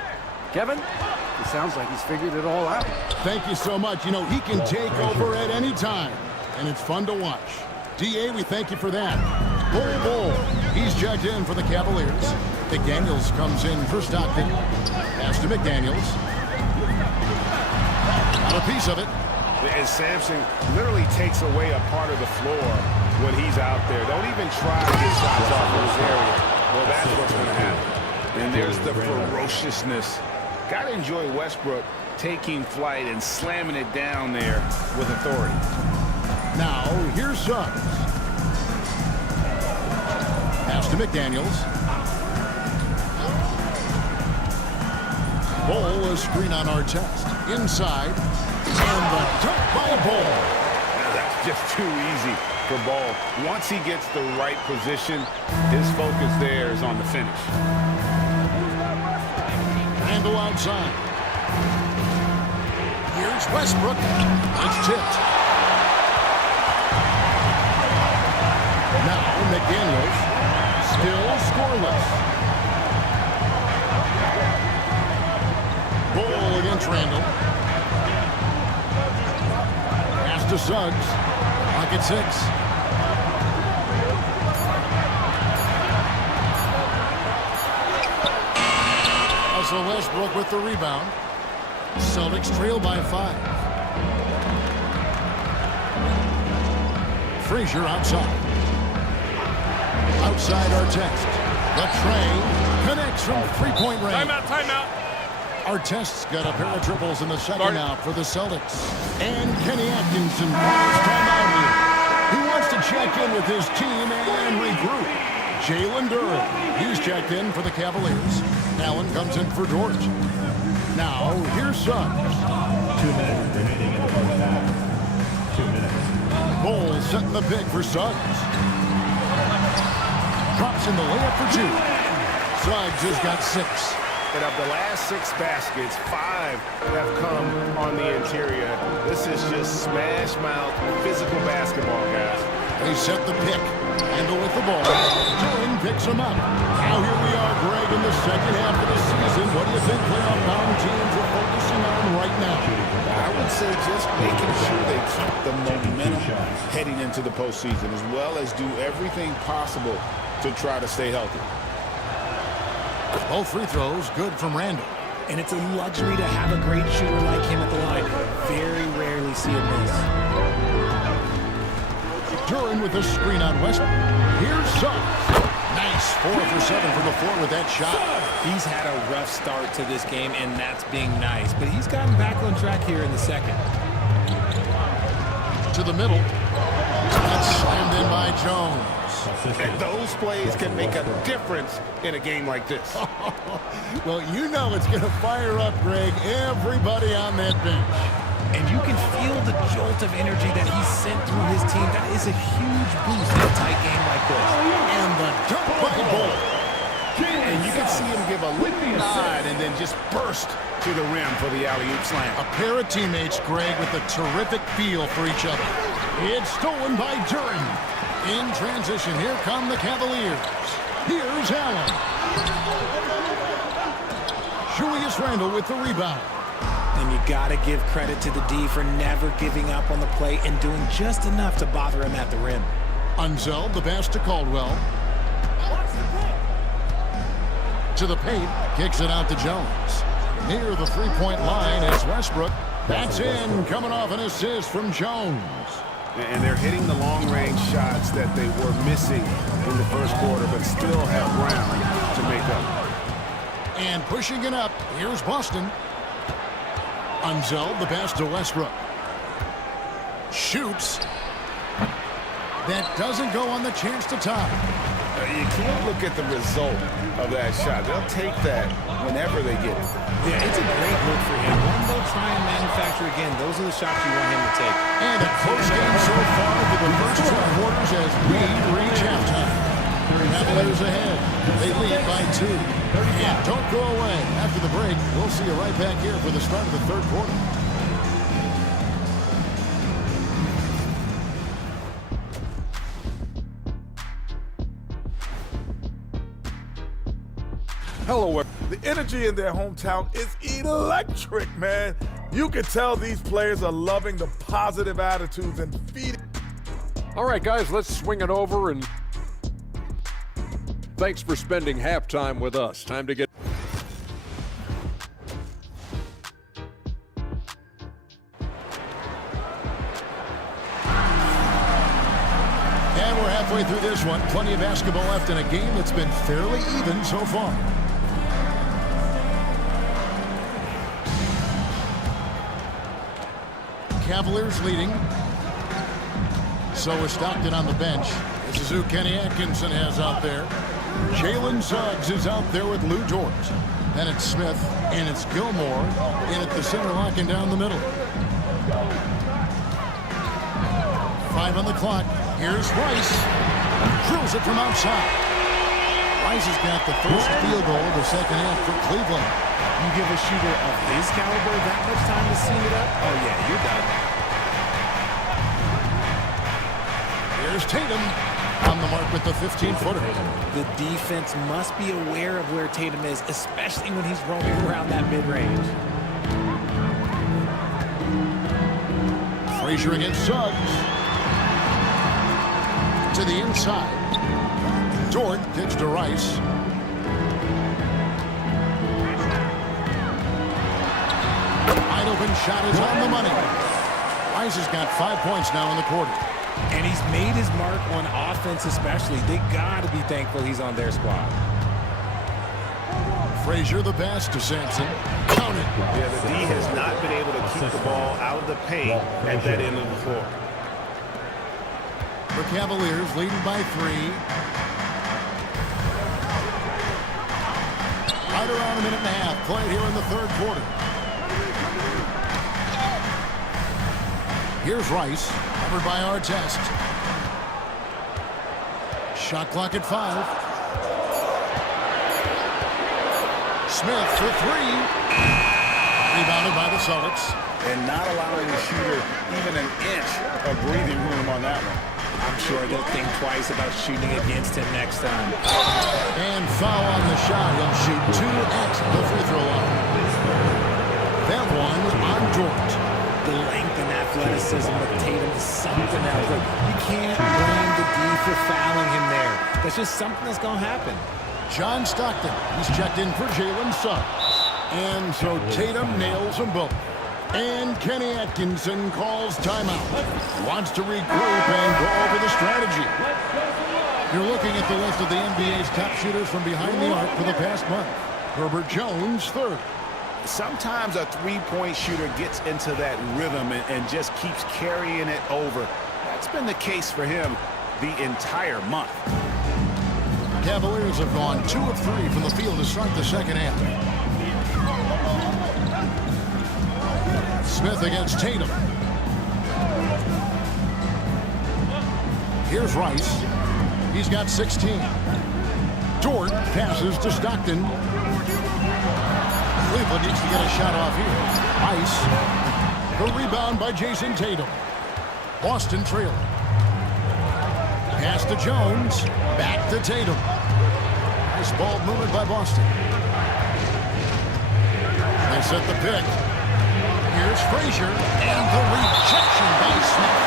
Kevin, it sounds like he's figured it all out. Thank you so much. You know, he can take over at any time, and it's fun to watch. D.A., we thank you for that. Bull. He's checked in for the Cavaliers. McDaniels comes in for Stockton. Pass to McDaniels. Got a piece of it. And Sampson literally takes away a part of the floor when he's out there. Don't even try to get shots off in this area. Well, that's what's going to happen. And there's the ferociousness. Got to enjoy Westbrook taking flight and slamming it down there with authority. Now, here's Suggs. Pass to McDaniels. Ball, a screen on Artest. Inside. And the dunk by Ball. That's just too easy for Ball. Once he gets the right position, his focus there is on the finish. Randle outside. Here's Westbrook. It's tipped. Now McDaniels, still scoreless. Ball against Randle. Pass to Suggs. Clock at 6. Russell Westbrook with the rebound. Celtics trail by 5. Frazier outside. Outside Artest. The train connects from three-point range. Timeout. Artest's got a pair of triples in the second out for the Celtics. And Kenny Atkinson calls timeout here. He wants to check in with his team and regroup. Jalen Duren, he's checked in for the Cavaliers. Allen comes in for George. Now, here's Suggs. 2 minutes remaining in the first half. 2 minutes. Ball setting the pick for Suggs. Drops in the layup for 2. Suggs has got 6. And of the last 6 baskets, 5 have come on the interior. This is just smash mouth physical basketball, guys. They set the pick. Handle with the ball. Duren picks him up. Now here we are, Greg, in the second half of the season. What do you think playoff-bound teams are focusing on right now? I would say just making sure they keep the momentum heading into the postseason, as well as do everything possible to try to stay healthy. Both free throws good from Randle. And it's a luxury to have a great shooter like him at the line. Very rarely see a miss. Duren with a screen on Westbrook. Here's Suggs. Nice Rice, 4 for 7 from the floor with that shot. He's had a rough start to this game, and that's being nice. But he's gotten back on track here in the second. To the middle. That's slammed in by Jones. And those plays can make a difference in a game like this. Well, you know it's going to fire up, Greg, everybody on that bench. And you can feel the jolt of energy that he sent through his team. That is a huge boost in a tight game like this. And the dunk by Bull. And you can see him give a little nod and then just burst to the rim for the alley-oop slam. A pair of teammates, Greg, with a terrific feel for each other. It's stolen by Duren. In transition, here come the Cavaliers. Here's Allen. Julius Randle with the rebound. And you got to give credit to the D for never giving up on the play and doing just enough to bother him at the rim. Unseld, the pass to Caldwell. To the paint, kicks it out to Jones. Near the three-point line is Westbrook. That's in, coming off an assist from Jones. And they're hitting the long-range shots that they were missing in the first quarter, but still have ground to make up. And pushing it up, here's Boston. Unseld, the pass to Westbrook. Shoots. That doesn't go on the chance to tie. You can't look at the result of that shot. They'll take that whenever they get it. Yeah, it's a great look for him. One they'll try and manufacture again. Those are the shots you want him to take. And a close game so far for the first 2 quarters as we reach halftime. Cavaliers ahead. They lead by 2. And don't go away. After the break, we'll see you right back here for the start of the third quarter. Hello. The energy in their hometown is electric, man. You can tell these players are loving the positive attitudes and feeding. All right, guys, let's swing it over, and thanks for spending halftime with us. Time to get... And we're halfway through this one. Plenty of basketball left in a game that's been fairly even so far. Cavaliers leading. So is Stockton on the bench. This is who Kenny Atkinson has out there. Jalen Suggs is out there with Lou Dort. Then it's Smith, and it's Gilmore in at the center, locking down the middle. 5 on the clock. Here's Rice. Drills it from outside. Rice has got the first field goal of the second half for Cleveland. You give a shooter of his caliber that much time to seal it up? Oh, yeah, you're done. Here's Tatum on the mark with the 15-footer. The defense must be aware of where Tatum is, especially when he's roaming around that mid-range. Frazier against Suggs. To the inside. Dort kicks to Rice. Wide open shot is on the money. Rice has got 5 points now in the quarter. And he's made his mark on offense especially. They got to be thankful he's on their squad. Frazier the pass to Sampson. Count it. Yeah, the D has not been able to keep the ball out of the paint at that end of the floor. The Cavaliers leading by 3. Right around a minute and a half played here in the third quarter. Here's Rice, covered by Artest. Shot clock at 5. Smith for 3. Rebounded by the Celtics. And not allowing the shooter even an inch of breathing room on that one. I'm sure they'll think twice about shooting against him next time. And foul on the shot. He'll shoot 2 at the free throw line. That one on Dort. The length and athleticism of Tatum is something else. Like, you can't blame the D for fouling him there. That's just something that's going to happen. John Stockton, he's checked in for Jalen Suggs. And so Tatum nails them both. And Kenny Atkinson calls timeout. Wants to regroup and go over the strategy. You're looking at the list of the NBA's top shooters from behind the arc for the past month. Herbert Jones, third. Sometimes a three-point shooter gets into that rhythm and just keeps carrying it over. That's been the case for him the entire month. Cavaliers have gone 2 of 3 from the field to start the second half. Smith against Tatum. Here's Rice. He's got 16. Dort passes to Stockton. Cleveland needs to get a shot off here. Ice. The rebound by Jason Tatum. Boston trailing. Pass to Jones. Back to Tatum. Nice ball movement by Boston. They set the pick. Here's Frazier. And the rejection by Smith.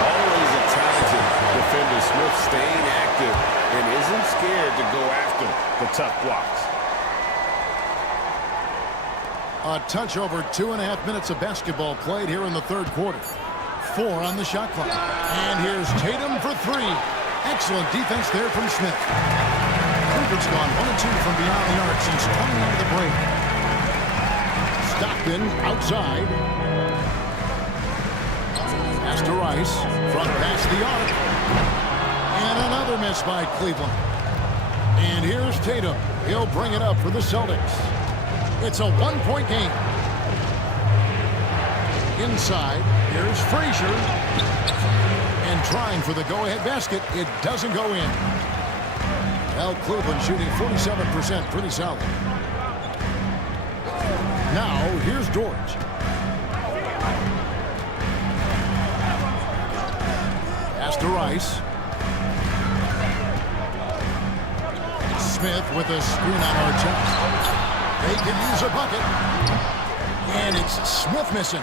Always a talented defender. Smith staying active and isn't scared to go after the tough blocks. A touch over 2.5 minutes of basketball played here in the third quarter. 4 on the shot clock. And here's Tatum for 3. Excellent defense there from Smith. Cleveland's gone 1 of 2 from beyond the arc since coming into the break. Stockton outside. Pass to Rice. Front past the arc. And another miss by Cleveland. And here's Tatum. He'll bring it up for the Celtics. It's a 1-point game. Inside, here's Frazier. And trying for the go-ahead basket. It doesn't go in. Well, Cleveland shooting 47%, pretty solid. Now, here's George. Pass to Rice. Smith with a screen on Artest. They can use a bucket. And it's Smith missing.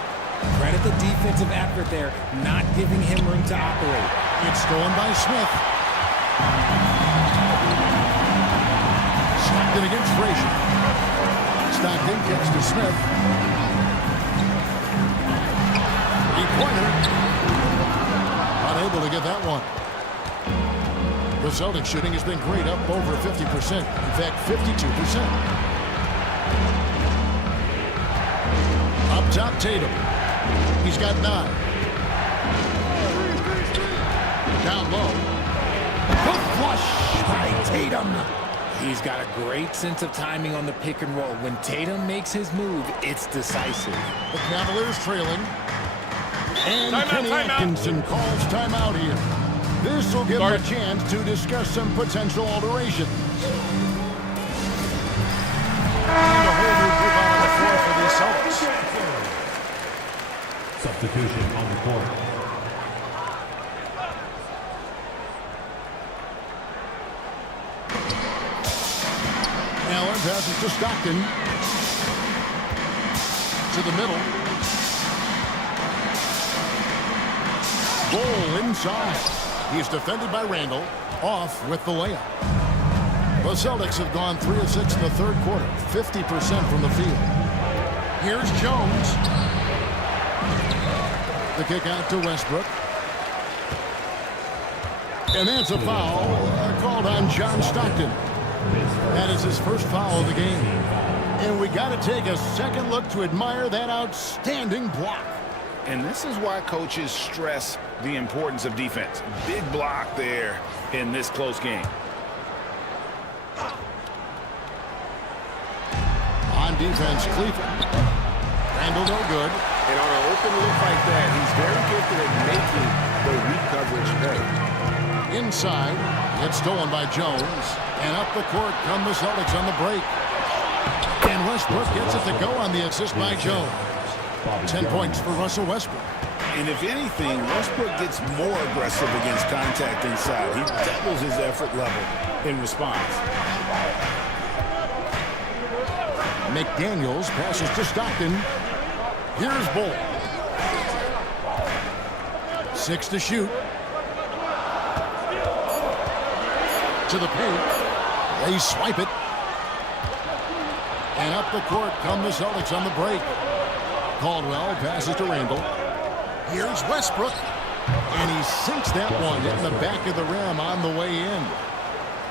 Credit the defensive effort there, not giving him room to operate. It's stolen by Smith. Stockton against Frazier. Stockton gets to Smith. 3-pointer. Unable to get that one. The Celtics shooting has been great, up over 50%. In fact, 52%. Up top, Tatum. He's got 9. Down low. Hook flush by Tatum. He's got a great sense of timing on the pick and roll. When Tatum makes his move, it's decisive. The Cavaliers trailing. And Kenny Atkinson calls timeout here. This will give him a chance to discuss some potential alterations. And a whole new group out on the floor for the Celtics. Substitution on the court. Allen passes to Stockton. To the middle. Ball inside. He's defended by Randall. Off with the layup. The Celtics have gone 3 of 6 in the third quarter. 50% from the field. Here's Jones. The kick out to Westbrook. And that's a foul called on John Stockton. That is his first foul of the game. And we got to take a second look to admire that outstanding block. And this is why coaches stress the importance of defense. Big block there in this close game. On defense, Cleveland. Randall no good. And on an open look like that, he's very gifted at making the weak coverage pay. Inside, it's stolen by Jones. And up the court come the Celtics on the break. And Westbrook gets it to go on the assist by Jones. 10 points for Russell Westbrook. And if anything, Westbrook gets more aggressive against contact inside. He doubles his effort level in response. McDaniels passes to Stockton. Here's Bull. 6 to shoot. To the paint. They swipe it. And up the court come the Celtics on the break. Caldwell passes to Randall. Here's Westbrook. And he sinks that one, hitting the back of the rim on the way in.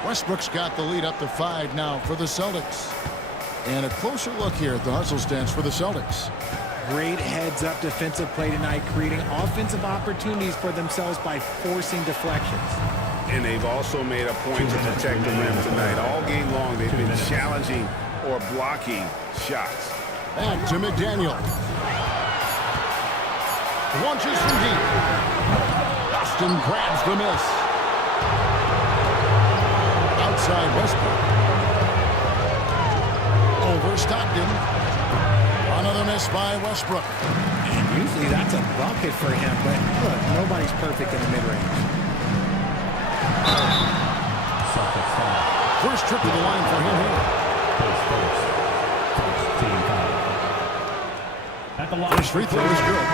Westbrook's got the lead up to 5 now for the Celtics. And a closer look here at the hustle stance for the Celtics. Great heads-up defensive play tonight, creating offensive opportunities for themselves by forcing deflections. And they've also made a point to protect the rim tonight. All game long, they've been challenging or blocking shots. Back to McDaniel. Launches from deep. Boston grabs the miss. Outside Westbrook. Over Stockton. Another miss by Westbrook. And usually that's a bucket for him, but look, nobody's perfect in the mid-range. First trip to the line for him here. First free throw is good.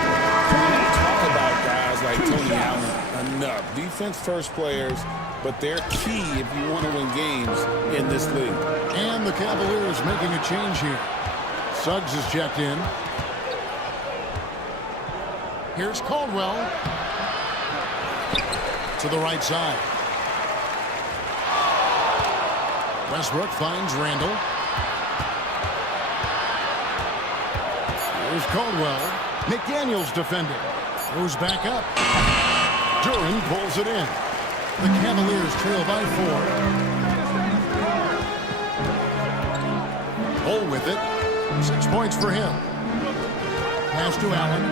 Talk about guys like Tony Allen enough. Defense first players, but they're key if you want to win games in this league. And the Cavaliers making a change here. Suggs is checked in. Here's Caldwell. To the right side. Westbrook finds Randall. Here's Caldwell. McDaniels defending. Goes back up. Duran pulls it in. The Cavaliers trail by 4. Hole with it. 6 points for him. Pass to Allen.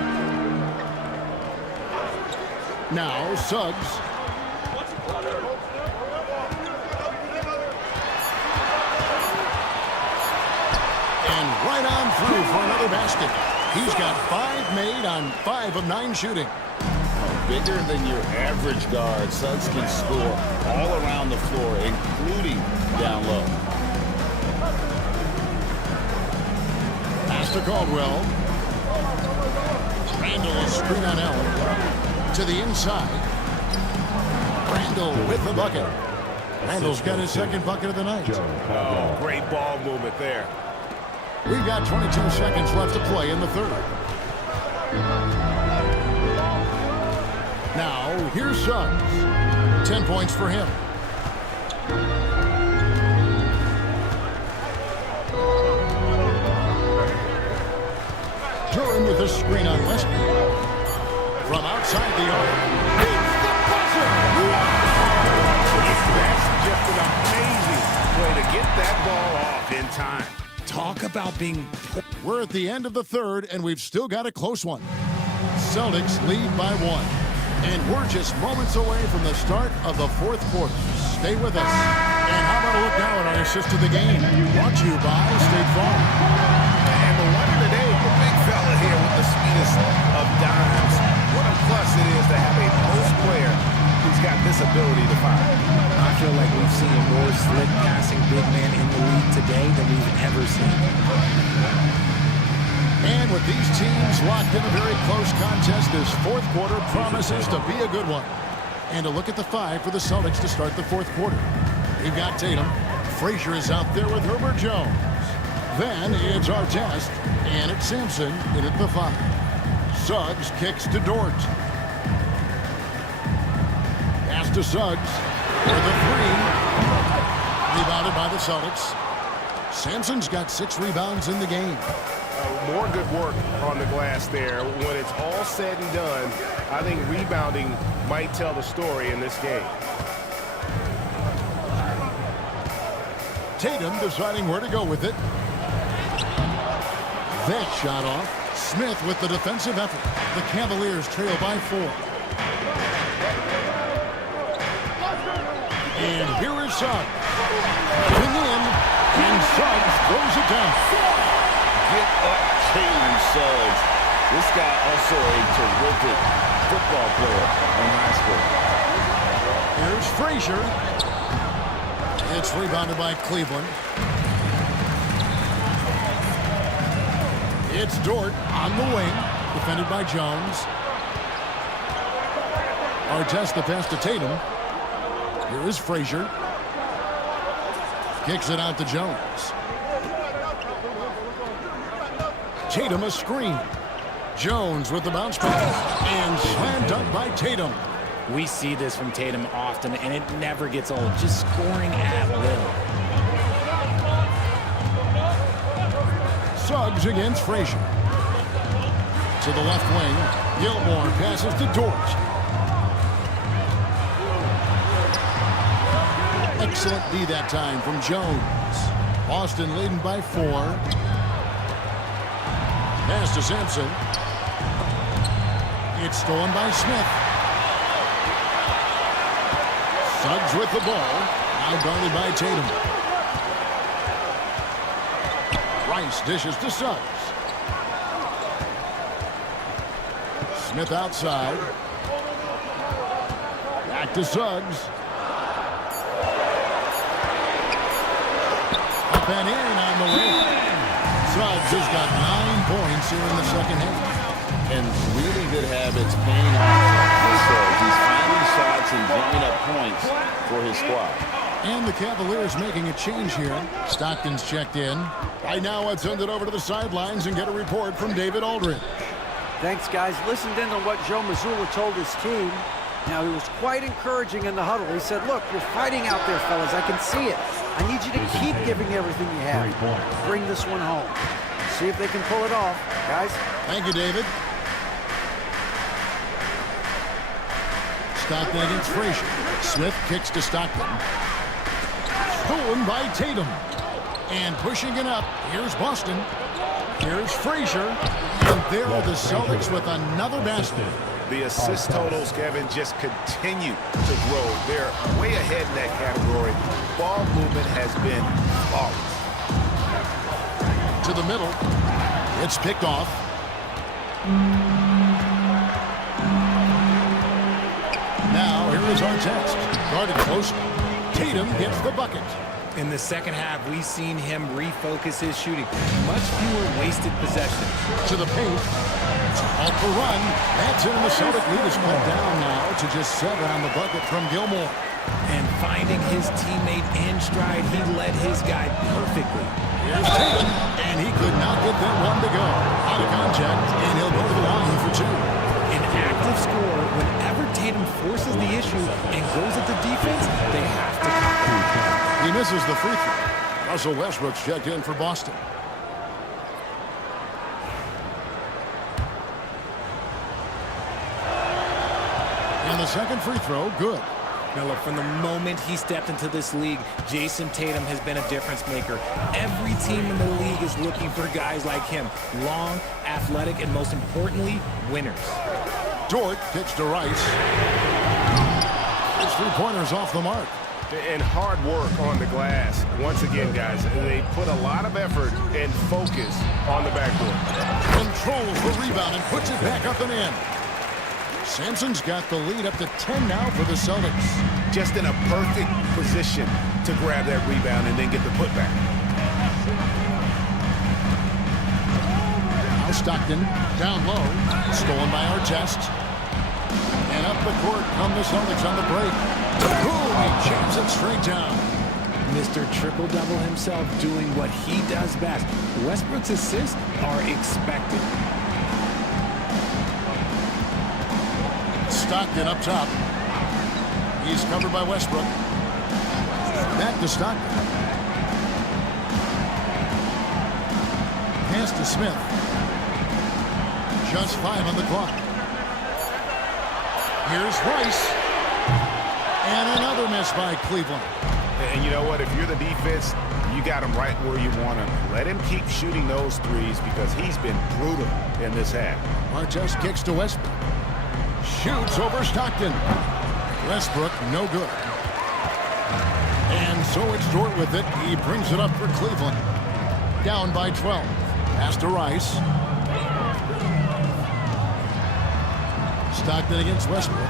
Now Suggs. And right on through for another basket. He's got 5 made on 5 of 9 shooting. Bigger than your average guard, Suggs can score all around the floor, including down low. Pass to Caldwell. Randall is screen on Allen. To the inside. Randall with the bucket. Randall's got his second bucket of the night. Oh, great ball movement there. We've got 22 seconds left to play in the third. Now, here's Suggs. 10 points for him. Duran with a screen on Westbrook. From outside the arc. It's the buzzer! That's just an amazing way to get that ball off in time. Talk about being... We're at the end of the third, and we've still got a close one. Celtics lead by 1. And we're just moments away from the start of the fourth quarter. Stay with us. And how about a look now at our assist to the game? Brought to you by State Farm. And the one today, the big fella here with the sweetest of dimes. What a plus it is to have a post player who's got this ability to fire. I feel like we've seen more slick passing big man in the league today than we've ever seen. And with these teams locked in a very close contest, this fourth quarter promises to be a good one. And a look at the 5 for the Celtics to start the fourth quarter. We've got Tatum. Frazier is out there with Herbert Jones. Then it's Artest, and it's Sampson in at the 5. Suggs kicks to Dort. Pass to Suggs for the 3. Rebounded by the Celtics. Sampson's got 6 rebounds in the game. More good work on the glass there. When it's all said and done, I think rebounding might tell the story in this game. Tatum deciding where to go with it. That shot off. Smith with the defensive effort. The Cavaliers trail by 4. And here is Suggs. Moving in, and Suggs throws it down. Get up, Jalen Suggs. This guy also a terrific football player in high school. Here's Frazier. It's rebounded by Cleveland. It's Dort on the wing, defended by Jones. Artest the pass to Tatum. Here is Frazier. Kicks it out to Jones. Tatum a screen. Jones with the bounce pass. And slam dunk by Tatum. We see this from Tatum often, and it never gets old. Just scoring at will. Suggs against Frazier. To the left wing. Gilmore passes to Dort. Excellent D that time from Jones. Boston leading by 4. Pass to Sampson. It's stolen by Smith. Suggs with the ball. Now guarded by Tatum. Rice dishes to Suggs. Smith outside. Back to Suggs. Up and in on the way. Suggs has got 9 points here in the second half. And really good habits paying off for Suggs. He's finding shots and drawing up points for his squad. And the Cavaliers making a change here. Stockton's checked in. Right now, let's send it over to the sidelines and get a report from David Aldridge. Thanks, guys. Listened in on what Joe Mazzulla told his team. Now, he was quite encouraging in the huddle. He said, look, you're fighting out there, fellas. I can see it. I need you to keep giving everything you have. Bring this one home. See if they can pull it off. Guys? Thank you, David. Stockton against Frazier. Smith kicks to Stockton. Stolen by Tatum. And pushing it up. Here's Boston. Here's Frazier. And there are the Celtics with another basket. The assist totals, Kevin, just continue to grow. They're way ahead in that category. Ball movement has been flawless. To the middle. It's picked off. Now, here is Artest. Guarded close. Tatum gets the bucket. In the second half, we've seen him refocus his shooting. Much fewer wasted possessions. To the paint. Off the run. That's in. The Celtic lead is cut down now to just 7 on the bucket from Gilmore. And finding his teammate in stride, he led his guy perfectly. Here's Tatum. And he could not get that one to go. Out of contact, and he'll go to the line for 2. An active scorer, whenever Tatum forces the issue and goes at the defense, they have to compete. He misses the free throw. Russell Westbrook's checked in for Boston. And the second free throw, good. Now look, from the moment he stepped into this league, Jason Tatum has been a difference maker. Every team in the league is looking for guys like him. Long, athletic, and most importantly, winners. Dort kicks to Rice. His 3-pointers off the mark. And hard work on the glass. Once again, guys, they put a lot of effort and focus on the backboard. Controls the rebound and puts it back up and in. Sampson's got the lead up to 10 now for the Celtics. Just in a perfect position to grab that rebound and then get the putback. Now Stockton down low. Stolen by Artest. And up the court come the Celtics on the break. Boom! He jams it straight down. Mr. Triple-Double himself doing what he does best. Westbrook's assists are expected. Stockton up top. He's covered by Westbrook. Back to Stockton. Pass to Smith. Just 5 on the clock. Here's Rice. And another miss by Cleveland. And you know what? If you're the defense, you got him right where you want him. Let him keep shooting those threes because he's been brutal in this half. Artest kicks to Westbrook. Shoots over Stockton. Westbrook, no good. And so it's Dort with it. He brings it up for Cleveland. Down by 12. Pass to Rice. Stockton against Westbrook.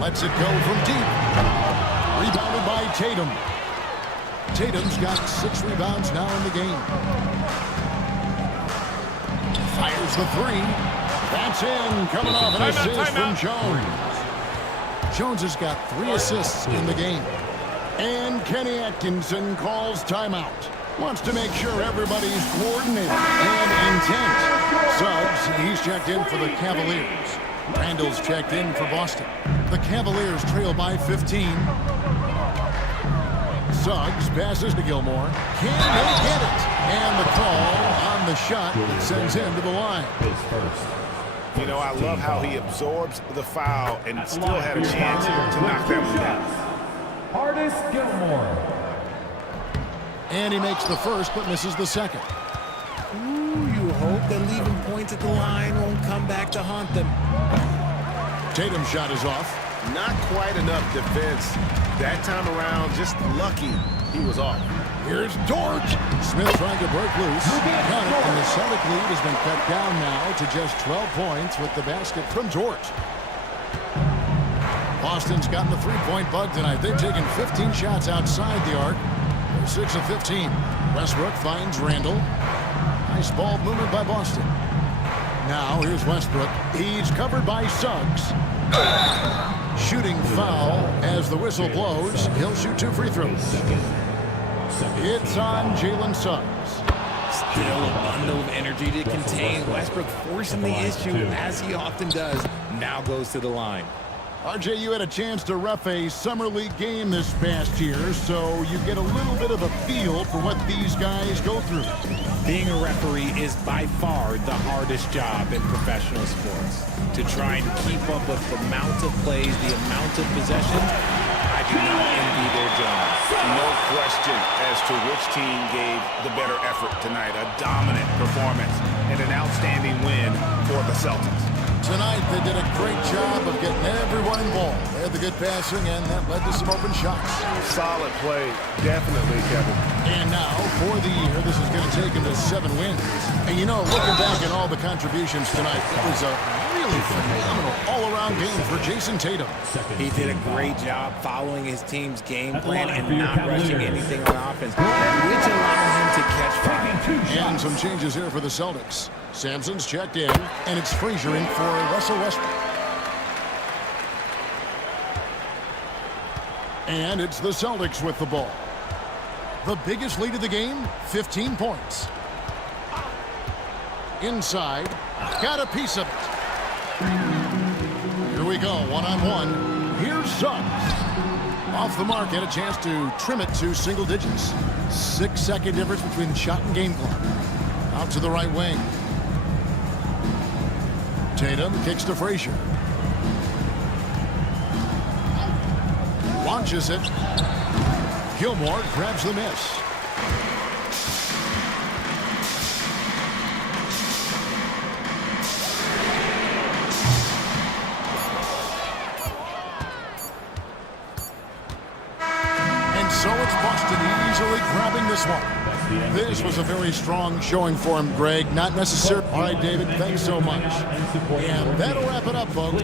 Lets it go from deep. Rebounded by Tatum. Tatum's got 6 rebounds now in the game. Fires the 3. That's in. Coming off an assist from Jones. Jones has got 3 assists in the game. And Kenny Atkinson calls timeout. Wants to make sure everybody's coordinated and intent. Suggs, he's checked in for the Cavaliers. Randall's checked in for Boston. The Cavaliers trail by 15. Suggs passes to Gilmore. Can they get it? And the call on the shot that sends him to the line. You know, I love how he absorbs the foul and still had a chance to knock that one down. Artis Gilmore. And he makes the first but misses the second. Ooh, you hope that leaving points at the line won't come back to haunt them. Tatum's shot is off. Not quite enough defense that time around. Just lucky he was off. Here's George. Smith trying to break loose. Count it, and the Celtic lead has been cut down now to just 12 points with the basket from George. Boston's gotten the three-point bug tonight. They've taken 15 shots outside the arc. They're 6 of 15. Westbrook finds Randall. Nice ball movement by Boston. Now here's Westbrook. He's covered by Suggs. Shooting foul as the whistle blows. He'll shoot 2 free throws. It's on Jalen Suggs. Still a bundle of energy to contain. Westbrook forcing the issue, as he often does. Now goes to the line. RJ, you had a chance to ref a Summer League game this past year, so you get a little bit of a feel for what these guys go through. Being a referee is by far the hardest job in professional sports. To try and keep up with the amount of plays, the amount of possessions, I do not envy their job. No question as to which team gave the better effort tonight. A dominant performance and an outstanding win for the Celtics. Tonight, they did a great job of getting everyone involved. They had the good passing, and that led to some open shots. Solid play, definitely, Kevin. And now, for the year, this is going to take him to 7 wins. And you know, looking back at all the contributions tonight, it was a really phenomenal all-around game for Jason Tatum. He did a great job following his team's game plan and not rushing anything on offense, which allowed him to catch fire. And some changes here for the Celtics. Sampson's checked in, and it's Frazier in for Russell Westbrook. And it's the Celtics with the ball. The biggest lead of the game, 15 points. Inside, got a piece of it. Here we go, one-on-one. Here's Suggs. Off the mark, had a chance to trim it to single digits. 6-second difference between shot and game clock. Out to the right wing. Tatum kicks to Frazier. Launches it. Gilmore grabs the miss. And so it's Boston easily grabbing this one. This was a very strong showing for him, Greg. Not necessarily. All right, David, thanks so much. And that'll wrap it up, folks.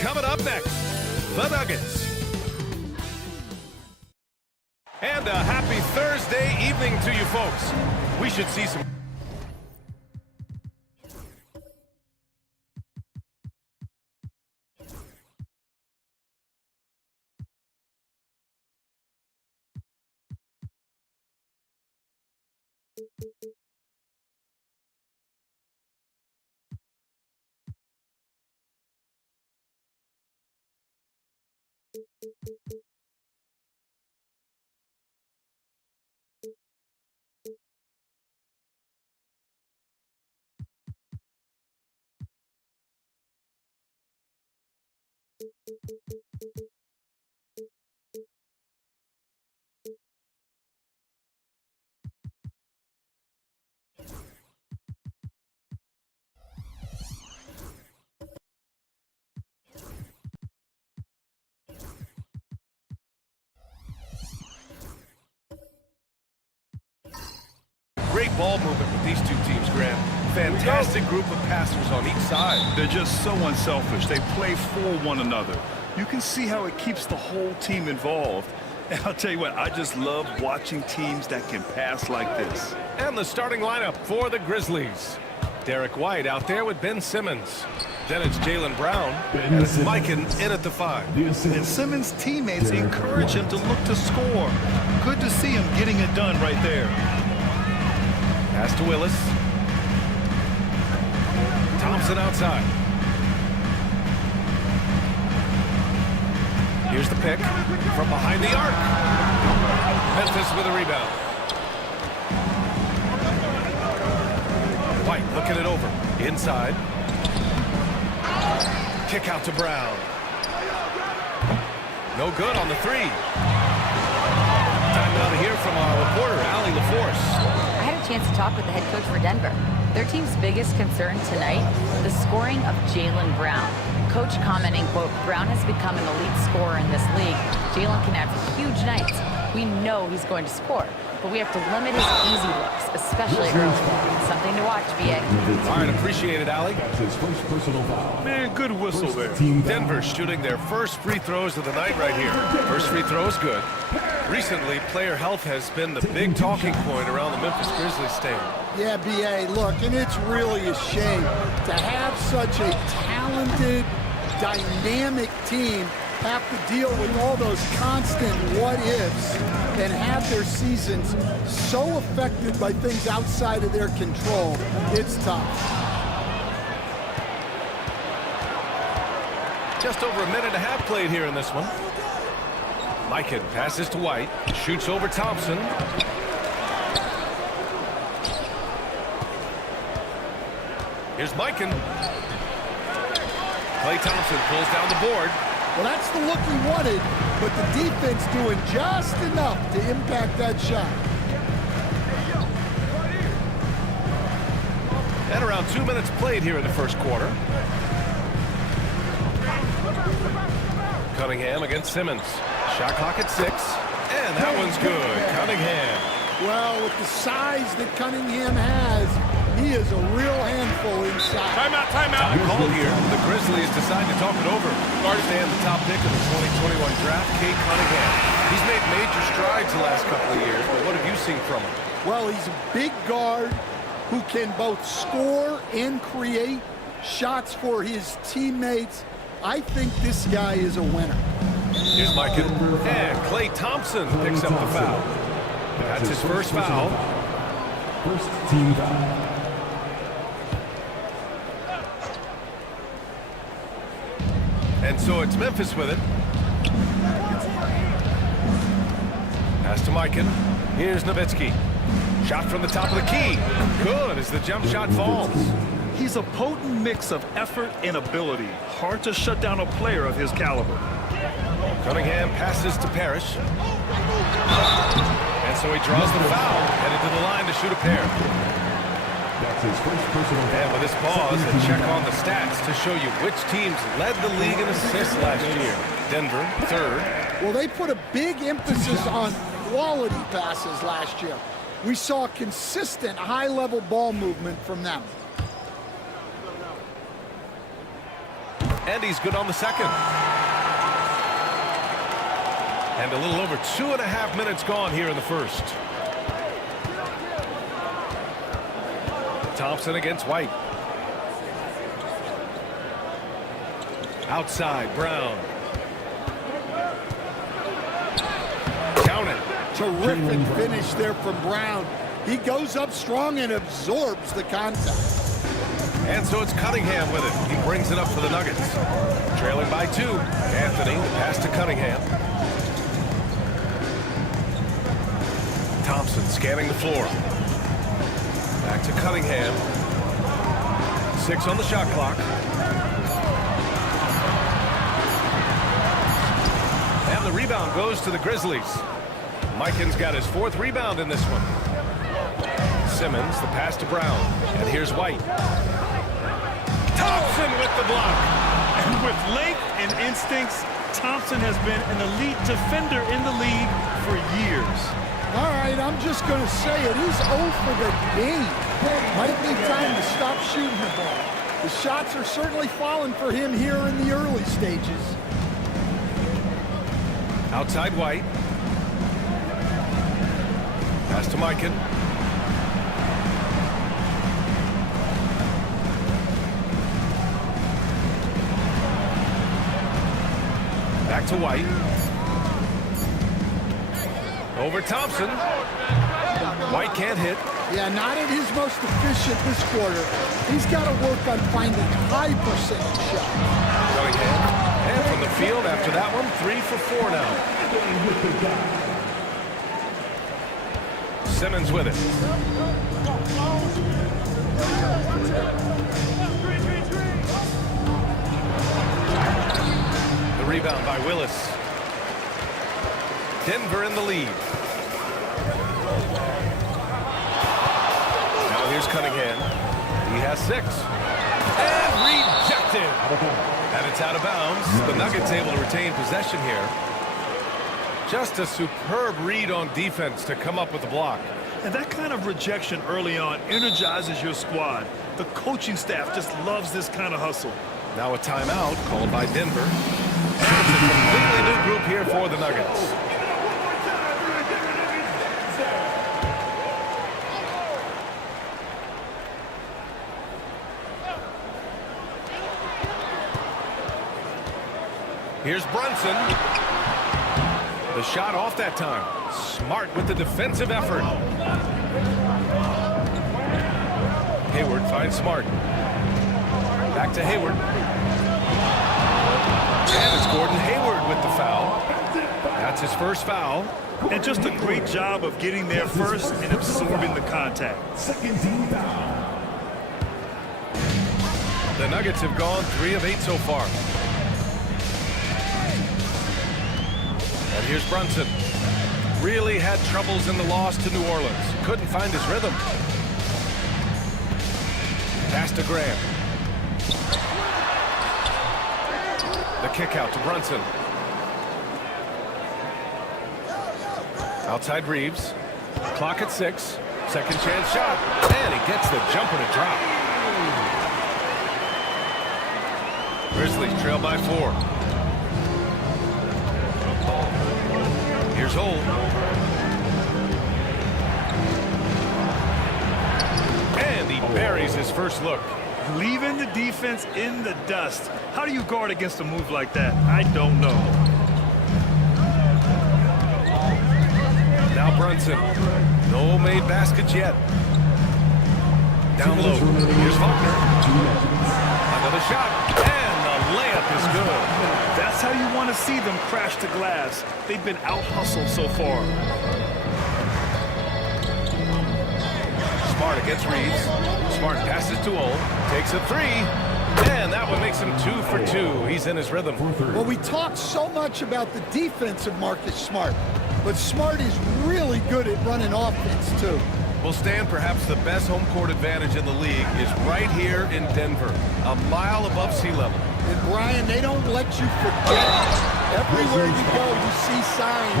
Coming up next, the Nuggets. And a happy Thursday evening to you folks. We should see some... Great ball movement with these two teams, Graham. Fantastic group of passers on each side. They're just so unselfish. They play for one another. You can see how it keeps the whole team involved. And I'll tell you what, I just love watching teams that can pass like this. And the starting lineup for the Grizzlies. Derek White out there with Ben Simmons. Then it's Jaylen Brown, and it's Mikan in at the 5. And Simmons' teammates encourage him to look to score. Good to see him getting it done right there. Pass to Willis. Thompson outside. Here's the pick from behind the arc. Memphis with a rebound. White looking it over. Inside. Kick out to Brown. No good on the 3. Time now to hear from our reporter, Allie LaForce. I had a chance to talk with the head coach for Denver. Their team's biggest concern tonight, the scoring of Jaylen Brown. Coach commenting, quote, Brown has become an elite scorer in this league. Jaylen can have huge nights. We know he's going to score, but we have to limit his easy looks, especially early. Something to watch, BA. All right, appreciate it, Allie. That's his first personal foul. Man, good whistle there. Denver shooting their first free throws of the night right here. First free throw is good. Recently, player health has been the big talking point around the Memphis Grizzlies stand. Yeah, B.A., look, and it's really a shame to have such a talented, dynamic team have to deal with all those constant what-ifs and have their seasons so affected by things outside of their control. It's tough. Just over a minute and a half played here in this one. Mikan passes to White, shoots over Thompson. Here's Mikan. Klay Thompson pulls down the board. Well, that's the look he wanted, but the defense doing just enough to impact that shot. And around 2 minutes played here in the first quarter. Cunningham against Simmons. Shot clock at 6, and that one's good. Cunningham. Well, with the size that Cunningham has, he is a real handful inside. Timeout, timeout. Time called here. The Grizzlies decide to talk it over. Guard stand the top pick of the 2021 draft, Cade Cunningham. He's made major strides the last couple of years, but what have you seen from him? Well, he's a big guard who can both score and create shots for his teammates. I think this guy is a winner. Here's Mikan. And Klay Thompson picks up the foul. That's his first foul. First team foul. And so it's Memphis with it. Pass to Mikan. Here's Nowitzki. Shot from the top of the key. Good as the jump shot falls. He's a potent mix of effort and ability. Hard to shut down a player of his caliber. Cunningham passes to Parrish. And so he draws the foul, headed to the line to shoot a pair. That's his first personal foul. And with this pause, a check on the stats to show you which teams led the league in assists last year. Denver, third. Well, they put a big emphasis on quality passes last year. We saw consistent high-level ball movement from them. And he's good on the second. And a little over 2.5 minutes gone here in the first. Thompson against White. Outside, Brown. Count it. Terrific finish there from Brown. He goes up strong and absorbs the contact. And so it's Cunningham with it. He brings it up for the Nuggets. Trailing by 2. Anthony, the pass to Cunningham. Thompson scanning the floor. Back to Cunningham. 6 on the shot clock. And the rebound goes to the Grizzlies. Mikan's got his 4th rebound in this one. Simmons, the pass to Brown. And here's White. Thompson with the block. And with length and instincts, Thompson has been an elite defender in the league for years. All right, I'm just going to say it. He's 0 for the game. Might be time to stop shooting the ball. The shots are certainly falling for him here in the early stages. Outside White. Pass to Mikan. Back to White. Over Thompson. White can't hit. Yeah, not at his most efficient this quarter. He's got to work on finding high percentage shots. Cunningham. And from the field after that one, 3 for 4 now. Simmons with it. The rebound by Willis. Denver in the lead. Now here's Cunningham. He has 6. And rejected. And it's out of bounds. The Nuggets able to retain possession here. Just a superb read on defense to come up with the block. And that kind of rejection early on energizes your squad. The coaching staff just loves this kind of hustle. Now a timeout called by Denver. And it's a completely new group here for the Nuggets. Here's Brunson. The shot off that time. Smart with the defensive effort. Hayward finds Smart. Back to Hayward. And it's Gordon Hayward with the foul. That's his first foul. And just a great job of getting there first and absorbing the contact. Second team foul. The Nuggets have gone 3 of 8 so far. And here's Brunson. Really had troubles in the loss to New Orleans. Couldn't find his rhythm. Pass to Graham. The kick out to Brunson. Outside Reeves. Clock at 6. Second chance shot. And he gets the jumper to drop. Grizzlies trail by 4. Here's Holt. And he buries his first look. Leaving the defense in the dust. How do you guard against a move like that? I don't know. Now Brunson. No made baskets yet. Down low. Here's Faulkner. Another shot. And the layup is good. That's how you want to see them crash the glass. They've been out-hustled so far. Smart against Reeves. Smart passes to Ole. Takes a 3. And that one makes him 2 for 2. He's in his rhythm. Well, we talk so much about the defense of Marcus Smart, but Smart is really good at running offense, too. Well, Stan, perhaps the best home court advantage in the league is right here in Denver, a mile above sea level. And, Brian, they don't let you forget. Everywhere you go, you see signs,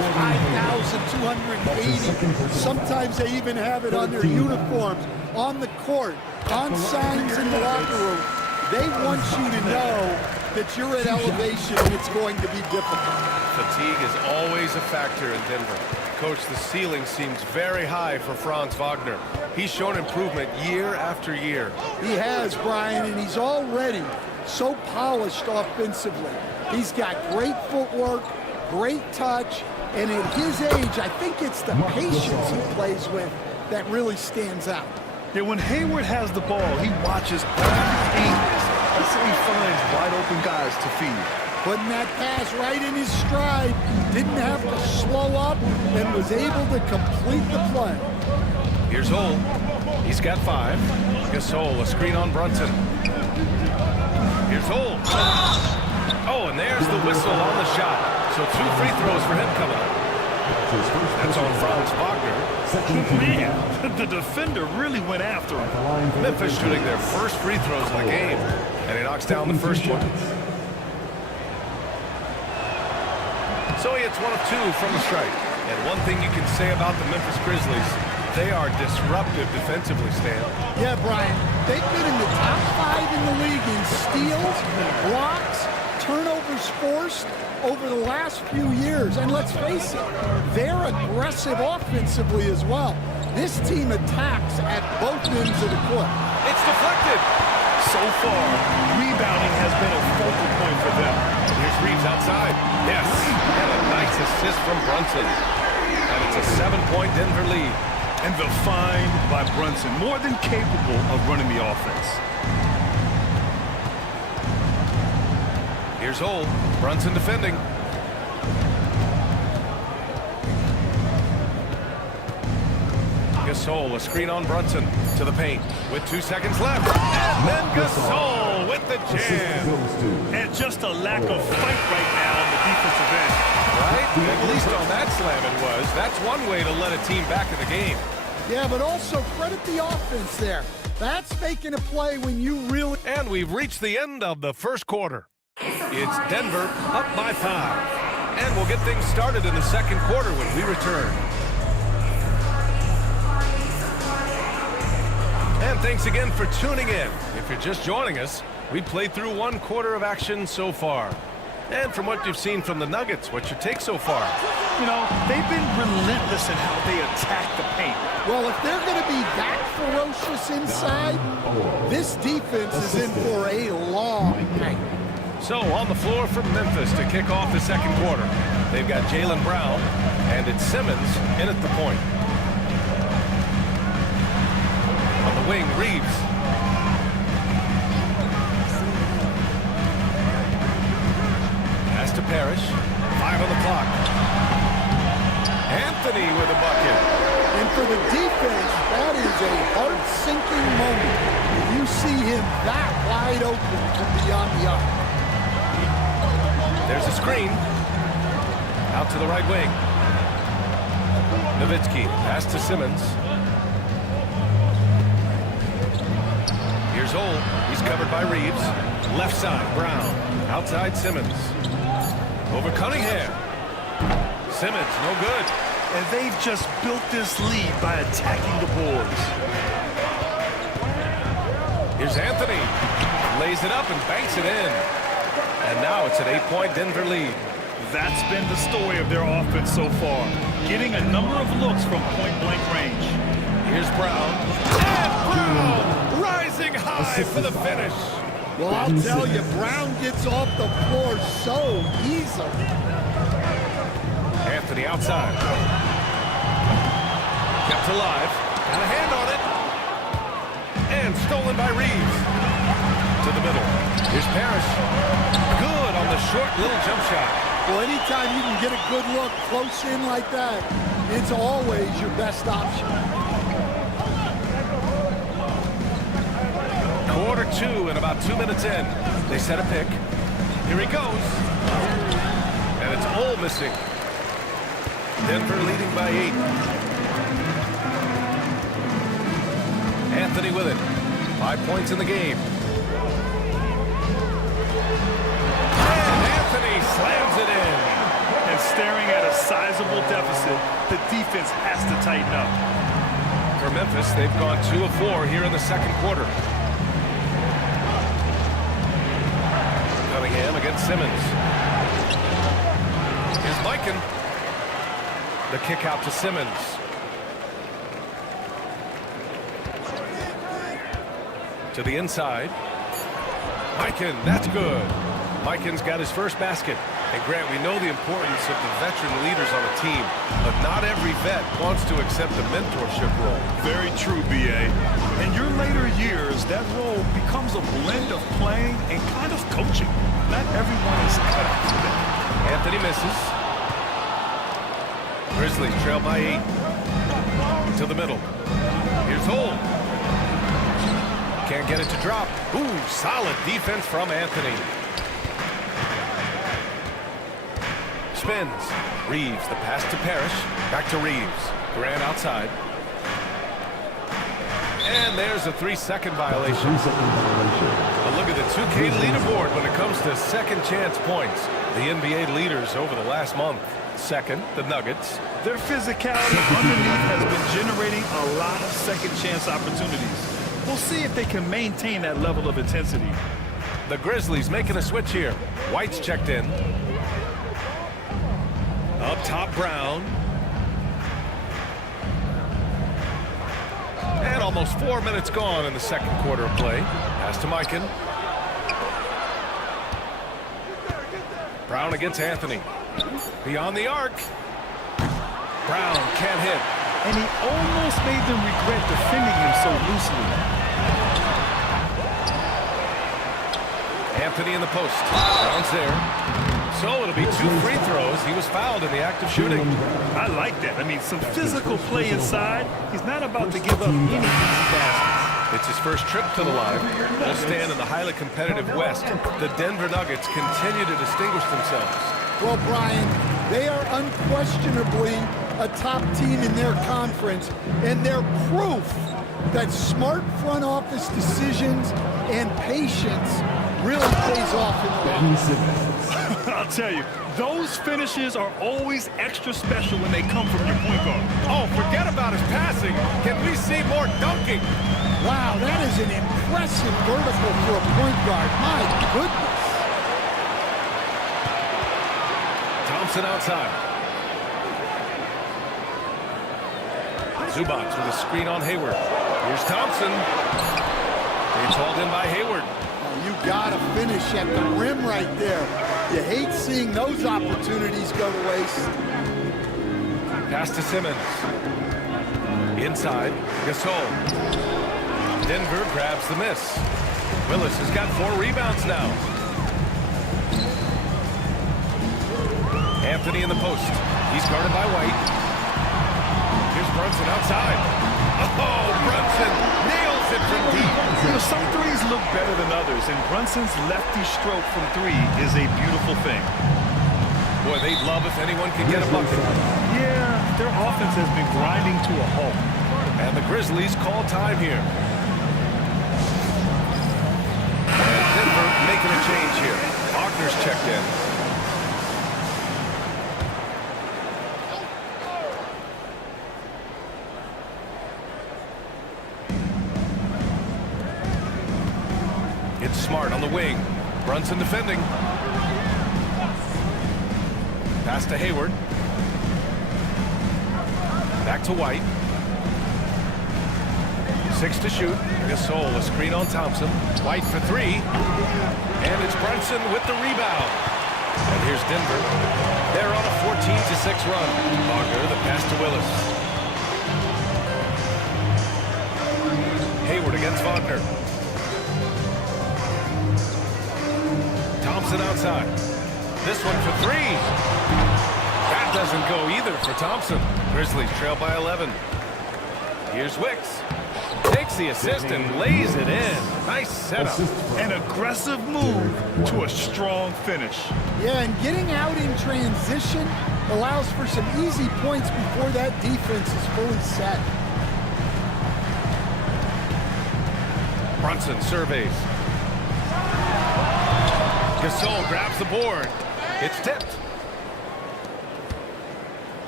5,280. Sometimes they even have it on their uniforms, on the court, on signs in the locker room. They want you to know that you're at elevation and it's going to be difficult. Fatigue is always a factor in Denver. Coach, the ceiling seems very high for Franz Wagner. He's shown improvement year after year. He has, Brian, and he's already so polished offensively. He's got great footwork, great touch, and at his age, I think it's the patience he plays with that really stands out. Yeah, when Hayward has the ball, he watches every angles. That's how he finds wide open guys to feed. Putting that pass right in his stride, didn't have to slow up, and was able to complete the play. Here's Ole. He's got 5. Gasol, a screen on Brunson. Here's Ole. Oh, and there's the whistle on the shot. So 2 free throws for him coming up. That's on Franz Wagner. Man, the defender really went after him. Memphis shooting their first free throws of the game, and he knocks down the first one. So he hits 1 of 2 from the strike. And one thing you can say about the Memphis Grizzlies, they are disruptive defensively, Stan. Yeah, Brian, they've been in the top 5 in the league in steals, blocks, turnovers forced over the last few years. And let's face it, they're aggressive offensively as well. This team attacks at both ends of the court. It's deflected. So far, rebounding has been a focal point for them. Here's Reeves outside. Yes, and a nice assist from Brunson. And it's a 7-point Denver lead. And the find by Brunson, more than capable of running the offense. Here's Ole. Brunson defending. Gasol, a screen on Brunson to the paint with 2 seconds left. And then Gasol with the jam. And just a lack of fight right now on the defensive end. Right? At least on that slam it was. That's one way to let a team back in the game. Yeah, but also credit the offense there. That's making a play when you really... And we've reached the end of the first quarter. It's Denver up by 5. And we'll get things started in the second quarter when we return. And thanks again for tuning in. If you're just joining us, we played through 1 quarter of action so far. And from what you've seen from the Nuggets, what's your take so far? You know, they've been relentless in how they attack the paint. Well, if they're going to be that ferocious inside, this defense is in for a long night. So on the floor for Memphis to kick off the second quarter. They've got Jaylen Brown, and it's Simmons in at the point. On the wing, Reeves. Pass to Parrish. 5 on the clock. Anthony with a bucket. And for the defense, that is a heart-sinking moment when you see him that wide open from beyond the arc. There's a screen. Out to the right wing. Nowitzki, pass to Simmons. Here's Ole. He's covered by Reeves. Left side, Brown. Outside, Simmons. Over Cunningham. Simmons, no good. And they've just built this lead by attacking the boards. Here's Anthony. Lays it up and banks it in. And now it's an 8-point Denver lead. That's been the story of their offense so far. Getting a number of looks from point-blank range. Here's Brown. And Brown rising high for the finish. Well, I'll tell you, Brown gets off the floor so easily. Anthony outside. Kept alive. Got a hand on it. And stolen by Reeves. To the middle. Here's Parrish. Good on the short little jump shot. Well, anytime you can get a good look close in like that, it's always your best option. Quarter 2 and about 2 minutes in. They set a pick. Here he goes. And it's Ole missing. Denver leading by 8. Anthony with it. 5 points in the game. And Anthony slams it in. And staring at a sizable deficit, the defense has to tighten up. For Memphis, they've gone 2 of 4 here in the second quarter. Cunningham against Simmons. Here's Mikan. The kick out to Simmons. To the inside. Mikan, that's good. Mikan's got his first basket. And Grant, we know the importance of the veteran leaders on a team, but not every vet wants to accept the mentorship role. Very true, B.A. In your later years, that role becomes a blend of playing and kind of coaching. Not everyone is cut out for that. Anthony misses. Grizzlies trail by 8. To the middle. Here's Hole. Can't get it to drop. Ooh, solid defense from Anthony. Spins. Reeves, the pass to Parrish. Back to Reeves. Grant outside. And there's a 3-second violation. A look at the 2K leaderboard when it comes to second chance points. The NBA leaders over the last month. Second, the Nuggets. Their physicality underneath has been generating a lot of second chance opportunities. We'll see if they can maintain that level of intensity. The Grizzlies making a switch here. White's checked in. Up top, Brown. And almost 4 minutes gone in the second quarter of play. Pass to Mikan. Brown against Anthony. Beyond the arc. Brown can't hit. And he almost made them regret defending him so loosely. Anthony in the post. Brown's there. So it'll be 2 free throws. He was fouled in the act of shooting. I like that. I mean, some physical play inside. He's not about to give up any easy passes. It's his first trip to the line. They'll stand in the highly competitive West. The Denver Nuggets continue to distinguish themselves. Well, Brian, they are unquestionably a top team in their conference, and they're proof that smart front office decisions and patience really pays off in the long run. I'll tell you, those finishes are always extra special when they come from your point guard. Oh, forget about his passing. Can we see more dunking? Wow, that is an impressive vertical for a point guard. My goodness. Thompson outside. Zubac with a screen on Hayward. Here's Thompson. It's hauled in by Hayward. You got to finish at the rim right there. You hate seeing those opportunities go to waste. Pass to Simmons. Inside, Gasol. Denver grabs the miss. Willis has got 4 rebounds now. Anthony in the post. He's guarded by White. Here's Brunson outside. Oh, Brunson nails it from deep. You know, some threes look better than others, and Brunson's lefty stroke from 3 is a beautiful thing. Boy, they'd love if anyone could get a bucket. Yeah, their offense has been grinding to a halt. And the Grizzlies call time here. And Denver making a change here. Wagner's checked in. It's Smart on the wing. Brunson defending. Pass to Hayward. Back to White. 6 to shoot. Gasol, a screen on Thompson. White for 3. And it's Brunson with the rebound. And here's Denver. They're on a 14-6 run. Wagner, the pass to Willis. Hayward against Wagner. Thompson outside. This one for 3. That doesn't go either for Thompson. Grizzlies trail by 11. Here's Wicks. Takes the assist and lays it in. Nice setup. An aggressive move to a strong finish. Yeah, and getting out in transition allows for some easy points before that defense is fully set. Brunson surveys. Gasol grabs the board. It's tipped.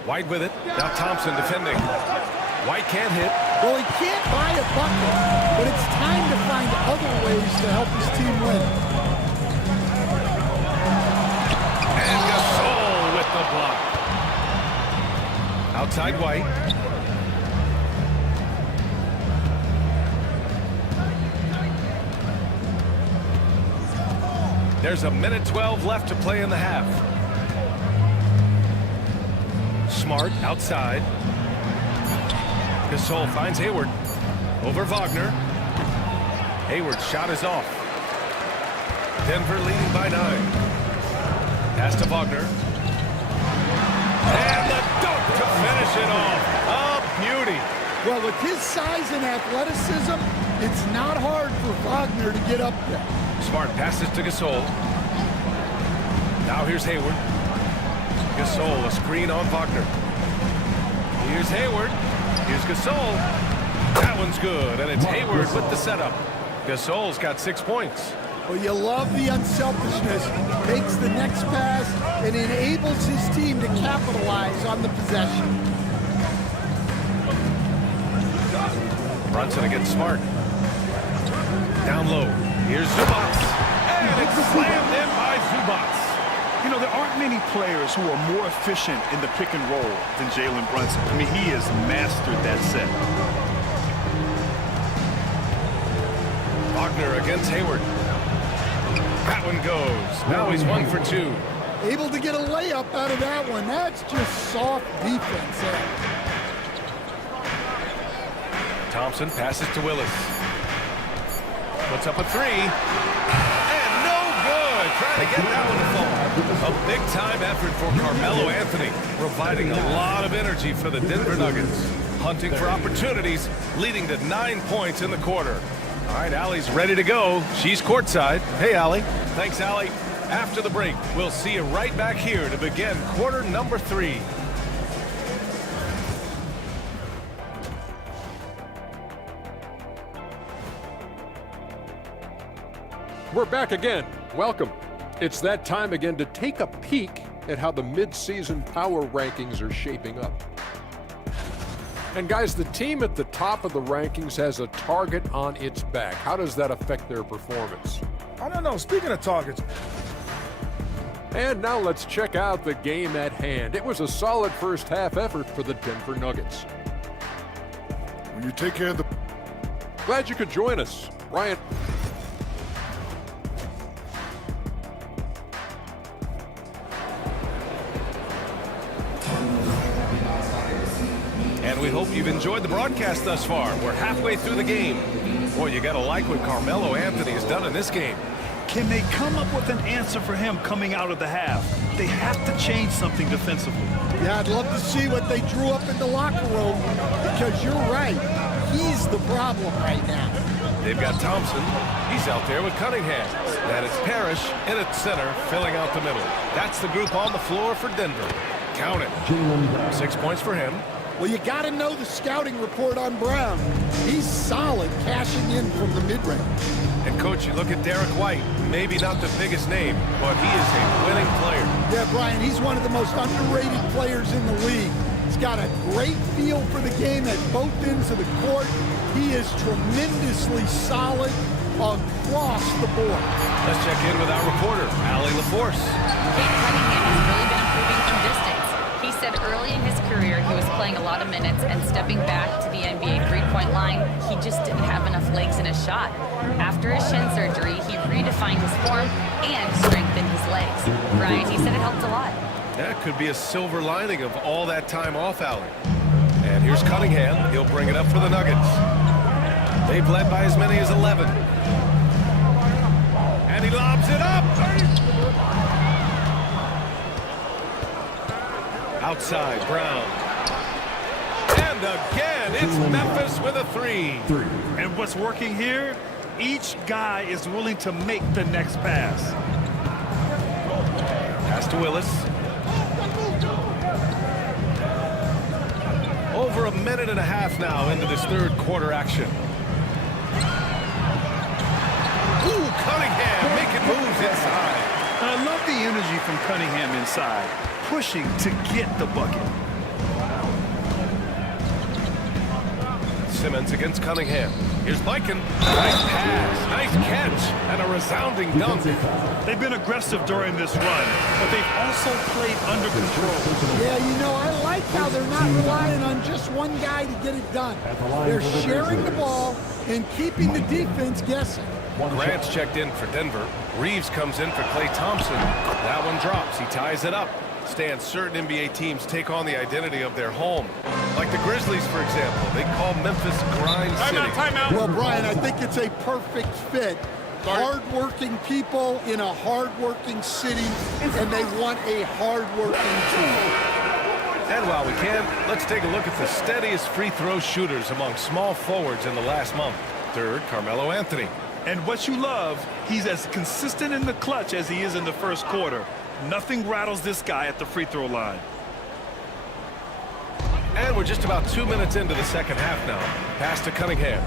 White with it. Now Thompson defending. White can't hit. Well, he can't buy a bucket, but it's time to find other ways to help his team win. And Gasol with the block. Outside White. There's a minute 12 left to play in the half. Smart outside. Gasol finds Hayward. Over Wagner. Hayward's shot is off. Denver leading by 9. Pass to Wagner. And the dunk to finish it off. A beauty. Well, with his size and athleticism, it's not hard for Wagner to get up there. Smart passes to Gasol. Now here's Hayward. Gasol, a screen on Wagner. Here's Hayward. Here's Gasol. That one's good, and it's Hayward with the setup. Gasol's got 6 points. Well, you love the unselfishness. Makes the next pass and enables his team to capitalize on the possession. Brunson against Smart. Down low. Here's Zubac. And it's slammed in by Zubac. You know, there aren't many players who are more efficient in the pick and roll than Jalen Brunson. I mean, he has mastered that set. Wagner against Hayward. That one goes. Now he's 1 for 2. Able to get a layup out of that one. That's just soft defense. Thompson passes to Willis. Puts up a 3. And no good. Trying to get that one to fall. A big-time effort for Carmelo Anthony, providing a lot of energy for the Denver Nuggets. Hunting for opportunities, leading to 9 points in the quarter. All right, Allie's ready to go. She's courtside. Hey, Allie. Thanks, Allie. After the break, we'll see you right back here to begin quarter number 3. We're back again. Welcome. It's that time again to take a peek at how the mid-season power rankings are shaping up. And guys, the team at the top of the rankings has a target on its back. How does that affect their performance? I don't know. Speaking of targets. And now let's check out the game at hand. It was a solid first half effort for the Denver Nuggets. Will you take care of the... Glad you could join us. Ryan. And we hope you've enjoyed the broadcast thus far. We're halfway through the game. Boy, you got to like what Carmelo Anthony has done in this game. Can they come up with an answer for him coming out of the half? They have to change something defensively. Yeah, I'd love to see what they drew up in the locker room, because you're right. He's the problem right now. They've got Thompson. He's out there with Cunningham. And it's Parrish in at center, filling out the middle. That's the group on the floor for Denver. Count it. 6 points for him. Well, you got to know the scouting report on Brown. He's solid cashing in from the mid-range. And, Coach, you look at Derek White. Maybe not the biggest name, but he is a winning player. Yeah, Brian, he's one of the most underrated players in the league. He's got a great feel for the game at both ends of the court. He is tremendously solid across the board. Let's check in with our reporter, Allie LaForce. Cade Cunningham has really been improving from distance. He said early in his career he was playing a lot of minutes, and stepping back to the NBA three-point line, he just didn't have enough legs in his shot. After his shin surgery, he redefined his form and strengthened his legs. Brian, he said it helped a lot. That could be a silver lining of all that time off, Allie. And here's Cunningham. He'll bring it up for the Nuggets. They've led by as many as 11. And he lobs it up. Outside, Brown. And And again, it's Memphis with a three. And what's working here? Each guy is willing to make the next pass. Pass to Willis. Over a minute and a half now into this third quarter action. Ooh, Cunningham making moves inside. I love the energy from Cunningham inside, pushing to get the bucket. Simmons against Cunningham. Here's Mikan. Nice pass, nice catch, and a resounding dunk. They've been aggressive during this run, but they've also played under control. Yeah, you know, I like how they're not relying on just one guy to get it done. They're sharing the ball and keeping the defense guessing. Grant's checked in for Denver. Reeves comes in for Klay Thompson. That one drops. He ties it up. Stan, certain NBA teams take on the identity of their home. Like the Grizzlies, for example. They call Memphis Grind City. Timeout. Well, Brian, I think it's a perfect fit. Hard-working people in a hard-working city, and they want a hard-working team. And while we can, let's take a look at the steadiest free throw shooters among small forwards in the last month. Third, Carmelo Anthony. And what you love, he's as consistent in the clutch as he is in the first quarter. Nothing rattles this guy at the free throw line. And we're just about 2 minutes into the second half now. Pass to Cunningham.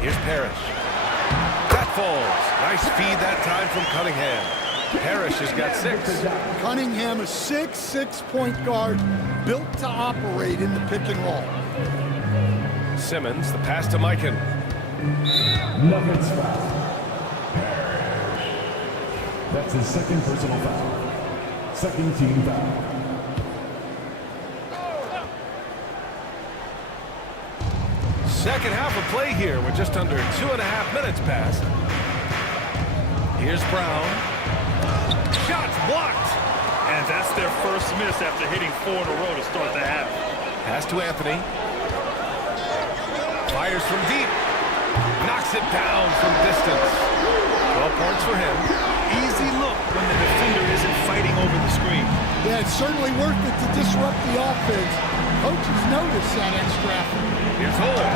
Here's Parrish. That falls. Nice feed that time from Cunningham. Parrish has got 6. Cunningham, a 6'6" point guard, built to operate in the pick and roll. Simmons, the pass to Mikan. Nuggets foul. Parrish. That's his second personal foul. Second team foul. Second half of play here. We're just under 2.5 minutes past. Here's Brown. Shots blocked. And that's their first miss after hitting 4 in a row to start the half. Pass to Anthony. Fires from deep. Knocks it down from distance. 12 points for him. Easy look when the defender isn't fighting over the screen. Yeah, it's certainly worth it to disrupt the offense. Coaches notice that extra effort. Here's Hole.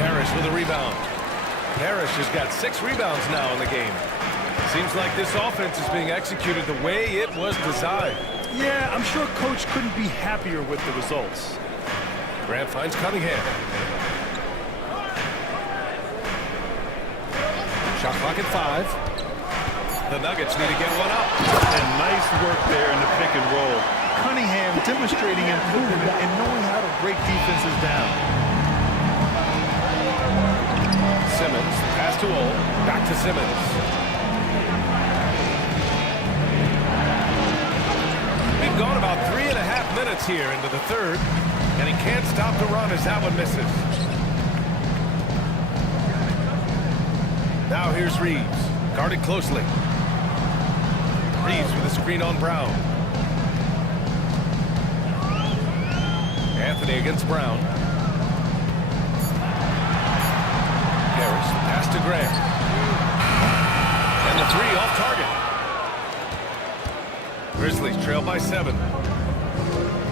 Parrish with a rebound. Parrish has got 6 rebounds now in the game. Seems like this offense is being executed the way it was designed. Yeah, I'm sure Coach couldn't be happier with the results. Grant finds Cunningham. Shot clock at 5. The Nuggets need to get one up. And nice work there in the pick and roll. Cunningham demonstrating improvement and knowing how to break defenses down. Simmons, pass to Ole. Back to Simmons. We've gone about 3.5 minutes here into the third, and he can't stop the run as that one misses. Now here's Reeves, guarded closely. Reeves with a screen on Brown. Anthony against Brown. Harris, pass to Grant. And the 3 off target. Grizzlies trail by 7.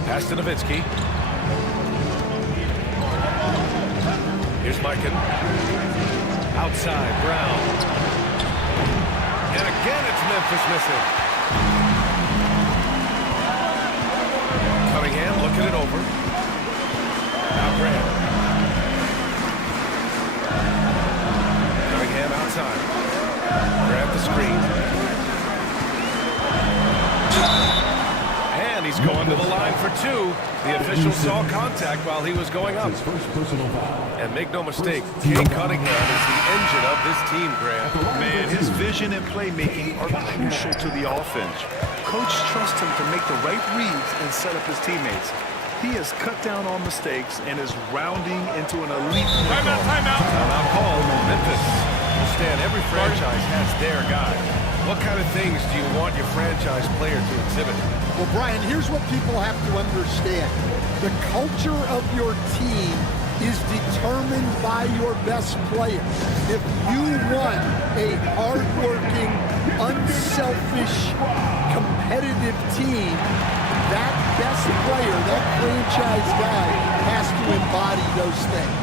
Pass to Nowitzki. Here's Mikan. Outside, Brown. And again, it's Memphis missing. Cunningham looking it over. Now Grant. Cunningham outside. Grant the screen. And he's going to the line for 2. The official saw contact while he was going up. And make no mistake, Cade Cunningham is the engine of this team, Grant. Man, his vision and playmaking are crucial to the offense. Coach trusts him to make the right reads and set up his teammates. He has cut down on mistakes and is rounding into an elite. Timeout call. Memphis. Understand, every franchise has their guy. What kind of things do you want your franchise player to exhibit? Well, Brian, here's what people have to understand. The culture of your team is determined by your best player. If you run a hard-working, unselfish, competitive team, that best player, that franchise guy, has to embody those things.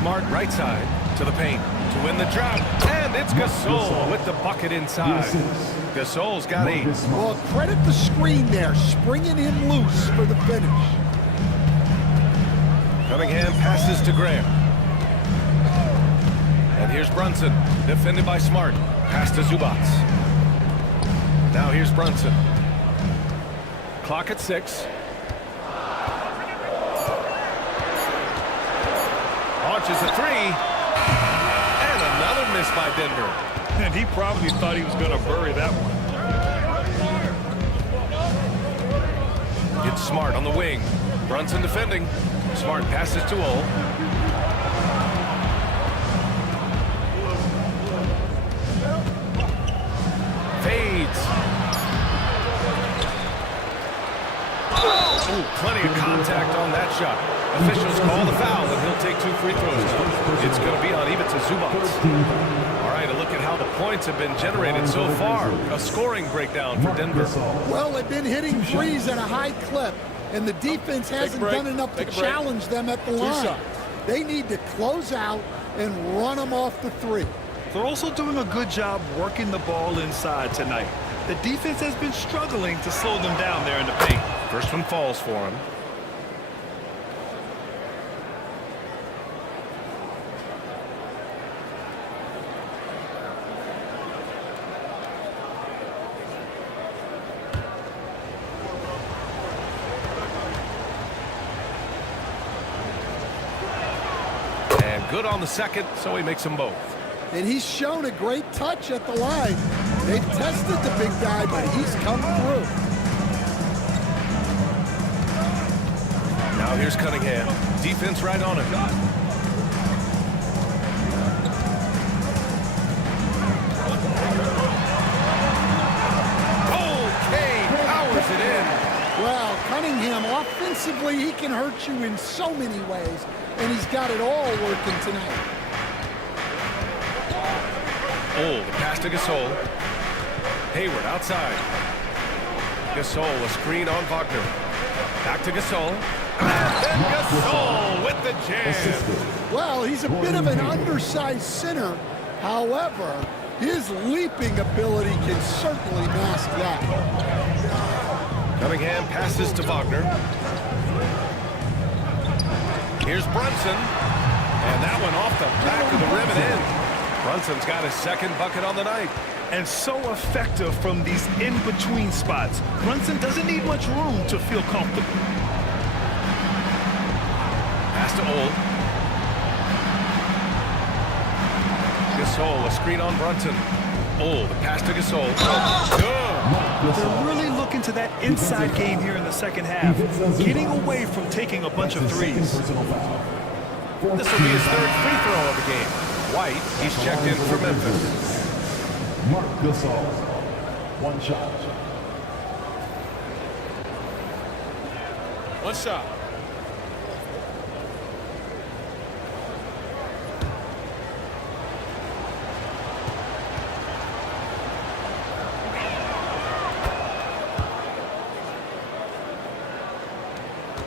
Smart right side to the paint to win the drought. And it's Gasol with the bucket inside. Gasol's got 8. Well, credit the screen there, springing him loose for the finish. Cunningham passes to Graham. And here's Brunson, defended by Smart. Pass to Zubac. Now here's Brunson. Clock at 6. Launches a 3. And another miss by Denver. And he probably thought he was going to bury that one. It's Smart on the wing. Brunson defending. Smart passes to Ole. Fades. Oh, plenty of contact on that shot. Officials call the foul, and he'll take 2 free throws now. It's going to be on even to Zubac. All right, a look at how the points have been generated so far. A scoring breakdown for Denver. Well, they've been hitting threes at a high clip, and the defense hasn't done enough to challenge them at the line. They need to close out and run them off the 3. They're also doing a good job working the ball inside tonight. The defense has been struggling to slow them down there in the paint. First one falls for him. Good on the second, so he makes them both. And he's shown a great touch at the line. They've tested the big guy, but he's come through. Now here's Cunningham. Defense right on him. Okay, powers it in. Well, Cunningham, offensively, he can hurt you in so many ways. And he's got it all working tonight. Oh, the pass to Gasol. Hayward outside. Gasol, a screen on Wagner. Back to Gasol. And then Gasol with the jam. Well, he's a bit of an undersized center. However, his leaping ability can certainly mask that. Cunningham passes to Wagner. Here's Brunson, and that one off the back of the rim and in. Brunson's got his second bucket on the night. And so effective from these in-between spots. Brunson doesn't need much room to feel comfortable. Pass to Ole. Gasol, a screen on Brunson. Ole, the pass to Gasol. Good. They're really looking to that inside game here in the second half, getting away from taking a bunch of threes. This will be his third free throw of the game. White, he's checked in for Memphis. Marc Gasol, 1 shot. One shot.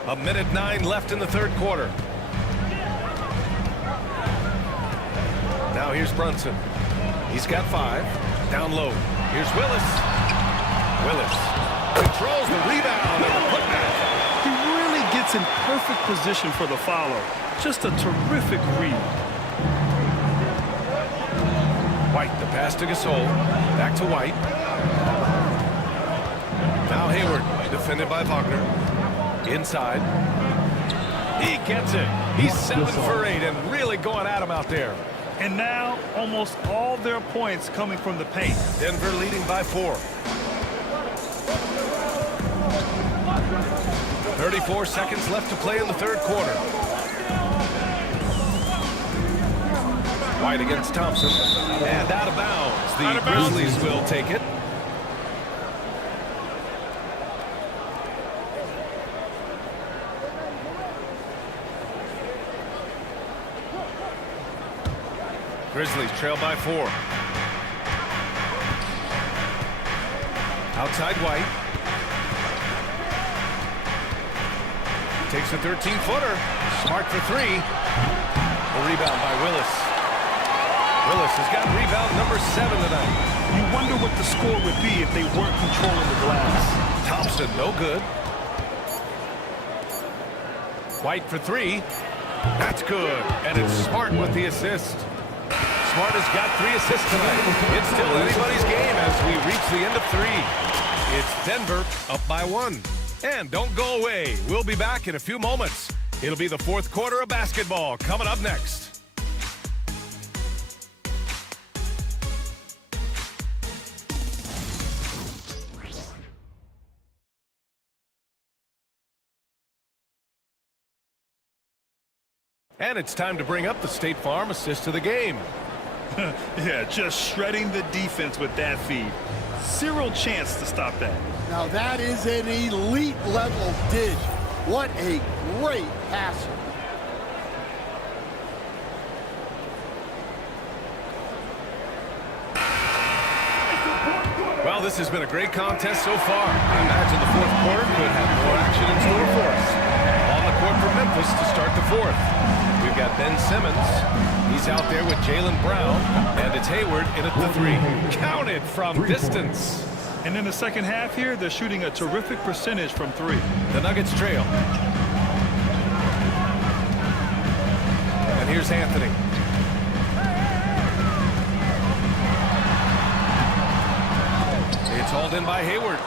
A minute 9 left in the third quarter. Now here's Brunson. He's got 5. Down low. Here's Willis. Willis controls the rebound and the putback. He really gets in perfect position for the follow. Just a terrific read. White, the pass to Gasol. Back to White. Now Hayward, defended by Wagner. Inside. He gets it. He's 7 for 8 and really going at him out there. And now almost all their points coming from the paint. Denver leading by 4. 34 seconds left to play in the third quarter. White against Thompson. And out of bounds. The Grizzlies will take it. Grizzlies trail by 4. Outside White. Takes a 13-footer. Smart for 3. A rebound by Willis. Willis has got rebound number 7 tonight. You wonder what the score would be if they weren't controlling the glass. Thompson, no good. White for 3. That's good. And it's Smart with the assist. Smart has got 3 assists tonight. It's still anybody's game as we reach the end of 3. It's Denver up by 1. And don't go away. We'll be back in a few moments. It'll be the fourth quarter of basketball coming up next. And it's time to bring up the State Farm assist of the game. Yeah, just shredding the defense with that feed. Zero chance to stop that. Now that is an elite level dish. What a great passer. Well, this has been a great contest so far. I imagine the fourth quarter could have more action in store for us. On the court for Memphis to start the fourth. We've got Ben Simmons. He's out there with Jaylen Brown. And it's Hayward in at the 3. Counted from distance. And in the second half here, they're shooting a terrific percentage from 3. The Nuggets trail. And here's Anthony. It's hauled in by Hayward.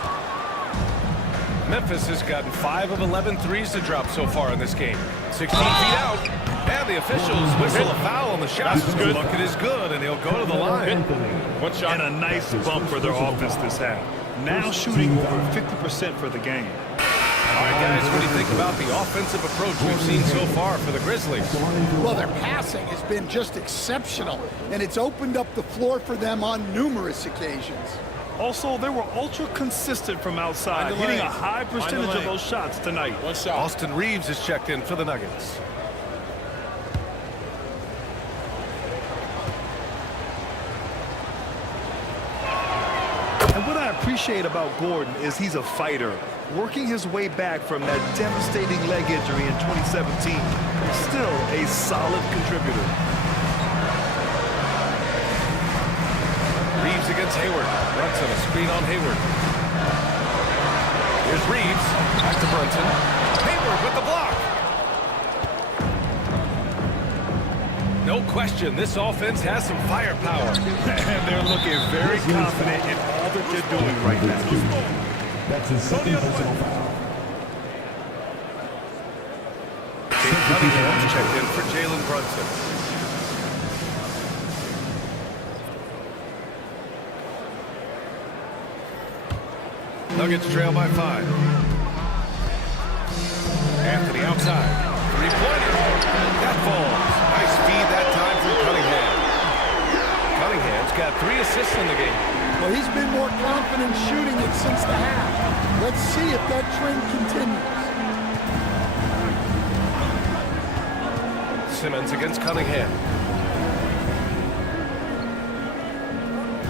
Memphis has gotten 5 of 11 threes to drop so far in this game. 16 feet out. And the officials whistle a foul on the shot. The bucket is good, and he'll go to the line. One shot. And a nice bump for their offense this half. Now shooting over 50% for the game. All right, guys, what do you think about the offensive approach we've seen so far for the Grizzlies? Well, their passing has been just exceptional, and it's opened up the floor for them on numerous occasions. Also, they were ultra consistent from outside, hitting a high percentage of those shots tonight. One shot. Austin Reeves is checked in for the Nuggets. And what I appreciate about Gordon is he's a fighter, working his way back from that devastating leg injury in 2017. He's still a solid contributor. Reeves against Hayward. Brunson, a screen on Hayward. Here's Reeves. Back to Brunson. Hayward with the block. No question, this offense has some firepower. And they're looking very confident in all that they're doing right now. That's his second personal foul. Kate Cunningham checked in for Jalen Brunson. Nuggets trail by 5. Anthony outside. Three-pointer. That falls. Nice feed that time from Cunningham. Cunningham's got 3 assists in the game. Well, he's been more confident shooting it since the half. Let's see if that trend continues. Simmons against Cunningham.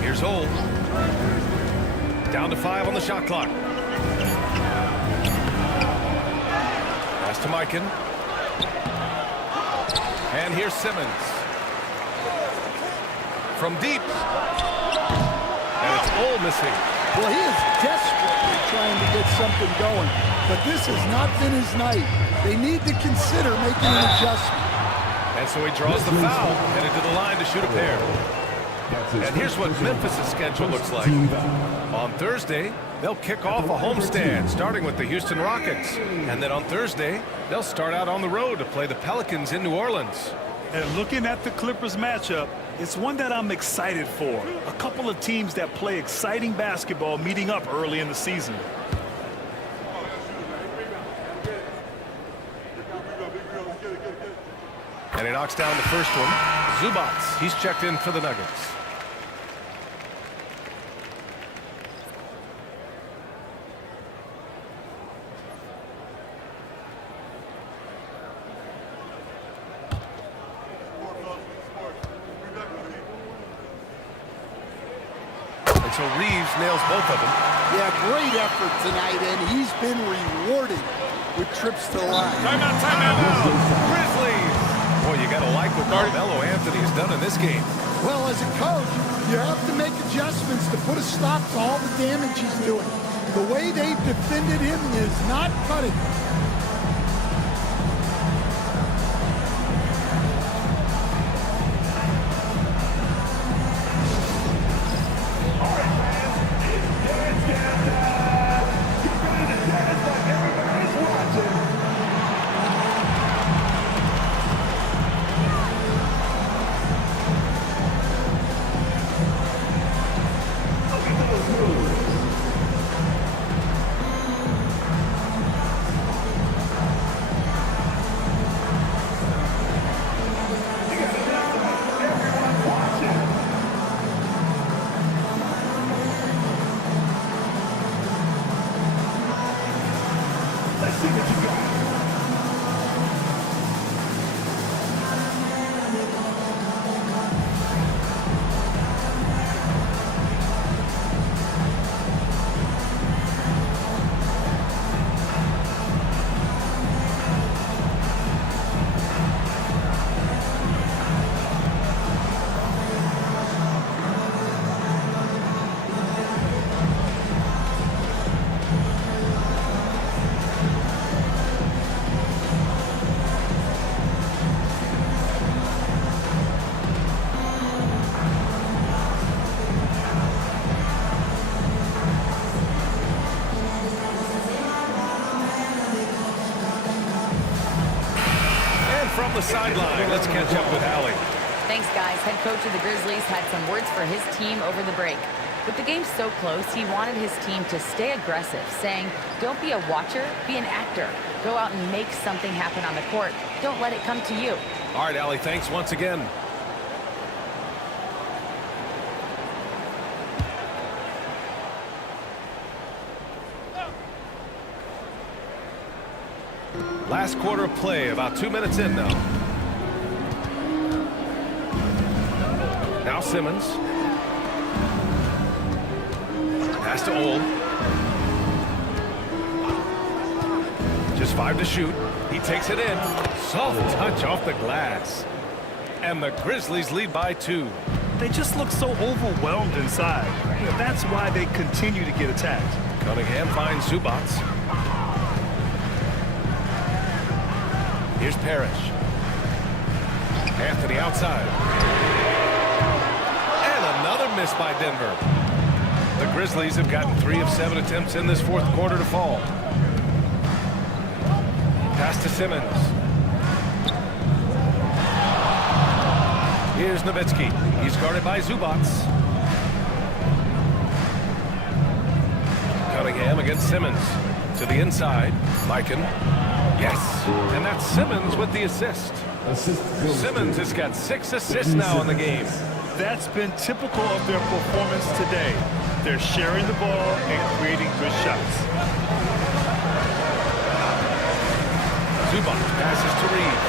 Here's Old. Down to 5 on the shot clock. Pass to Mikan. And here's Simmons. From deep. And it's Old missing. Well, he is desperately trying to get something going, but this has not been his night. They need to consider making an adjustment. And so he draws the foul, headed to the line to shoot a pair. And here's what Memphis' schedule looks like. On Thursday, they'll kick off a homestand, starting with the Houston Rockets. And then on Thursday, they'll start out on the road to play the Pelicans in New Orleans. And looking at the Clippers matchup, it's one that I'm excited for. A couple of teams that play exciting basketball meeting up early in the season. And he knocks down the first one. Zubats, he's checked in for the Nuggets. And so Reeves nails both of them. Yeah, great effort tonight, and he's been rewarded with trips to the line. Timeout, timeout. Grizzlies. Boy, you got to like what Carmelo Anthony has done in this game. Well, as a coach, you have to make adjustments to put a stop to all the damage he's doing. The way they've defended him is not cutting. From the sideline, let's catch up with Allie. Thanks, guys. Head coach of the Grizzlies had some words for his team over the break. With the game so close, he wanted his team to stay aggressive, saying, don't be a watcher, be an actor. Go out and make something happen on the court. Don't let it come to you. All right, Allie, thanks once again. Last quarter of play, about 2 minutes in now. Now Simmons. Pass to Old. Just 5 to shoot. He takes it in. Soft touch off the glass. And the Grizzlies lead by 2. They just look so overwhelmed inside. That's why they continue to get attacked. Cunningham finds Zubats. Here's Parrish. Anthony outside. And another miss by Denver. The Grizzlies have gotten 3 of 7 attempts in this fourth quarter to fall. Pass to Simmons. Here's Nowitzki. He's guarded by Zubats. Cunningham against Simmons. To the inside, Mikan. Yes, and that's Simmons with the assist. Simmons has got 6 assists now in the game. That's been typical of their performance today. They're sharing the ball and creating good shots. Zubac passes to Reed.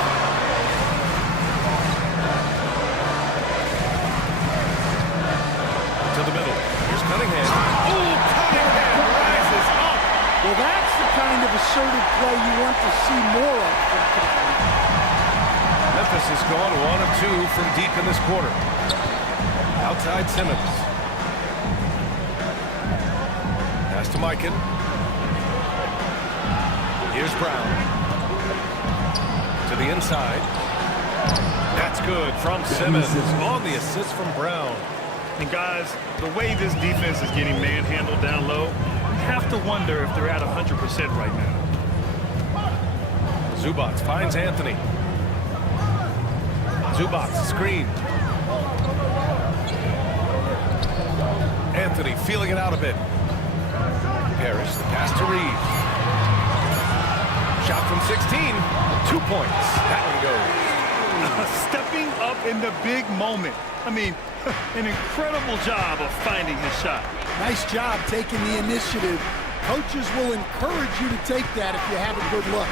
To the middle. Here's Cunningham. Oh, Cunningham rises up. Well, that's the kind of assertive play you want to see more of from Cunningham. Memphis has gone 1 of 2 from deep in this quarter. Outside Simmons. Pass to Mikan. Here's Brown. To the inside. That's good from Simmons on the assist from Brown. And guys, the way this defense is getting manhandled down low, you have to wonder if they're at 100% right now. Zubac finds Anthony. Zubac screen. Anthony feeling it out a bit. Harris, the pass to Reed. Shot from 16. 2 points. That one goes. Stepping up in the big moment. I mean, an incredible job of finding his shot. Nice job taking the initiative. Coaches will encourage you to take that if you have a good look.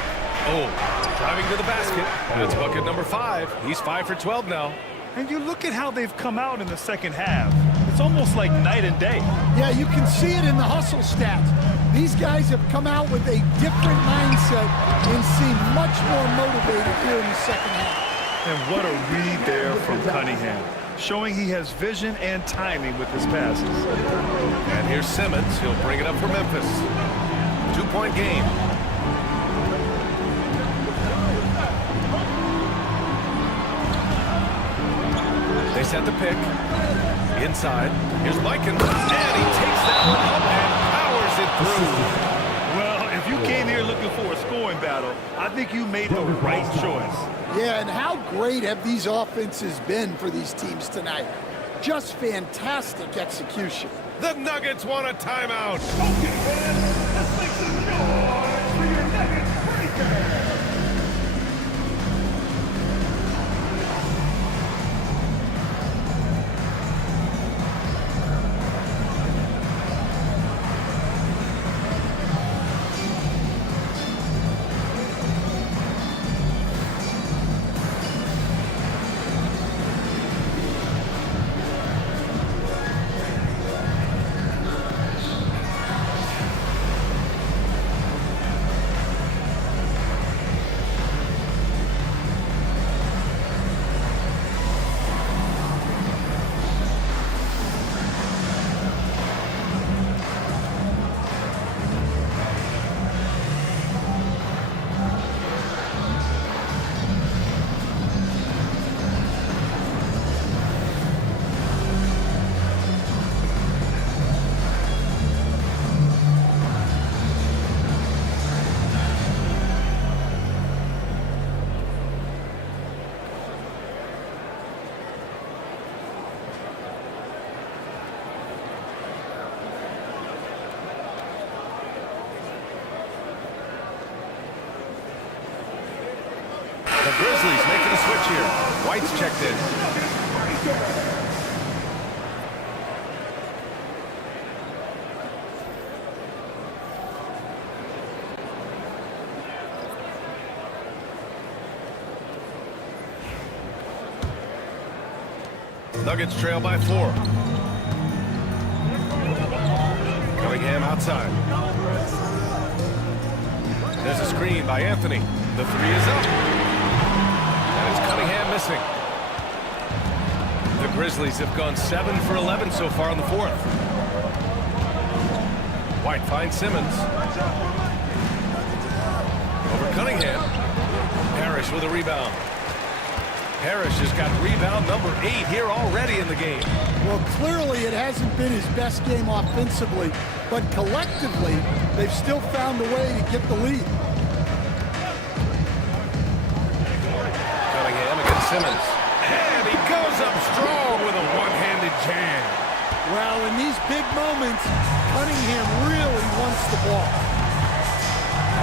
Oh, driving to the basket. That's bucket number 5. He's 5 for 12 now. And you look at how they've come out in the second half. It's almost like night and day. Yeah, you can see it in the hustle stats. These guys have come out with a different mindset and seem much more motivated here in the second half. And what a read there from Cunningham, showing he has vision and timing with his passes. And here's Simmons. He'll bring it up for Memphis. 2-point game. They set the pick. Inside. Here's Mikan. And he takes that one up and powers it through. Well, if you came here looking for a scoring battle, I think you made the right choice. Yeah, and how great have these offenses been for these teams tonight? Just fantastic execution. The Nuggets want a timeout. Okay, fans, let's make some noise for your Nuggets breaker. The Grizzlies making a switch here. White's checked in. Nuggets trail by 4. Cunningham outside. There's a screen by Anthony. The 3 is up. And it's Cunningham missing. The Grizzlies have gone 7 for 11 so far in the 4th. White finds Simmons. Over Cunningham. Parrish with a rebound. Parrish has got rebound number 8 here already in the game. Well, clearly it hasn't been his best game offensively, but collectively, they've still found a way to get the lead. Cunningham against Simmons. And he goes up strong with a one-handed jam. Well, in these big moments, Cunningham really wants the ball.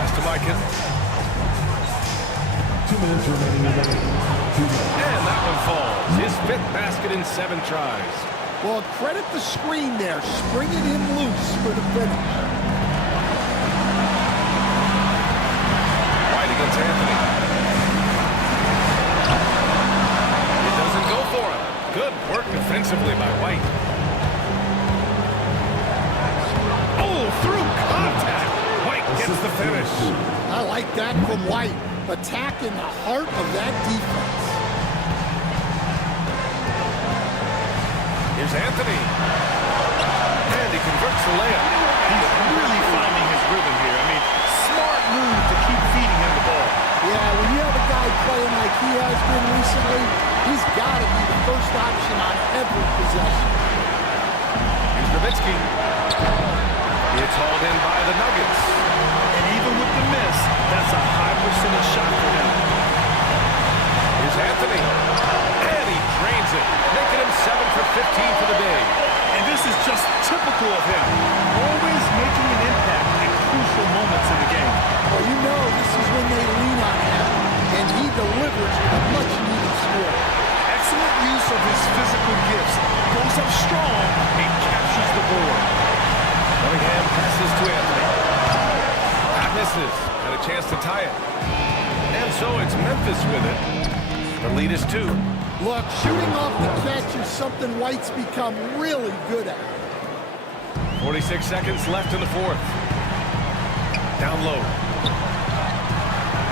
Pass to Mikan. 2 minutes remaining in the game. And that one falls. His 5th basket in 7 tries. Well, credit the screen there, springing him loose for the finish. White against Anthony. It doesn't go for him. Good work defensively by White. Oh, through contact. White gets the finish. I like that from White, attacking the heart of that defense. Here's Anthony. And he converts the layup. He's really finding his rhythm here. I mean, smart move to keep feeding him the ball. Yeah, when you have a guy playing like he has been recently, he's got to be the first option on every possession. Here's Nowitzki. It's hauled in by the Nuggets. And even with the miss, that's a high percentage shot for him. Here's Anthony. And he drains it, making him 7 for 15 for the day. And this is just typical of him. Always making an impact in crucial moments in the game. Well, you know this is when they lean on him, and he delivers a much-needed score. Excellent use of his physical gifts. Goes up strong and captures the board. Cunningham passes to Anthony. That misses. Had a chance to tie it. And so it's Memphis with it. The lead is 2. Look, shooting off the catch is something White's become really good at. 46 seconds left in the 4th. Down low.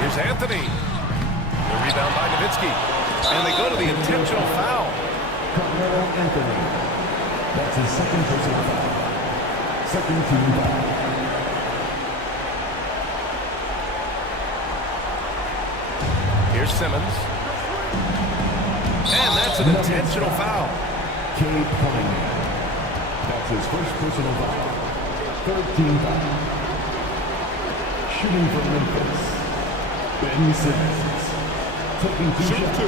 Here's Anthony. The rebound by Nowitzki. And they go to the intentional foul. Carmelo Anthony. That's his 2nd personal foul. 2nd team foul. Here's Simmons. And that's an intentional foul. Cade Cunningham. That's his 1st personal foul. 3rd team foul. Shooting for Memphis. Ben Simmons. Taking 2 shots.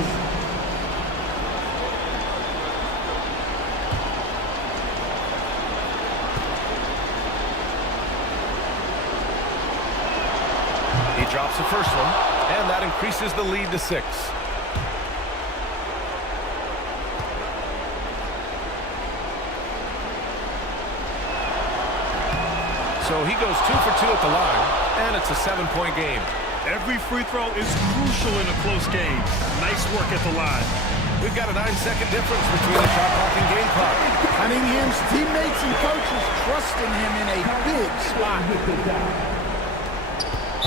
He drops the first one, and that increases the lead to 6. So he goes 2 for 2 at the line, and it's a 7-point game. Every free throw is crucial in a close game. Nice work at the line. We've got a 9-second difference between the shot clock and game clock. Cunningham's teammates and coaches trusting him in a big spot.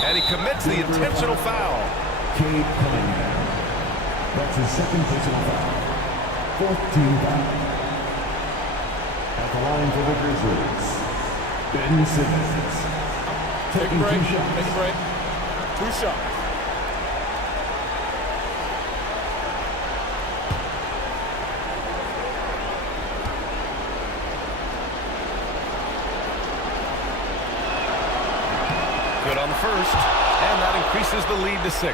And he commits the intentional foul. Cade Cunningham. That's his 2nd personal foul. 4th team foul. At the line for the Grizzlies, Ben Simmons. Taking 2 shots. Take a break. 2 shots. Good on the first, and that increases the lead to 6.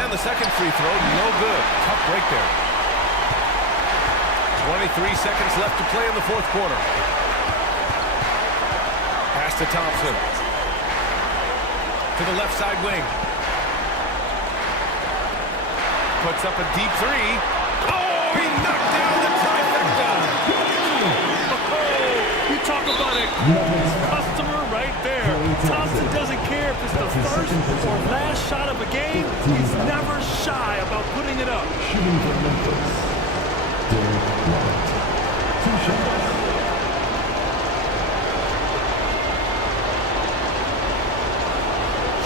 And the second free throw, no good. Tough break there. 23 seconds left to play in the 4th quarter. Pass to Thompson. To the left side wing. Puts up a deep 3. Oh, he knocked down the trifecta. You talk about a customer right there. Thompson doesn't care if it's the first or last shot of a game. He's never shy about putting it up. Shooting for Memphis. Derek White. 2 shots.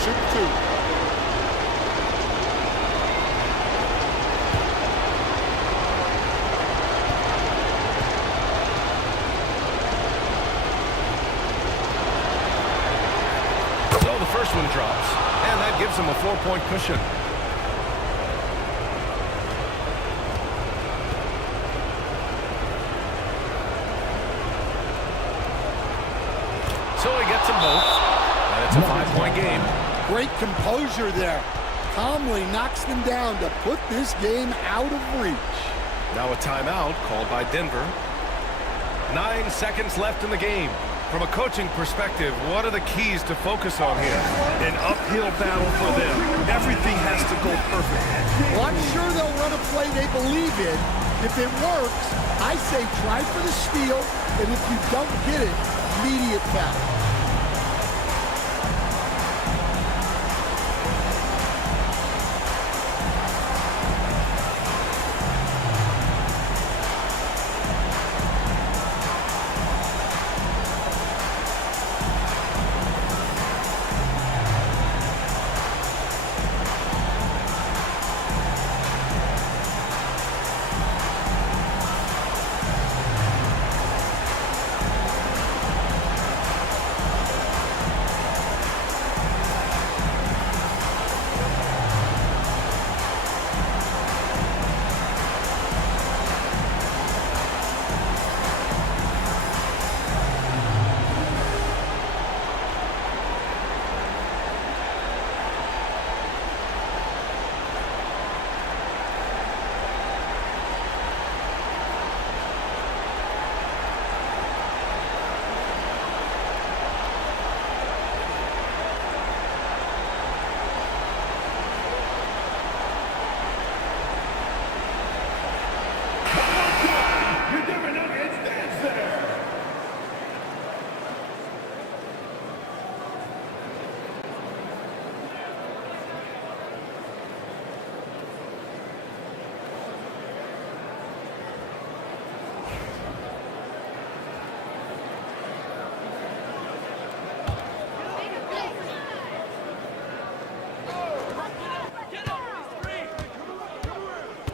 Shoot 2. First one drops, and that gives him a 4-point cushion. So he gets them both, and it's a 5-point game. Great composure there. Calmly knocks them down to put this game out of reach. Now a timeout called by Denver. 9 seconds left in the game. From a coaching perspective, what are the keys to focus on here? An uphill battle for them. Everything has to go perfect. Well, I'm sure they'll run a play they believe in. If it works, I say try for the steal, and if you don't get it, immediate foul.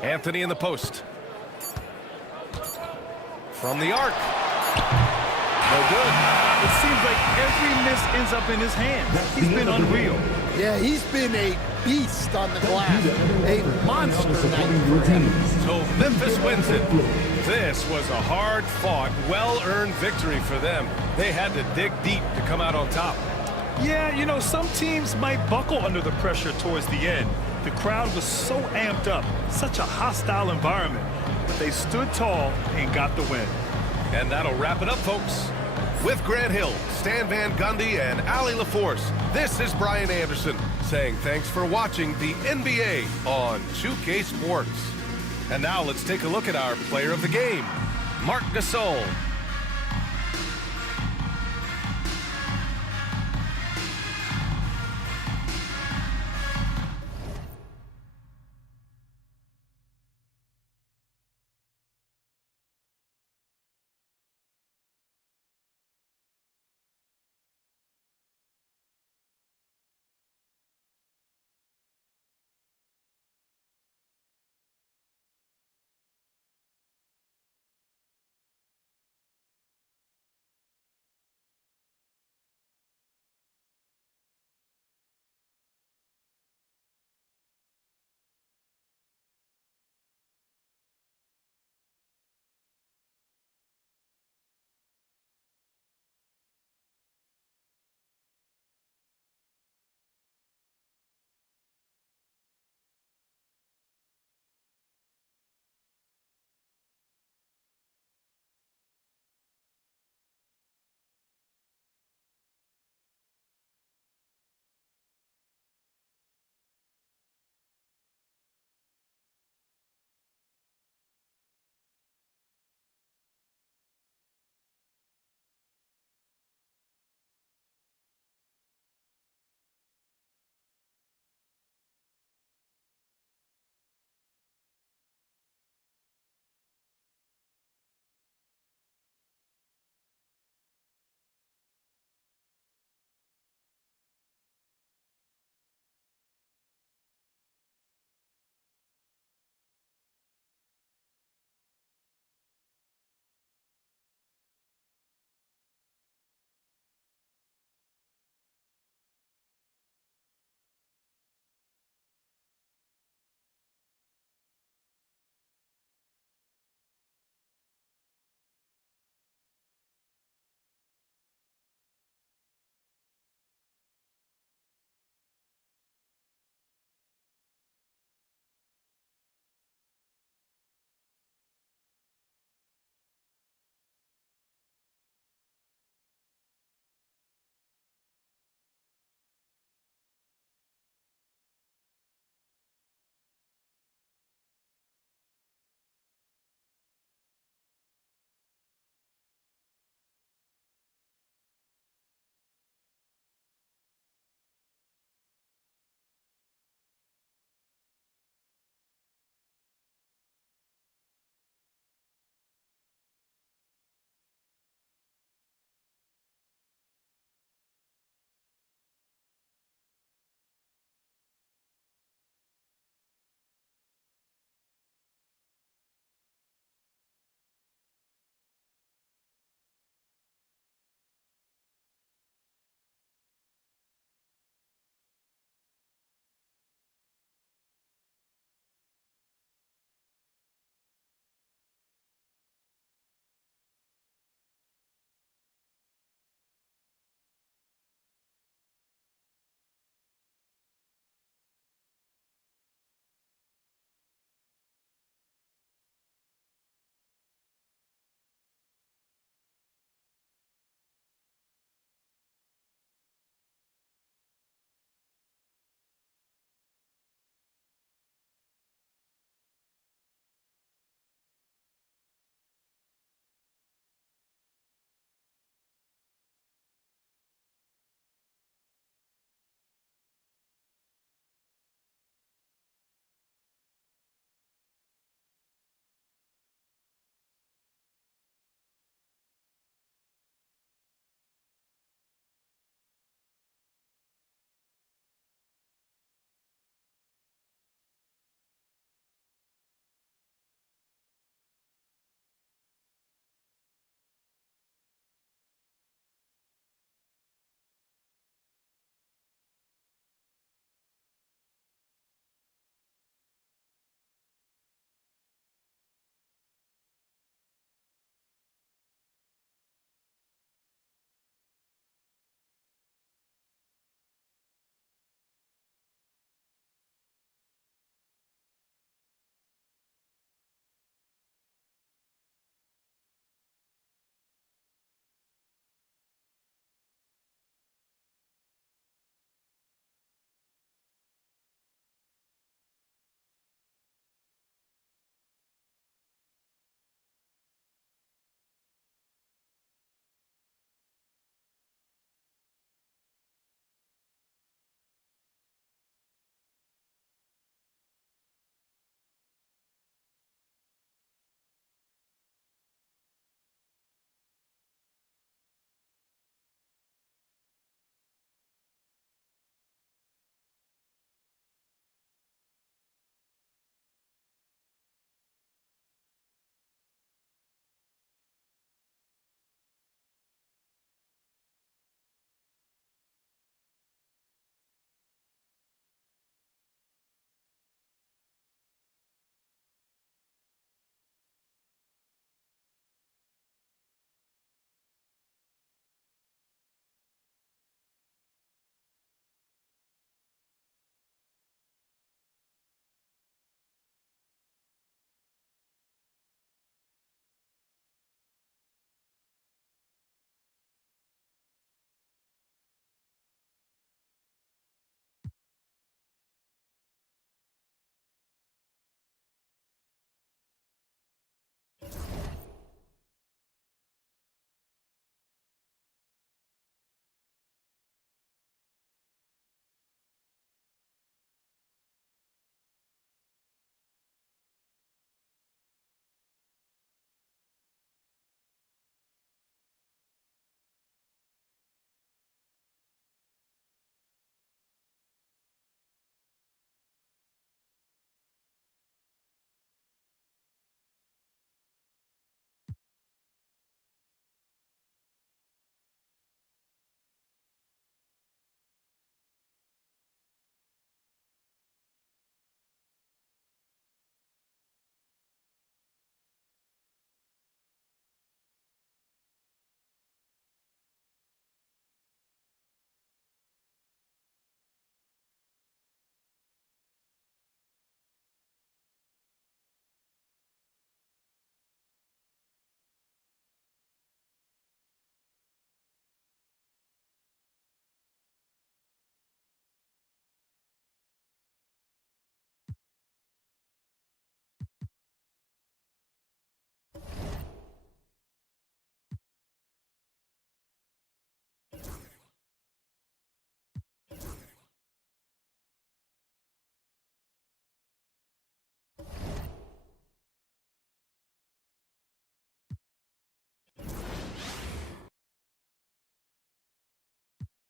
Anthony in the post. From the arc. No good. It seems like every miss ends up in his hands. He's been unreal. Yeah, he's been a beast on the glass. A monster night for him. So Memphis wins it. This was a hard-fought, well-earned victory for them. They had to dig deep to come out on top. Yeah, you know, some teams might buckle under the pressure towards the end. The crowd was so amped up, such a hostile environment, but they stood tall and got the win. And that'll wrap it up, folks. With Grant Hill, Stan Van Gundy, and Allie LaForce, this is Brian Anderson saying thanks for watching the NBA on 2K Sports. And now let's take a look at our player of the game, Marc Gasol.